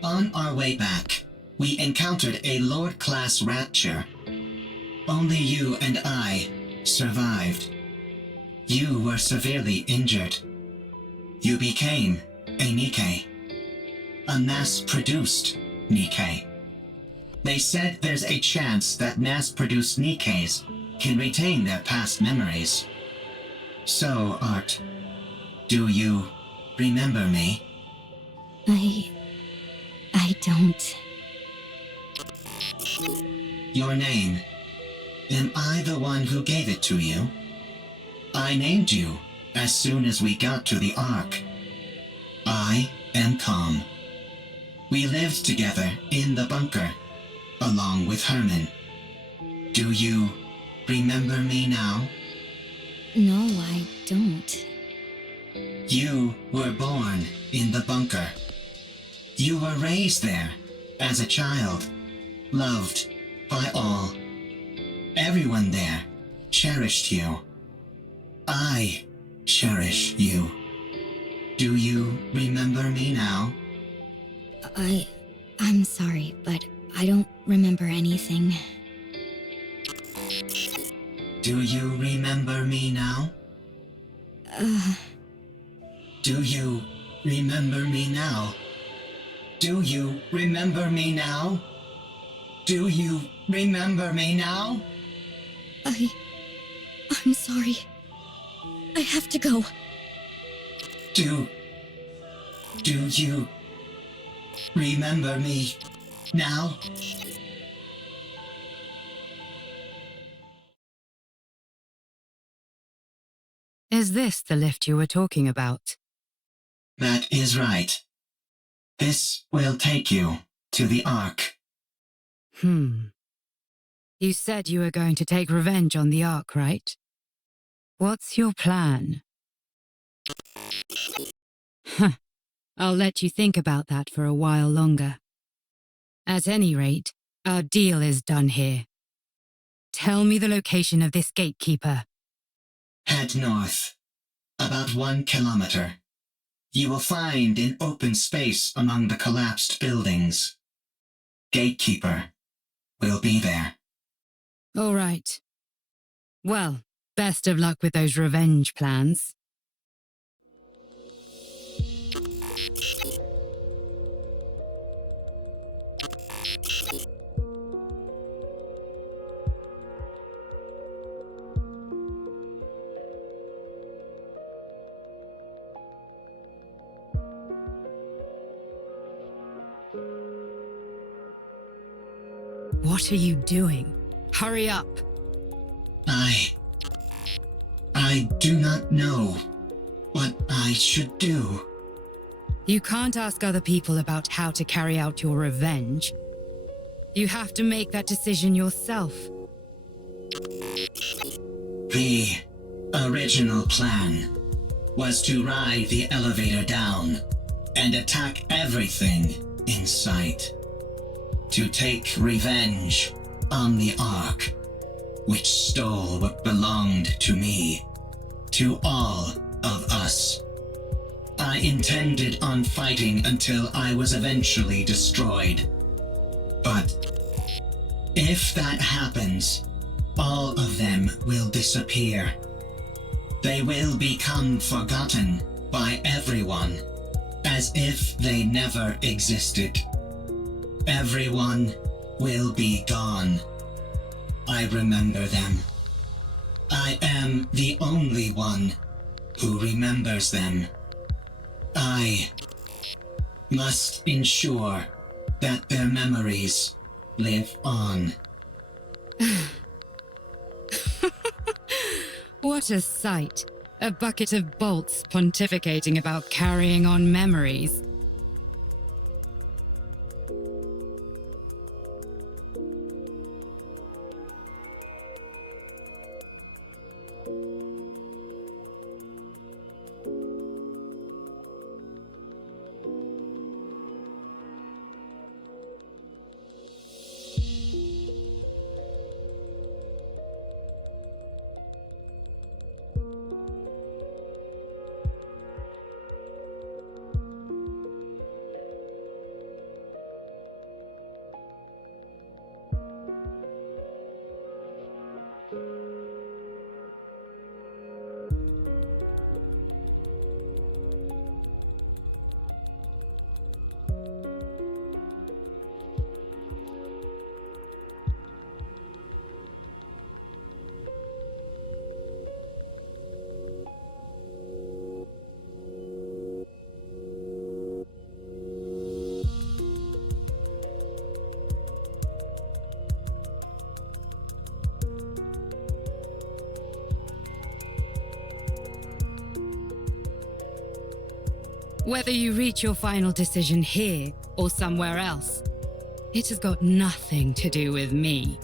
On our way back, we encountered a Lord-class rapture. Only you and I survived. You were severely injured. You became a Nikke. A mass-produced Nikke. They said there's a chance that mass-produced Nikkes can retain their past memories. So, Art, do you remember me? I I don't. Your name. Am I the one who gave it to you? I named you as soon as we got to the Ark. I am Calm. We lived together in the bunker, along with Herman. Do you remember me now? No, I don't. You were born in the bunker. You were raised there as a child, loved by all. Everyone there cherished you. I cherish you. Do you remember me now? I'm sorry, but I don't remember anything. Do you remember me now? Do you remember me now? Do you remember me now? Do you remember me now? I'm sorry. I have to go. Do you remember me now? Is this the lift you were talking about? That is right. This will take you to the Ark. You said you were going to take revenge on the Ark, right? What's your plan? I'll let you think about that for a while longer. At any rate, our deal is done here. Tell me the location of this gatekeeper. Head north, about 1 kilometer. You will find an open space among the collapsed buildings. Gatekeeper will be there. All right. Well, best of luck with those revenge plans. What are you doing? Hurry up! I do not know what I should do. You can't ask other people about how to carry out your revenge. You have to make that decision yourself. The original plan was to ride the elevator down and attack everything in sight. To take revenge on the Ark, which stole what belonged to me, to all of us. I intended on fighting until I was eventually destroyed. But if that happens, all of them will disappear. They will become forgotten by everyone, as if they never existed. Everyone will be gone. I remember them. I am the only one who remembers them. I must ensure that their memories live on. What a sight. A bucket of bolts pontificating about carrying on memories. Whether you reach your final decision here or somewhere else, it has got nothing to do with me.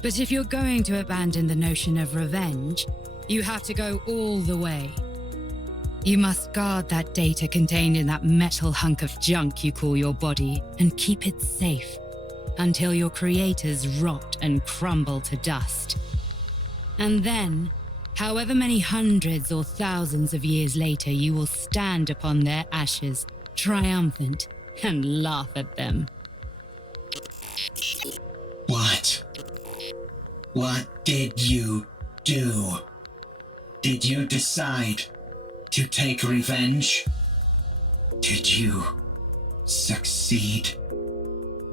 But if you're going to abandon the notion of revenge, you have to go all the way. You must guard that data contained in that metal hunk of junk you call your body and keep it safe until your creators rot and crumble to dust. And then, however many hundreds or thousands of years later, you will stand upon their ashes, triumphant, and laugh at them. What? What did you do? Did you decide to take revenge? Did you succeed?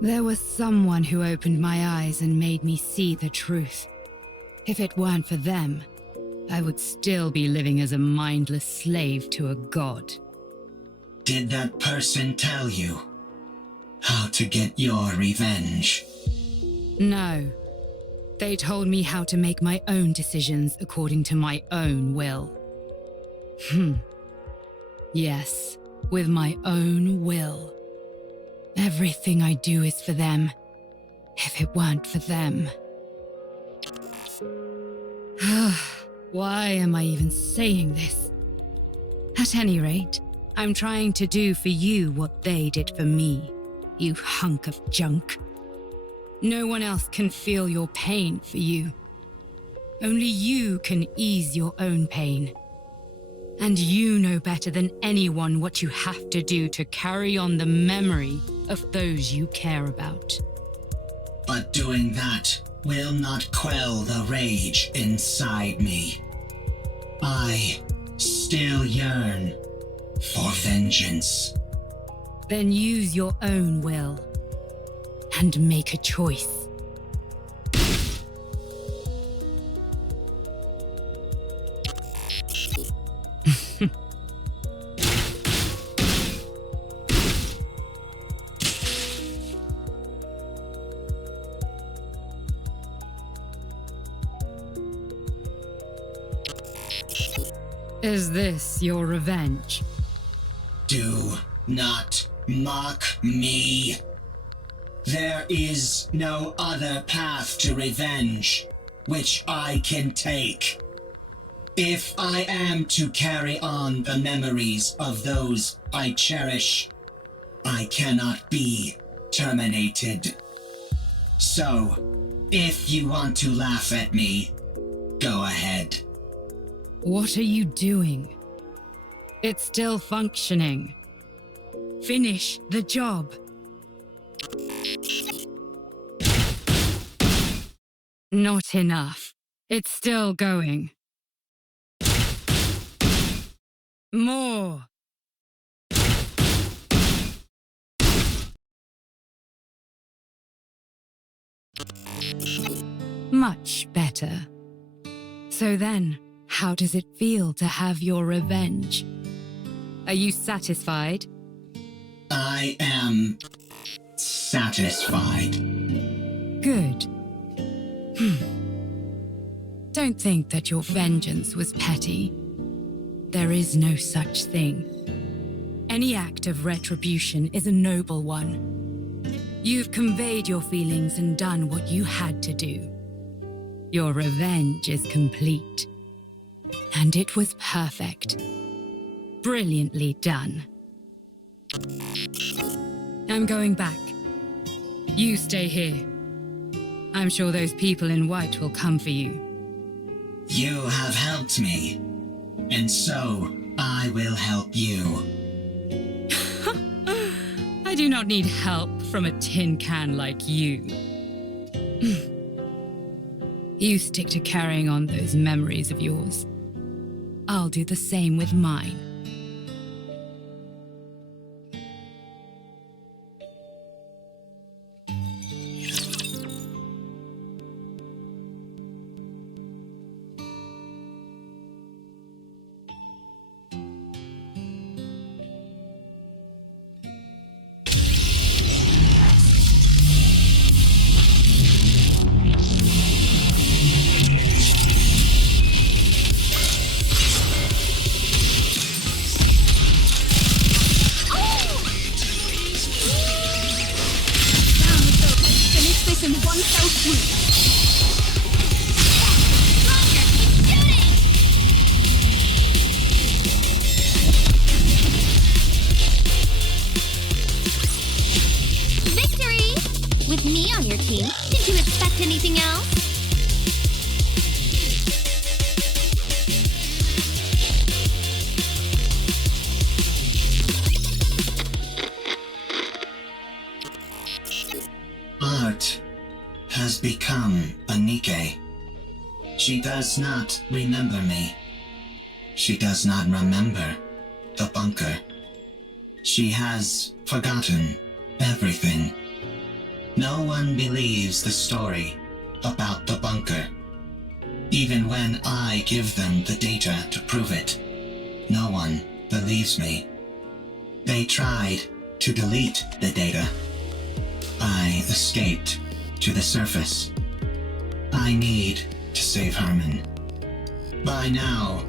There was someone who opened my eyes and made me see the truth. If it weren't for them, I would still be living as a mindless slave to a god. Did that person tell you how to get your revenge? No. They told me how to make my own decisions according to my own will. Yes, with my own will. Everything I do is for them. If it weren't for them... Why am I even saying this? At any rate, I'm trying to do for you what they did for me, you hunk of junk. No one else can feel your pain for you. Only you can ease your own pain. And you know better than anyone what you have to do to carry on the memory of those you care about. But doing that will not quell the rage inside me. I still yearn for vengeance. Then use your own will and make a choice. Is this your revenge? Do not mock me. There is no other path to revenge which I can take. If I am to carry on the memories of those I cherish, I cannot be terminated. So, if you want to laugh at me, go ahead. What are you doing? It's still functioning. Finish the job. Not enough. It's still going. More. Much better. So then, how does it feel to have your revenge? Are you satisfied? I am satisfied. Good. Don't think that your vengeance was petty. There is no such thing. Any act of retribution is a noble one. You've conveyed your feelings and done what you had to do. Your revenge is complete. And it was perfect. Brilliantly done. I'm going back. You stay here. I'm sure those people in white will come for you. You have helped me, and so I will help you. I do not need help from a tin can like you. You stick to carrying on those memories of yours. I'll do the same with mine. Anything else? Art has become a Nikke. She does not remember me. She does not remember the bunker. She has forgotten everything. No one believes the story about the bunker. Even when I give them the data to prove it, no one believes me. They tried to delete the data. I escaped to the surface. I need to save Herman. By now,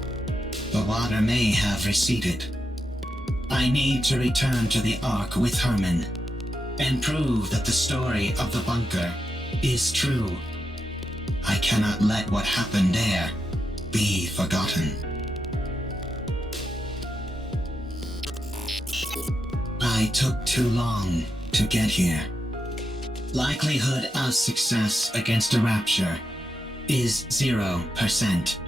the water may have receded. I need to return to the Ark with Herman and prove that the story of the bunker is true. I cannot let what happened there be forgotten. I took too long to get here. Likelihood of success against a rapture is 0%.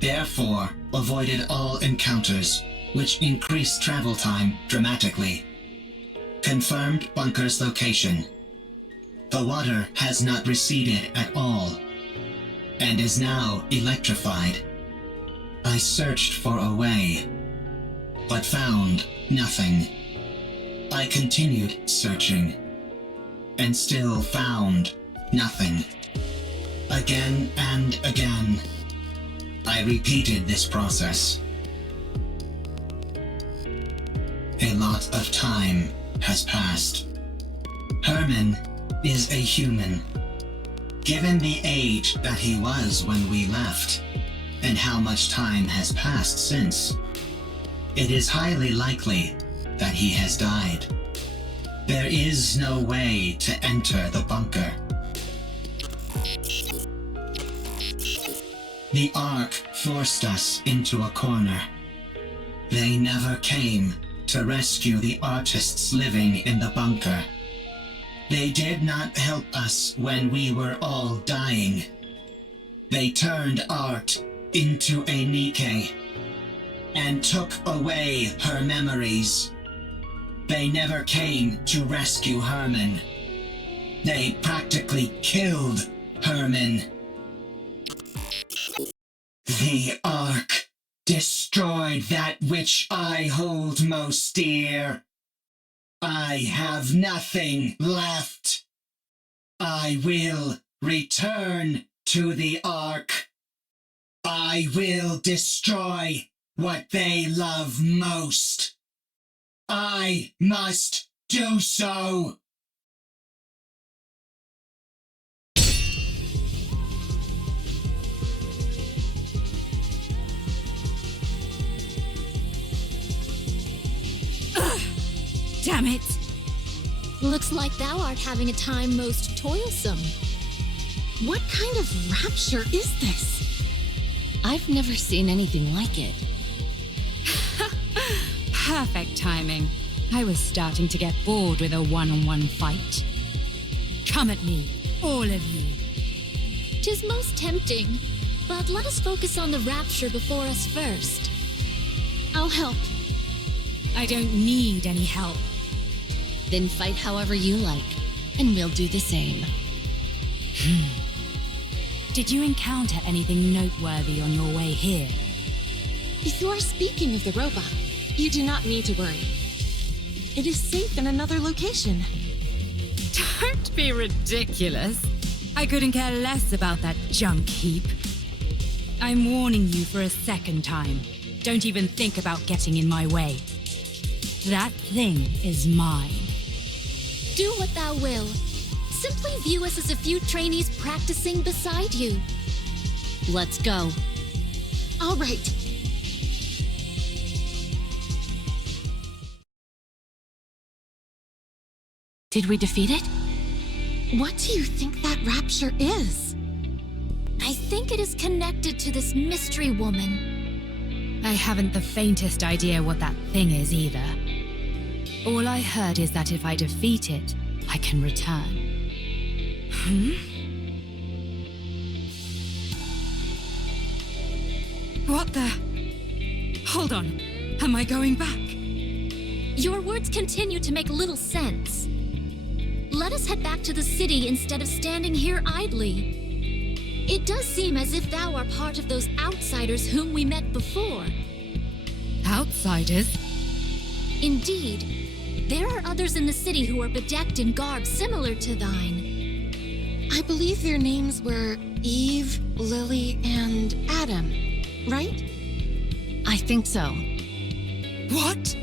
Therefore, avoided all encounters, which increased travel time dramatically. Confirmed bunker's location. The water has not receded at all, and is now electrified. I searched for a way, but found nothing. I continued searching, and still found nothing. Again and again, I repeated this process. A lot of time has passed. Herman is a human. Given the age that he was when we left, and how much time has passed since, it is highly likely that he has died. There is no way to enter the bunker. The Ark forced us into a corner. They never came to rescue the artists living in the bunker. They did not help us when we were all dying. They turned art into a Nikke and took away her memories. They never came to rescue Herman. They practically killed Herman. The Ark destroyed that which I hold most dear. I have nothing left. I will return to the Ark. I will destroy what they love most. I must do so. Damn it! Looks like thou art having a time most toilsome. What kind of rapture is this? I've never seen anything like it. Perfect timing. I was starting to get bored with a one-on-one fight. Come at me, all of you. 'Tis most tempting, but let us focus on the rapture before us first. I'll help. I don't need any help. Then fight however you like, and we'll do the same. Did you encounter anything noteworthy on your way here? If you are speaking of the robot, you do not need to worry. It is safe in another location. Don't be ridiculous. I couldn't care less about that junk heap. I'm warning you for a second time. Don't even think about getting in my way. That thing is mine. Do what thou will. Simply view us as a few trainees practicing beside you. Let's go. All right. Did we defeat it? What do you think that rapture is? I think it is connected to this mystery woman. I haven't the faintest idea what that thing is either. All I heard is that if I defeat it, I can return. What the? Hold on. Am I going back? Your words continue to make little sense. Let us head back to the city instead of standing here idly. It does seem as if thou are part of those outsiders whom we met before. Outsiders? Indeed. There are others in the city who are bedecked in garb similar to thine. I believe their names were Eve, Lily, and Adam, right? I think so. What?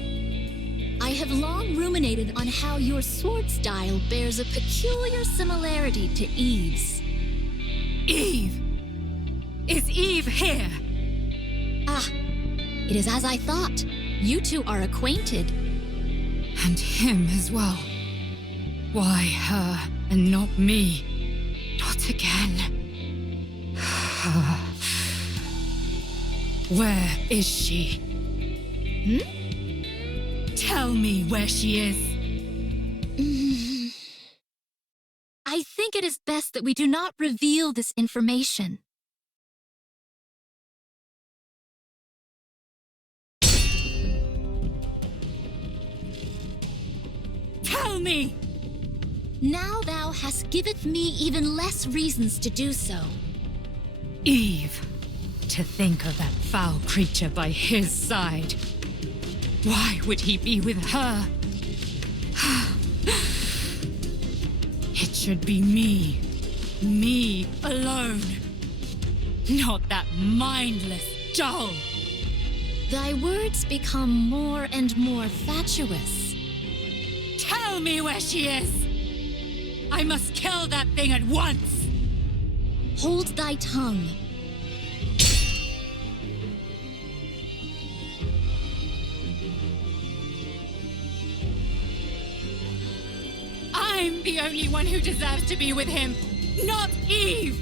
I have long ruminated on how your sword style bears a peculiar similarity to Eve's. Eve! Is Eve here? Ah, it is as I thought. You two are acquainted. And him as well. Why her and not me? Not again. Where is she? Tell me where she is. I think it is best that we do not reveal this information. Tell me! Now thou hast giveth me even less reasons to do so. Eve. To think of that foul creature by his side. Why would he be with her? It should be me. Me alone. Not that mindless doll. Thy words become more and more fatuous. Tell me where she is! I must kill that thing at once! Hold thy tongue. I'm the only one who deserves to be with him, not Eve!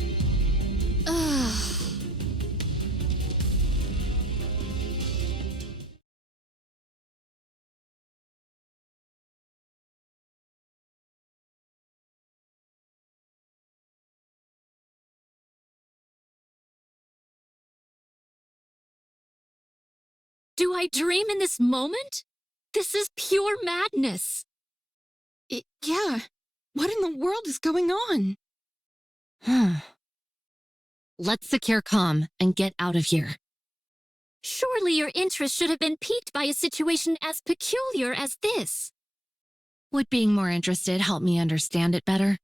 Do I dream in this moment? This is pure madness. Yeah. What in the world is going on? Let's secure comm and get out of here. Surely your interest should have been piqued by a situation as peculiar as this. Would being more interested help me understand it better?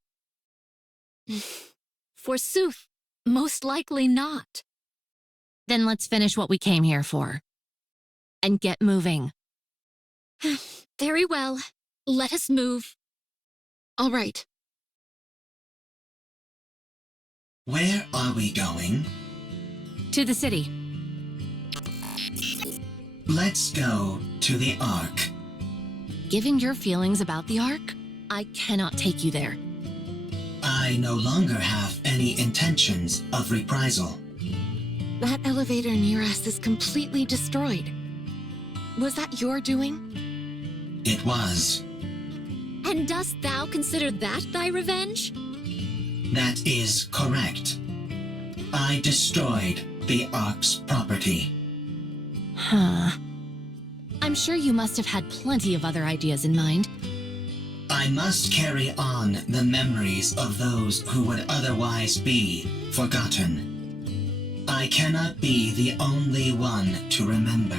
Forsooth, most likely not. Then let's finish what we came here for. And get moving. Very well. Let us move. All right. Where are we going? To the city. Let's go to the Ark. Given your feelings about the Ark, I cannot take you there. I no longer have any intentions of reprisal. That elevator near us is completely destroyed. Was that your doing? It was. And dost thou consider that thy revenge? That is correct. I destroyed the Ark's property. I'm sure you must have had plenty of other ideas in mind. I must carry on the memories of those who would otherwise be forgotten. I cannot be the only one to remember.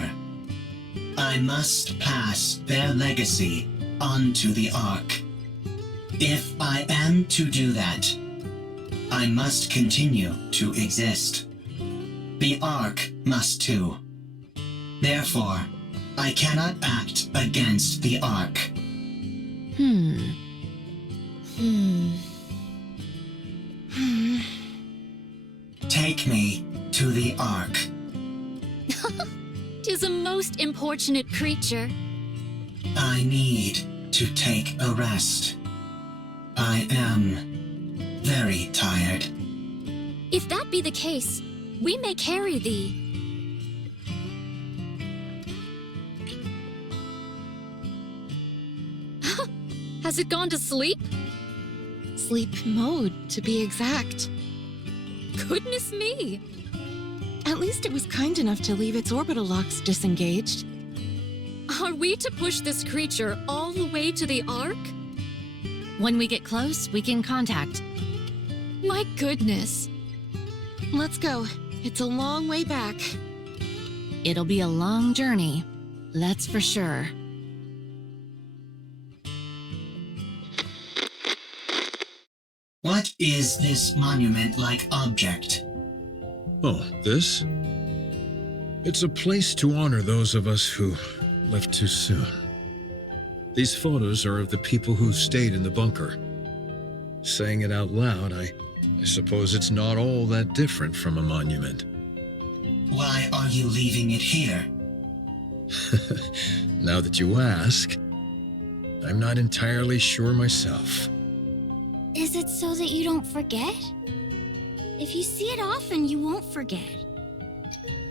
I must pass their legacy onto the Ark. If I am to do that, I must continue to exist. The Ark must too. Therefore, I cannot act against the Ark. Take me to the Ark. 'Tis a most importunate creature. I need to take a rest. I am very tired. If that be the case, we may carry thee. Has it gone to sleep? Sleep mode, to be exact. Goodness me! At At least it was kind enough to leave its orbital locks disengaged. Are we to push this creature all the way to the Ark? When we get close, we can contact. My goodness. Let's go. It's a long way back. It'll be a long journey, that's for sure. What is this monument-like object? Oh, this? It's a place to honor those of us who left too soon. These photos are of the people who stayed in the bunker. Saying it out loud, I suppose it's not all that different from a monument. Why are you leaving it here? Now that you ask, I'm not entirely sure myself. Is it so that you don't forget? If you see it often, you won't forget.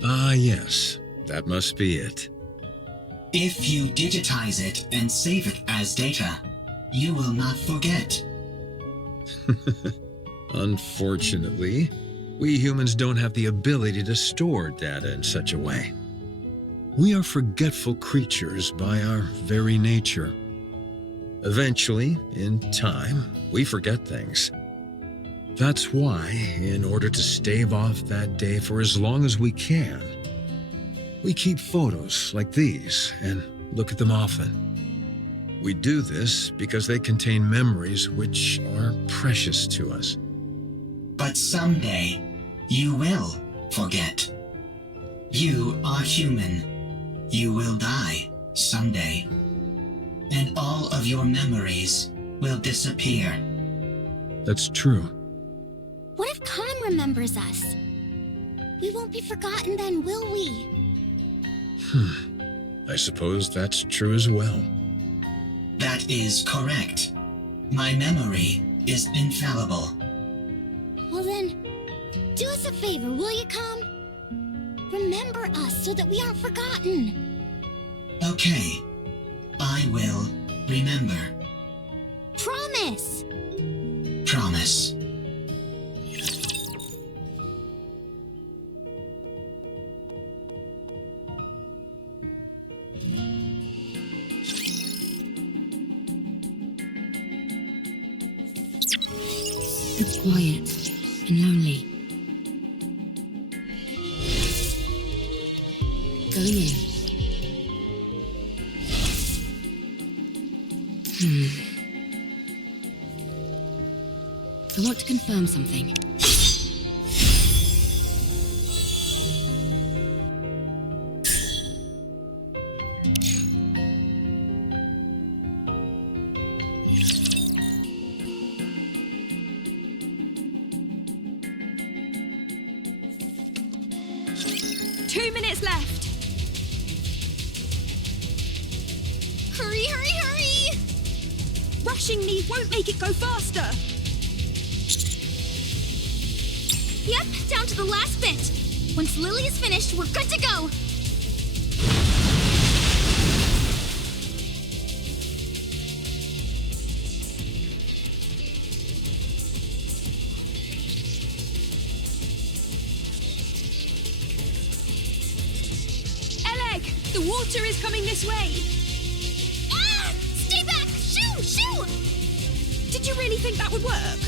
Ah, yes. That must be it. If you digitize it and save it as data, you will not forget. Unfortunately, we humans don't have the ability to store data in such a way. We are forgetful creatures by our very nature. Eventually, in time, we forget things. That's why, in order to stave off that day for as long as we can, we keep photos like these and look at them often. We do this because they contain memories which are precious to us. But someday, you will forget. You are human. You will die someday. And all of your memories will disappear. That's true. What if Khan remembers us? We won't be forgotten then, will we? I suppose that's true as well. That is correct. My memory is infallible. Well then, do us a favor, will you, Khan? Remember us so that we aren't forgotten. Okay. I will remember. Promise! Promise. It's quiet and lonely. Go near. I want to confirm something. Two minutes left. Hurry, hurry, hurry! Rushing me won't make it go faster. Yep, down to the last bit. Once Lily is finished, we're good to go. Eleg, the water is coming this way. Ah! Stay back! Shoo! Shoo! Did you really think that would work?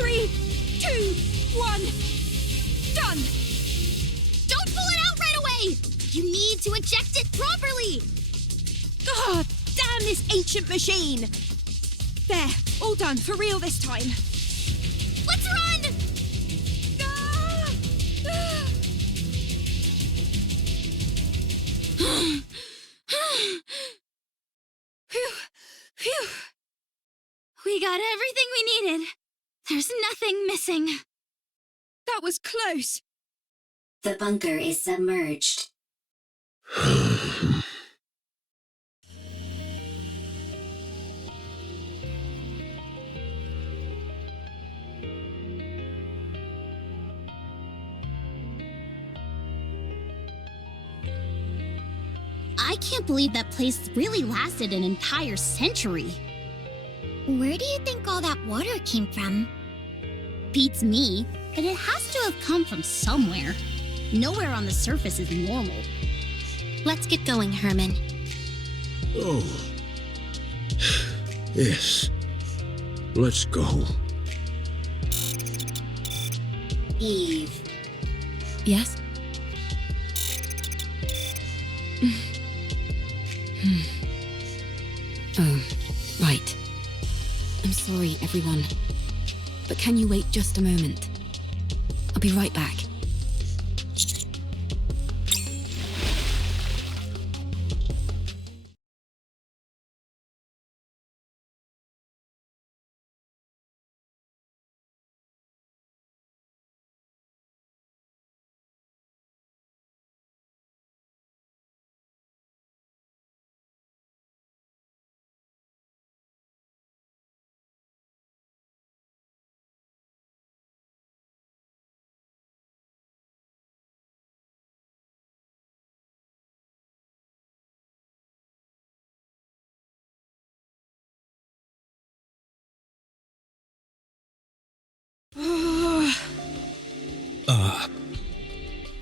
Three, two, one, done! Don't pull it out right away! You need to eject it properly! God damn this ancient machine! There, all done, for real this time. Let's run! Ah! Phew, phew. We got everything we needed. There's nothing missing. That was close. The bunker is submerged. I can't believe that place really lasted an entire century. Where do you think all that water came from? Beats me, but it has to have come from somewhere. Nowhere on the surface is normal. Let's get going, Herman. Oh. Yes. Let's go. Eve. Yes? Oh, right. I'm sorry, everyone. But can you wait just a moment? I'll be right back.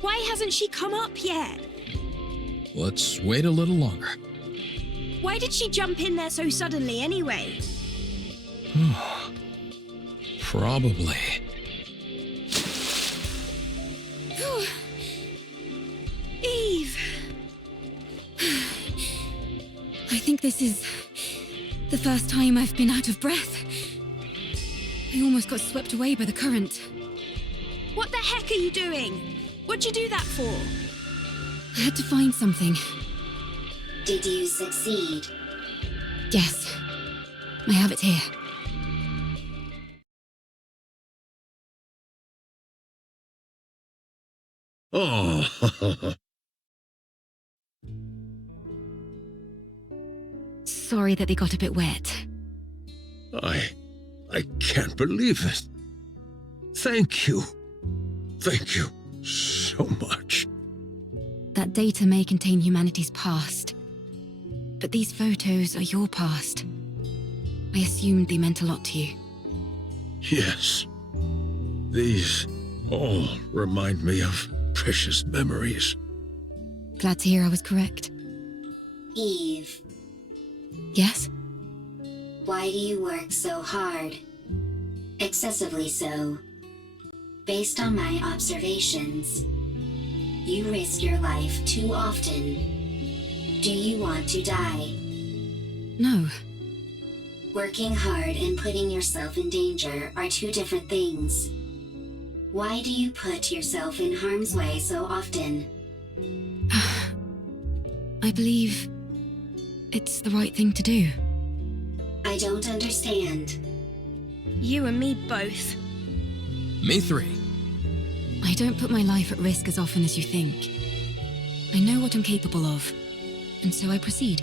Why hasn't she come up yet? Let's wait a little longer. Why did she jump in there so suddenly anyway? Probably. Eve! I think this is the first time I've been out of breath. I almost got swept away by the current. What the heck are you doing? What'd you do that for? I had to find something. Did you succeed? Yes. I have it here. Oh. Sorry that they got a bit wet. I can't believe it. Thank you. Thank you so much. That data may contain humanity's past, but these photos are your past. I assumed they meant a lot to you. Yes. These all remind me of precious memories. Glad to hear I was correct. Eve, Yes? why do you work so hard? Excessively so. Based on my observations, you risk your life too often. Do you want to die? No. Working hard and putting yourself in danger are two different things. Why do you put yourself in harm's way so often? I believe it's the right thing to do. I don't understand. You and me both. Me three. I don't put my life at risk as often as you think. I know what I'm capable of, and so I proceed.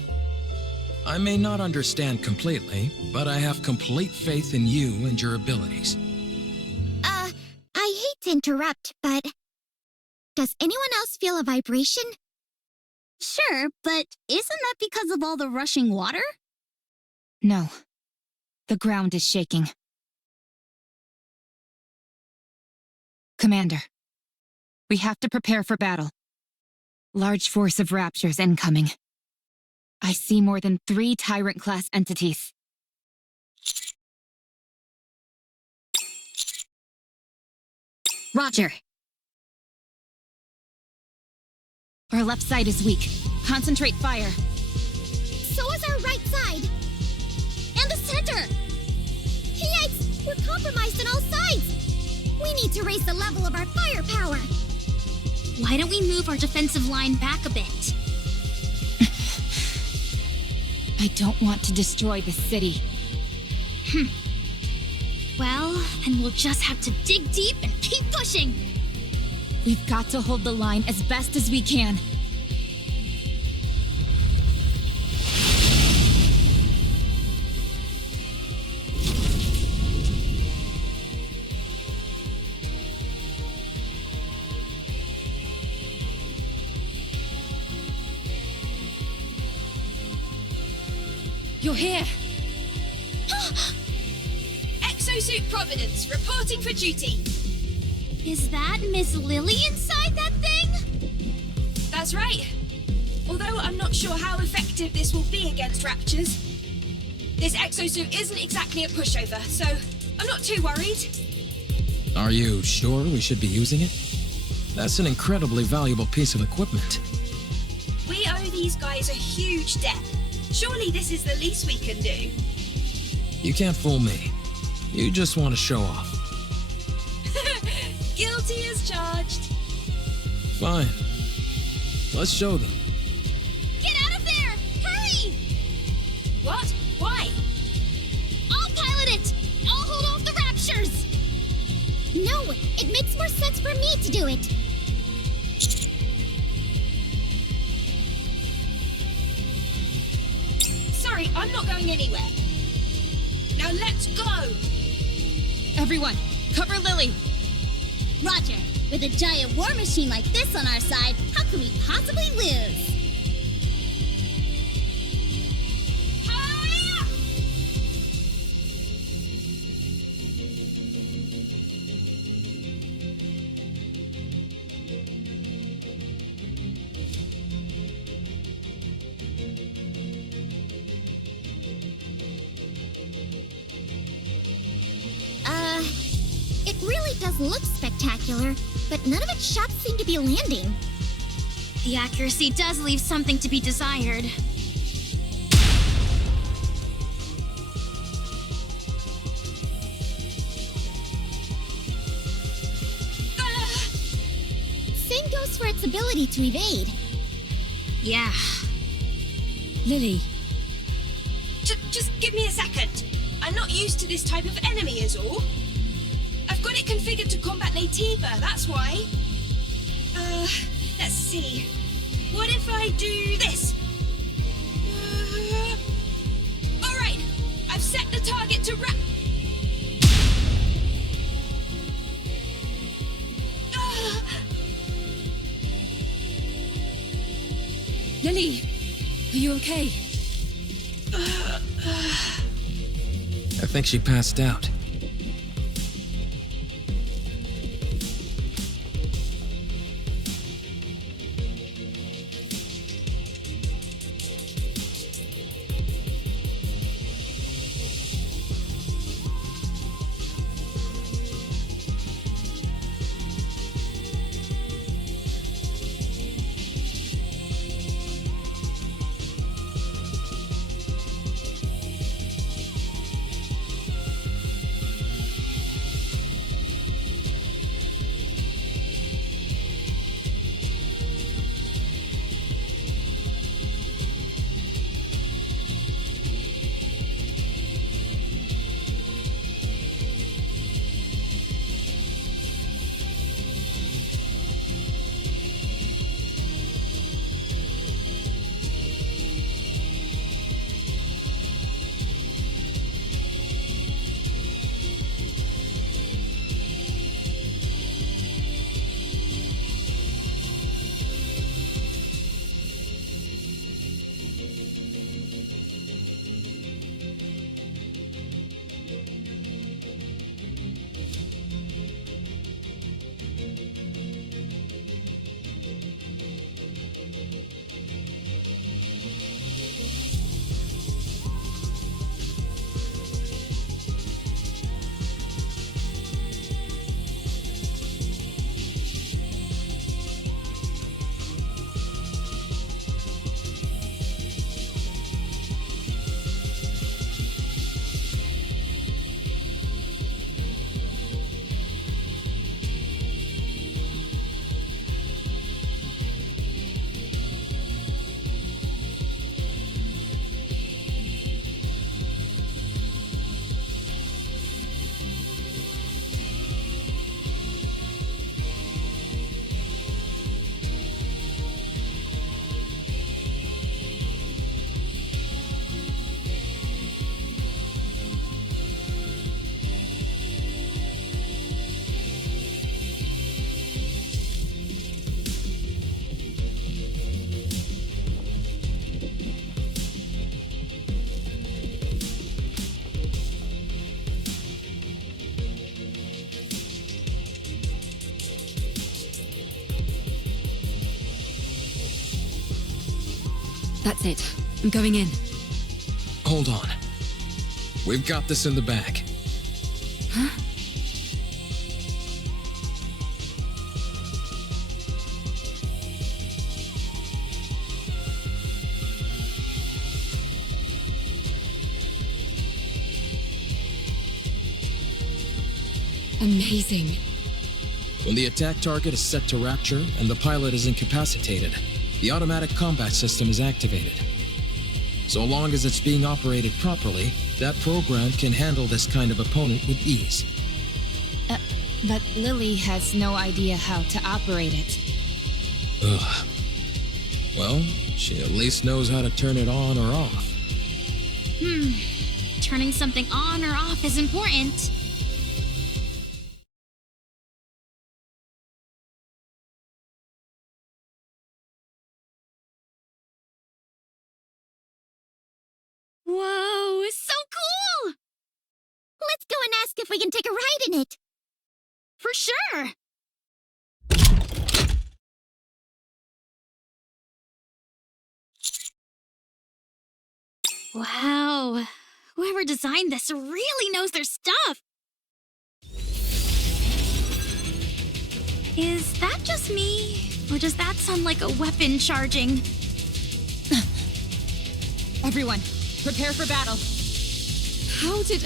I may not understand completely, but I have complete faith in you and your abilities. I hate to interrupt, but does anyone else feel a vibration? Sure, but isn't that because of all the rushing water? No. The ground is shaking. Commander, we have to prepare for battle. Large force of raptures incoming. I see more than 3 Tyrant-class entities. Roger. Our left side is weak. Concentrate fire. So is our right side. And the center. Yikes! We're compromised on all sides. We need to raise the level of our firepower. Why don't we move our defensive line back a bit? I don't want to destroy the city. Well, then we'll just have to dig deep and keep pushing. We've got to hold the line as best as we can. You're here. Exosuit Providence, reporting for duty. Is that Miss Lily inside that thing? That's right. Although I'm not sure how effective this will be against raptures. This exosuit isn't exactly a pushover, so I'm not too worried. Are you sure we should be using it? That's an incredibly valuable piece of equipment. We owe these guys a huge debt. Surely this is the least we can do. You can't fool me. You just want to show off. Guilty as charged. Fine. Let's show them. Get out of there! Hurry! What? Why? I'll pilot it! I'll hold off the raptures! No, it makes more sense for me to do it. Sorry, I'm not going anywhere. Now let's go! Everyone, cover Lily. Roger. With a giant war machine like this on our side, how could we possibly lose? It really does look spectacular, but none of its shots seem to be landing. The accuracy does leave something to be desired. Same goes for its ability to evade. Yeah. Lily. Just give me a second. I'm not used to this type of enemy is all. I've got it configured to combat Nativa, that's why. Let's see. What if I do this? Alright, I've set the target to Lily, are you okay? I think she passed out. That's it. I'm going in. Hold on. We've got this in the bag. Huh? Amazing. When the attack target is set to rapture and the pilot is incapacitated, the automatic combat system is activated. So long as it's being operated properly, that program can handle this kind of opponent with ease. But Lily has no idea how to operate it. Ugh. Well, she at least knows how to turn it on or off. Turning something on or off is important. Whoa, so cool! Let's go and ask if we can take a ride in it. For sure! Wow, whoever designed this really knows their stuff. Is that just me? Or does that sound like a weapon charging? Everyone, prepare for battle. How did...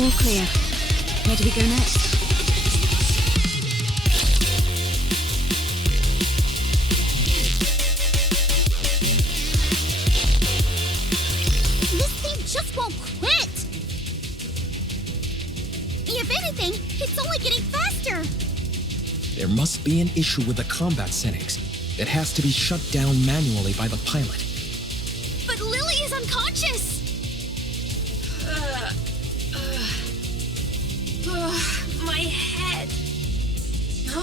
All clear. Where do we go next? This thing just won't quit! If anything, it's only getting faster! There must be an issue with the combat settings that has to be shut down manually by the pilot. But Lily is unconscious! My head. Huh?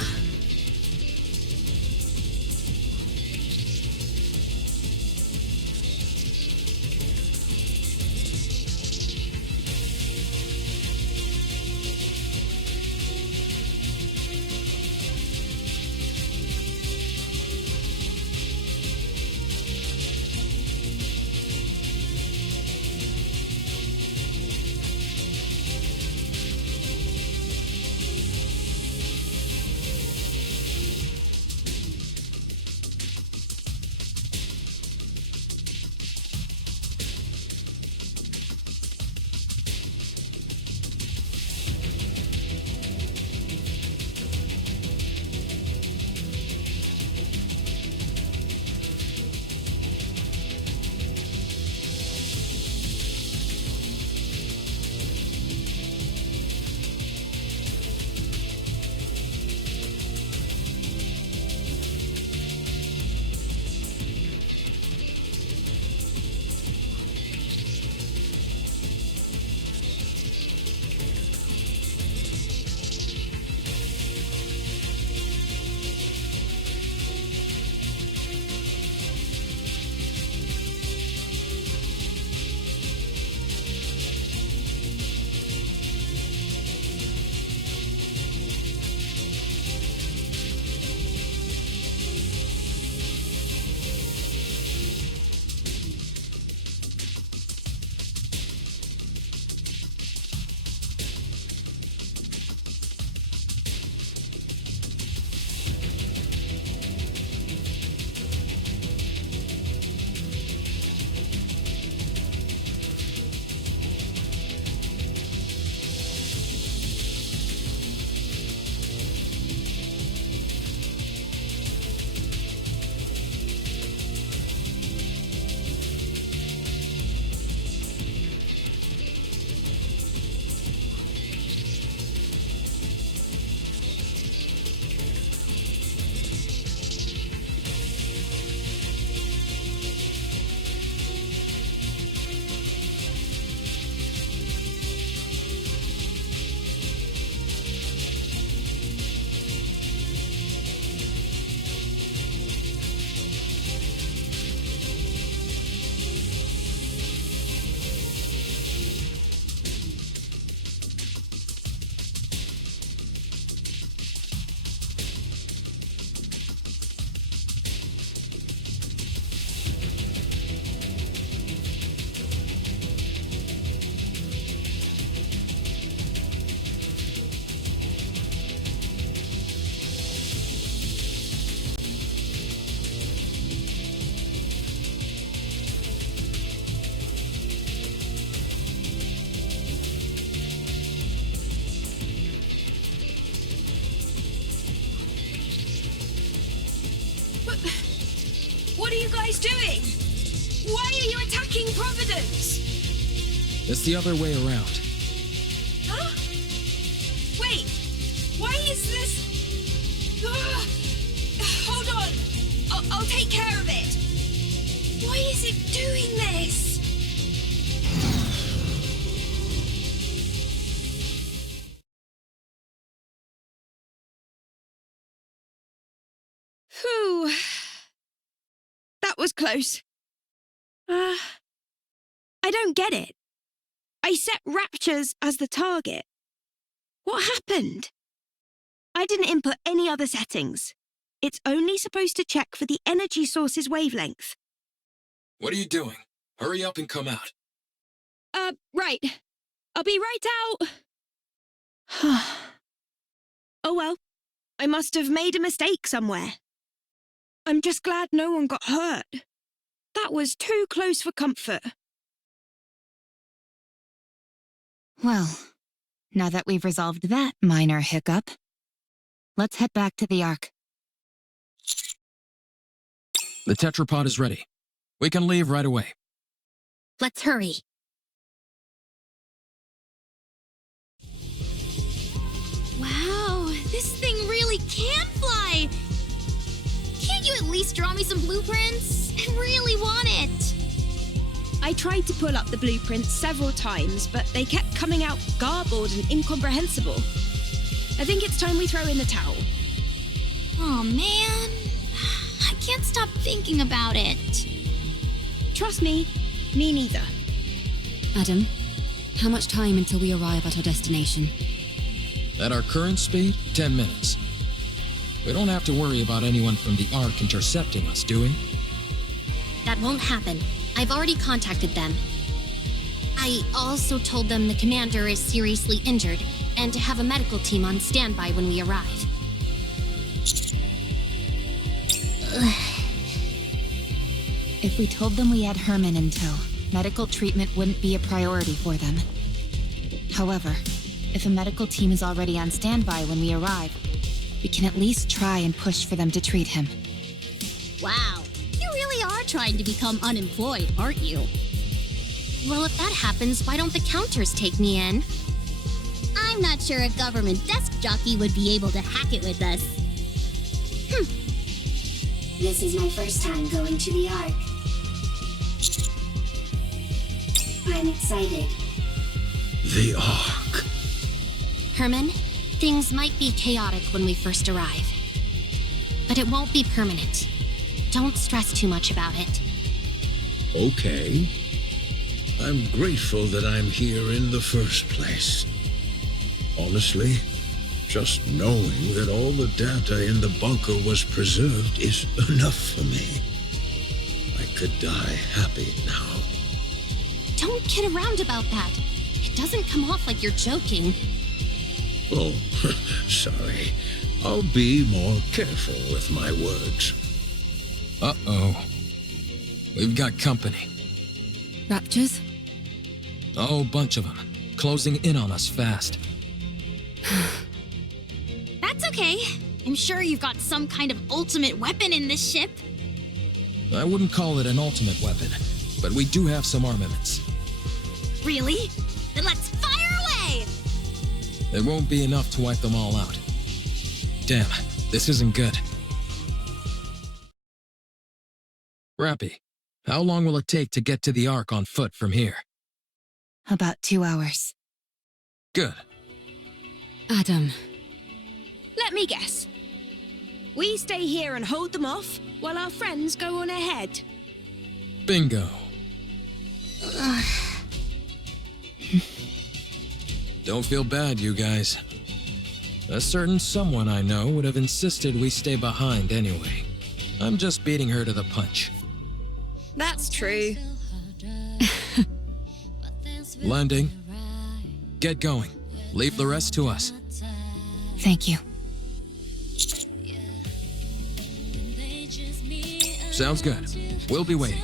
guys doing? Why are you attacking Providence? It's the other way around. Huh? Wait, why is this... Hold on, I'll take care of it. Why is it doing this? Phew. That was close. I don't get it. I set Raptures as the target. What happened? I didn't input any other settings. It's only supposed to check for the energy source's wavelength. What are you doing? Hurry up and come out. Right. I'll be right out. Oh well. I must have made a mistake somewhere. I'm just glad no one got hurt. That was too close for comfort. Well, now that we've resolved that minor hiccup, let's head back to the Ark. The tetrapod is ready. We can leave right away. Let's hurry. Wow, this thing really can fly! Can't you at least draw me some blueprints? I really want it! I tried to pull up the blueprints several times, but they kept coming out garbled and incomprehensible. I think it's time we throw in the towel. Oh man, I can't stop thinking about it. Trust me, me neither. Adam, how much time until we arrive at our destination? At our current speed, 10 minutes. We don't have to worry about anyone from the Ark intercepting us, do we? That won't happen. I've already contacted them. I also told them the commander is seriously injured and to have a medical team on standby when we arrive. If we told them we had Herman in tow, medical treatment wouldn't be a priority for them. However, if a medical team is already on standby when we arrive, we can at least try and push for them to treat him. Wow, you really are trying to become unemployed, aren't you? Well, if that happens, why don't the counters take me in? I'm not sure a government desk jockey would be able to hack it with us. This is my first time going to the Ark. I'm excited. The Ark. Herman, things might be chaotic when we first arrive. But it won't be permanent. Don't stress too much about it. Okay. I'm grateful that I'm here in the first place. Honestly, just knowing that all the data in the bunker was preserved is enough for me. I could die happy now. Don't kid around about that. It doesn't come off like you're joking. Oh, sorry. I'll be more careful with my words. Uh-oh. We've got company. Raptures? A whole bunch of them. Closing in on us fast. That's okay. I'm sure you've got some kind of ultimate weapon in this ship. I wouldn't call it an ultimate weapon, but we do have some armaments. Really? Then let's fire away! There won't be enough to wipe them all out. Damn, this isn't good. Rappy, how long will it take to get to the Ark on foot from here? About 2 hours. Good. Adam. Let me guess. We stay here and hold them off while our friends go on ahead. Bingo. Don't feel bad, you guys. A certain someone I know would have insisted we stay behind anyway. I'm just beating her to the punch. That's true. Landing. Get going. Leave the rest to us. Thank you. Sounds good. We'll be waiting.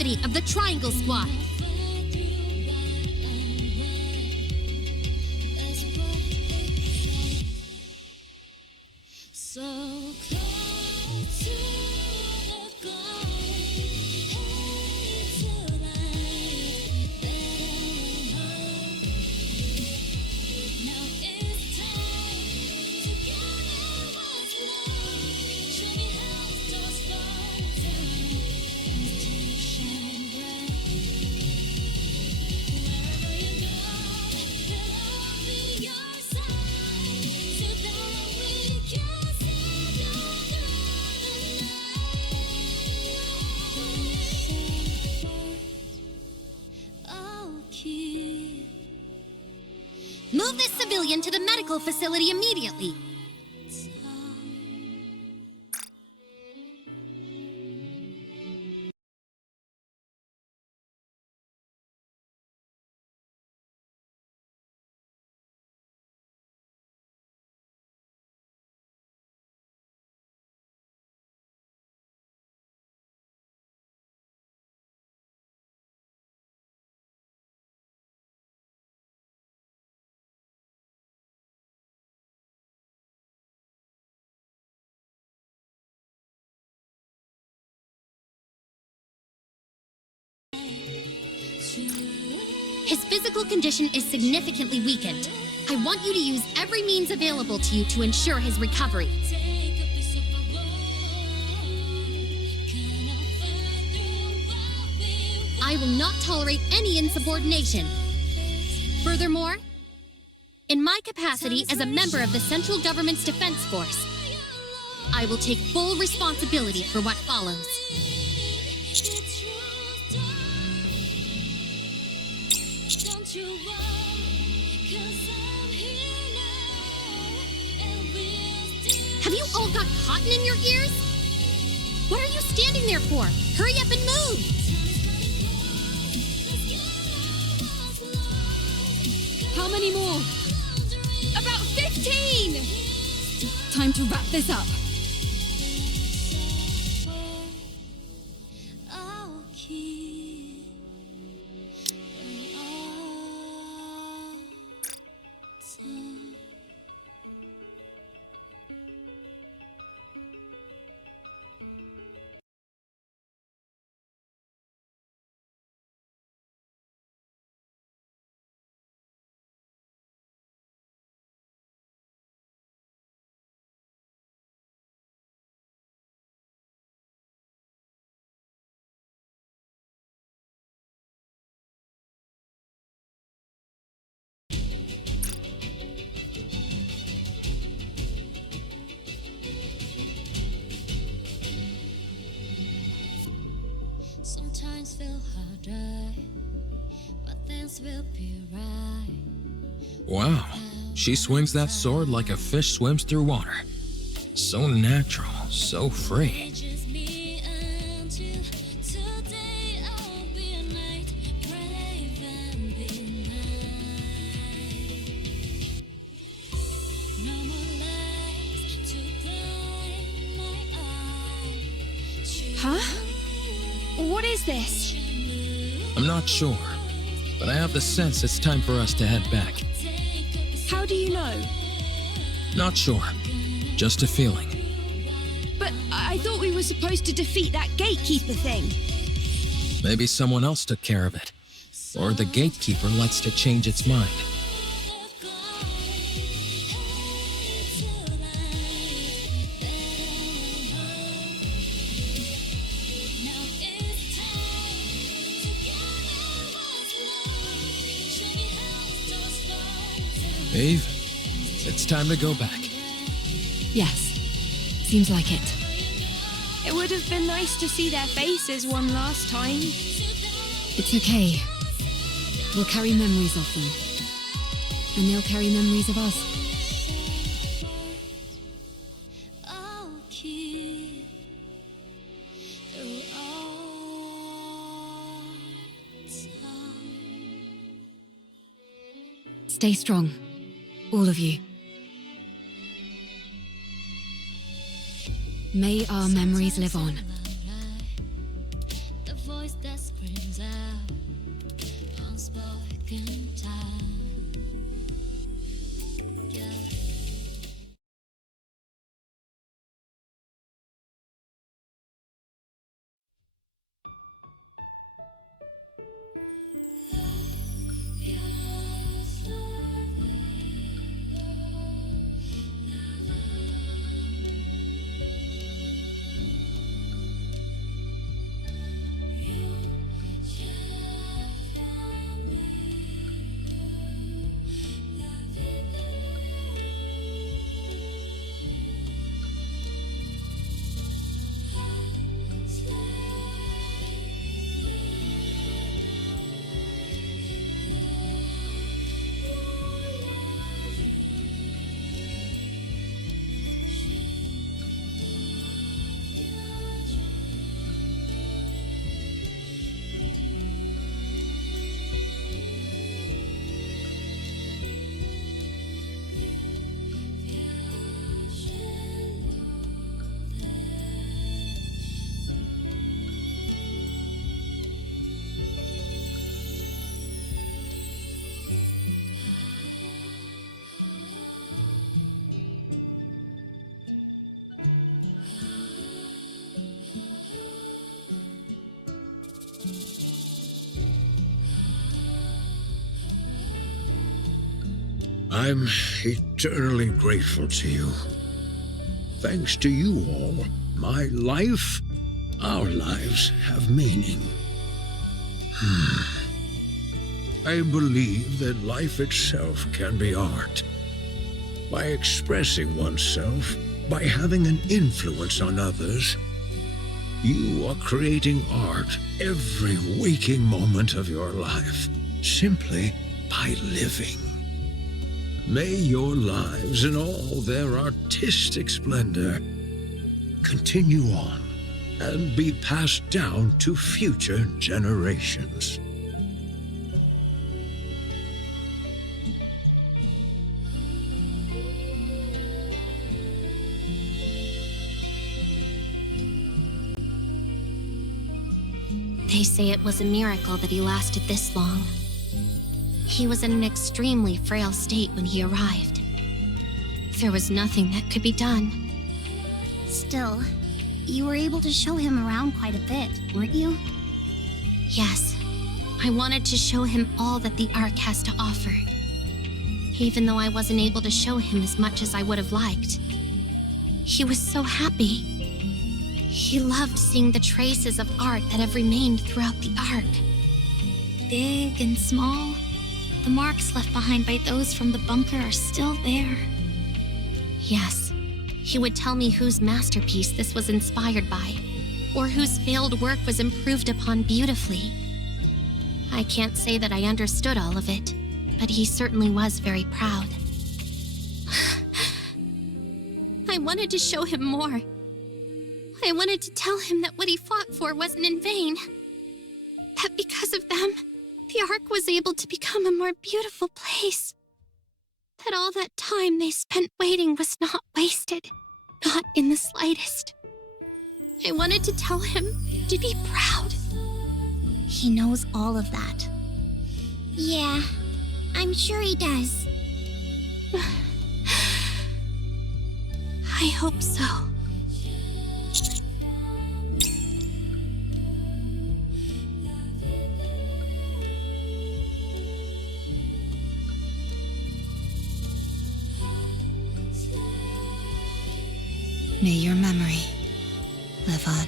activity of the Triangle Squad. So close to the goal, headed to light, then home. Now it's time to gather what's left. Show me how stars fall down until you shine bright. Wherever you go, and I'll be your side. So that we can. Move this civilian to the medical facility immediately. His physical condition is significantly weakened. I want you to use every means available to you to ensure his recovery. I will not tolerate any insubordination. Furthermore, in my capacity as a member of the Central Government's Defense Force, I will take full responsibility for what follows. Have you all got cotton in your ears? What are you standing there for? Hurry up and move! How many more? About 15! Time to wrap this up. Sometimes feel harder, but things will be right. Wow, she swings that sword like a fish swims through water. So natural, so free. Huh? What is this? I'm not sure, but I have the sense it's time for us to head back. How do you know? Not sure, just a feeling. But I thought we were supposed to defeat that gatekeeper thing. Maybe someone else took care of it, or the gatekeeper likes to change its mind. Eve, it's time to go back. Yes, seems like it. It would have been nice to see their faces one last time. It's okay. We'll carry memories of them. And they'll carry memories of us. Stay strong, all of you. May our memories live on. voice that screams out unspoken time. Yeah. I'm eternally grateful to you. Thanks to you all, my life, our lives have meaning. I believe that life itself can be art. By expressing oneself, by having an influence on others, you are creating art every waking moment of your life, simply by living. May your lives in all their artistic splendor continue on and be passed down to future generations. They say it was a miracle that he lasted this long. He was in an extremely frail state when he arrived. There was nothing that could be done. Still, you were able to show him around quite a bit, weren't you? Yes, I wanted to show him all that the Ark has to offer. Even though I wasn't able to show him as much as I would have liked. He was so happy. He loved seeing the traces of art that have remained throughout the Ark. Big and small, the marks left behind by those from the bunker are still there. Yes, he would tell me whose masterpiece this was inspired by, or whose failed work was improved upon beautifully. I can't say that I understood all of it, but he certainly was very proud. I wanted to show him more. I wanted to tell him that what he fought for wasn't in vain. That because of them, the Ark was able to become a more beautiful place. That all that time they spent waiting was not wasted. Not in the slightest. I wanted to tell him to be proud. He knows all of that. Yeah, I'm sure he does. I hope so. May your memory live on.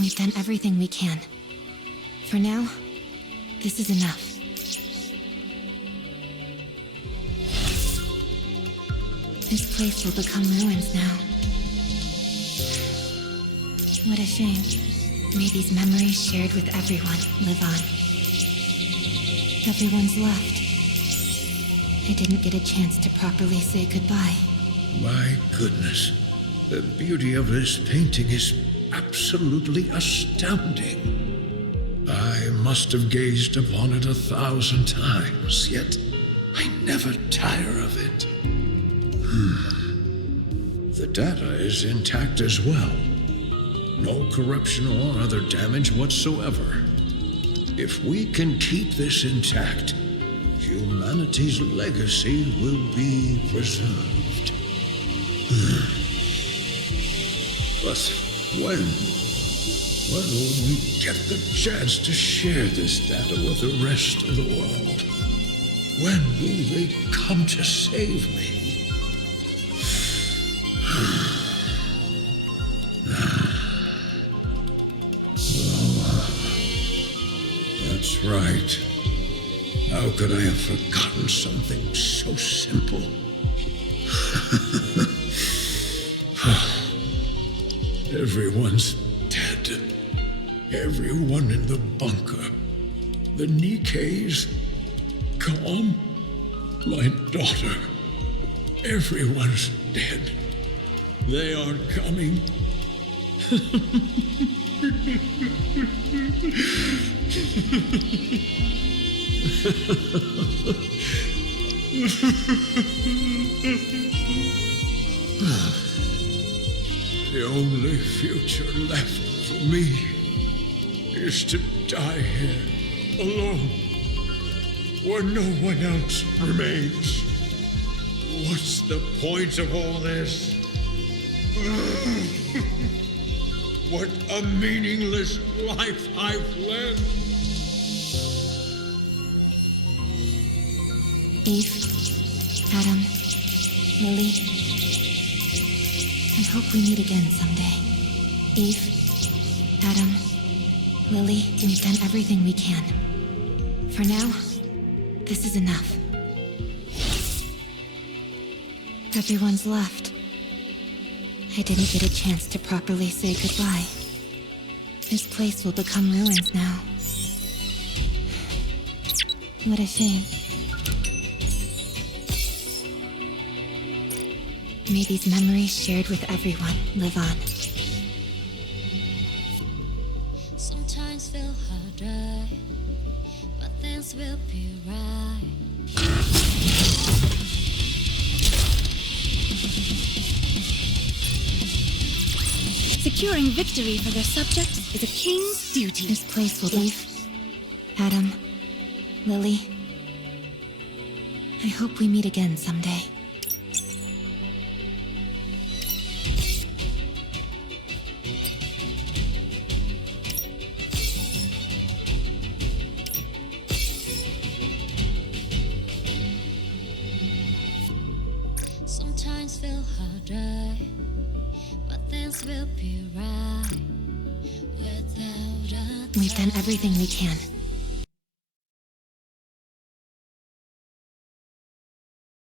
We've done everything we can. For now, this is enough. This place will become ruins now. What a shame. May these memories shared with everyone live on. Everyone's left. I didn't get a chance to properly say goodbye. My goodness. The beauty of this painting is absolutely astounding. I must have gazed upon it 1,000 times, yet I never tire of it. The data is intact as well. No corruption or other damage whatsoever. If we can keep this intact, humanity's legacy will be preserved. But when will we get the chance to share this data with the rest of the world? When will they come to save me? That's right. How could I have forgotten something so simple? Everyone's dead. Everyone in the bunker. The Nikke's. Calm. My daughter. Everyone's dead. They aren't coming. The only future left for me is to die here, alone, where no one else remains. What's the point of all this? What a meaningless life I've led. Eve, Adam, Lily. I hope we meet again someday. Eve, Adam, Lily, we've done everything we can. For now, this is enough. Everyone's left. I didn't get a chance to properly say goodbye. This place will become ruins now. What a shame. May these memories shared with everyone live on. Sometimes feel harder, but things will be right. Securing victory for their subjects is a king's duty. This place will leave. Adam, Lily. I hope we meet again someday. Sometimes feel harder, but things will be right. Without a We've done everything we can.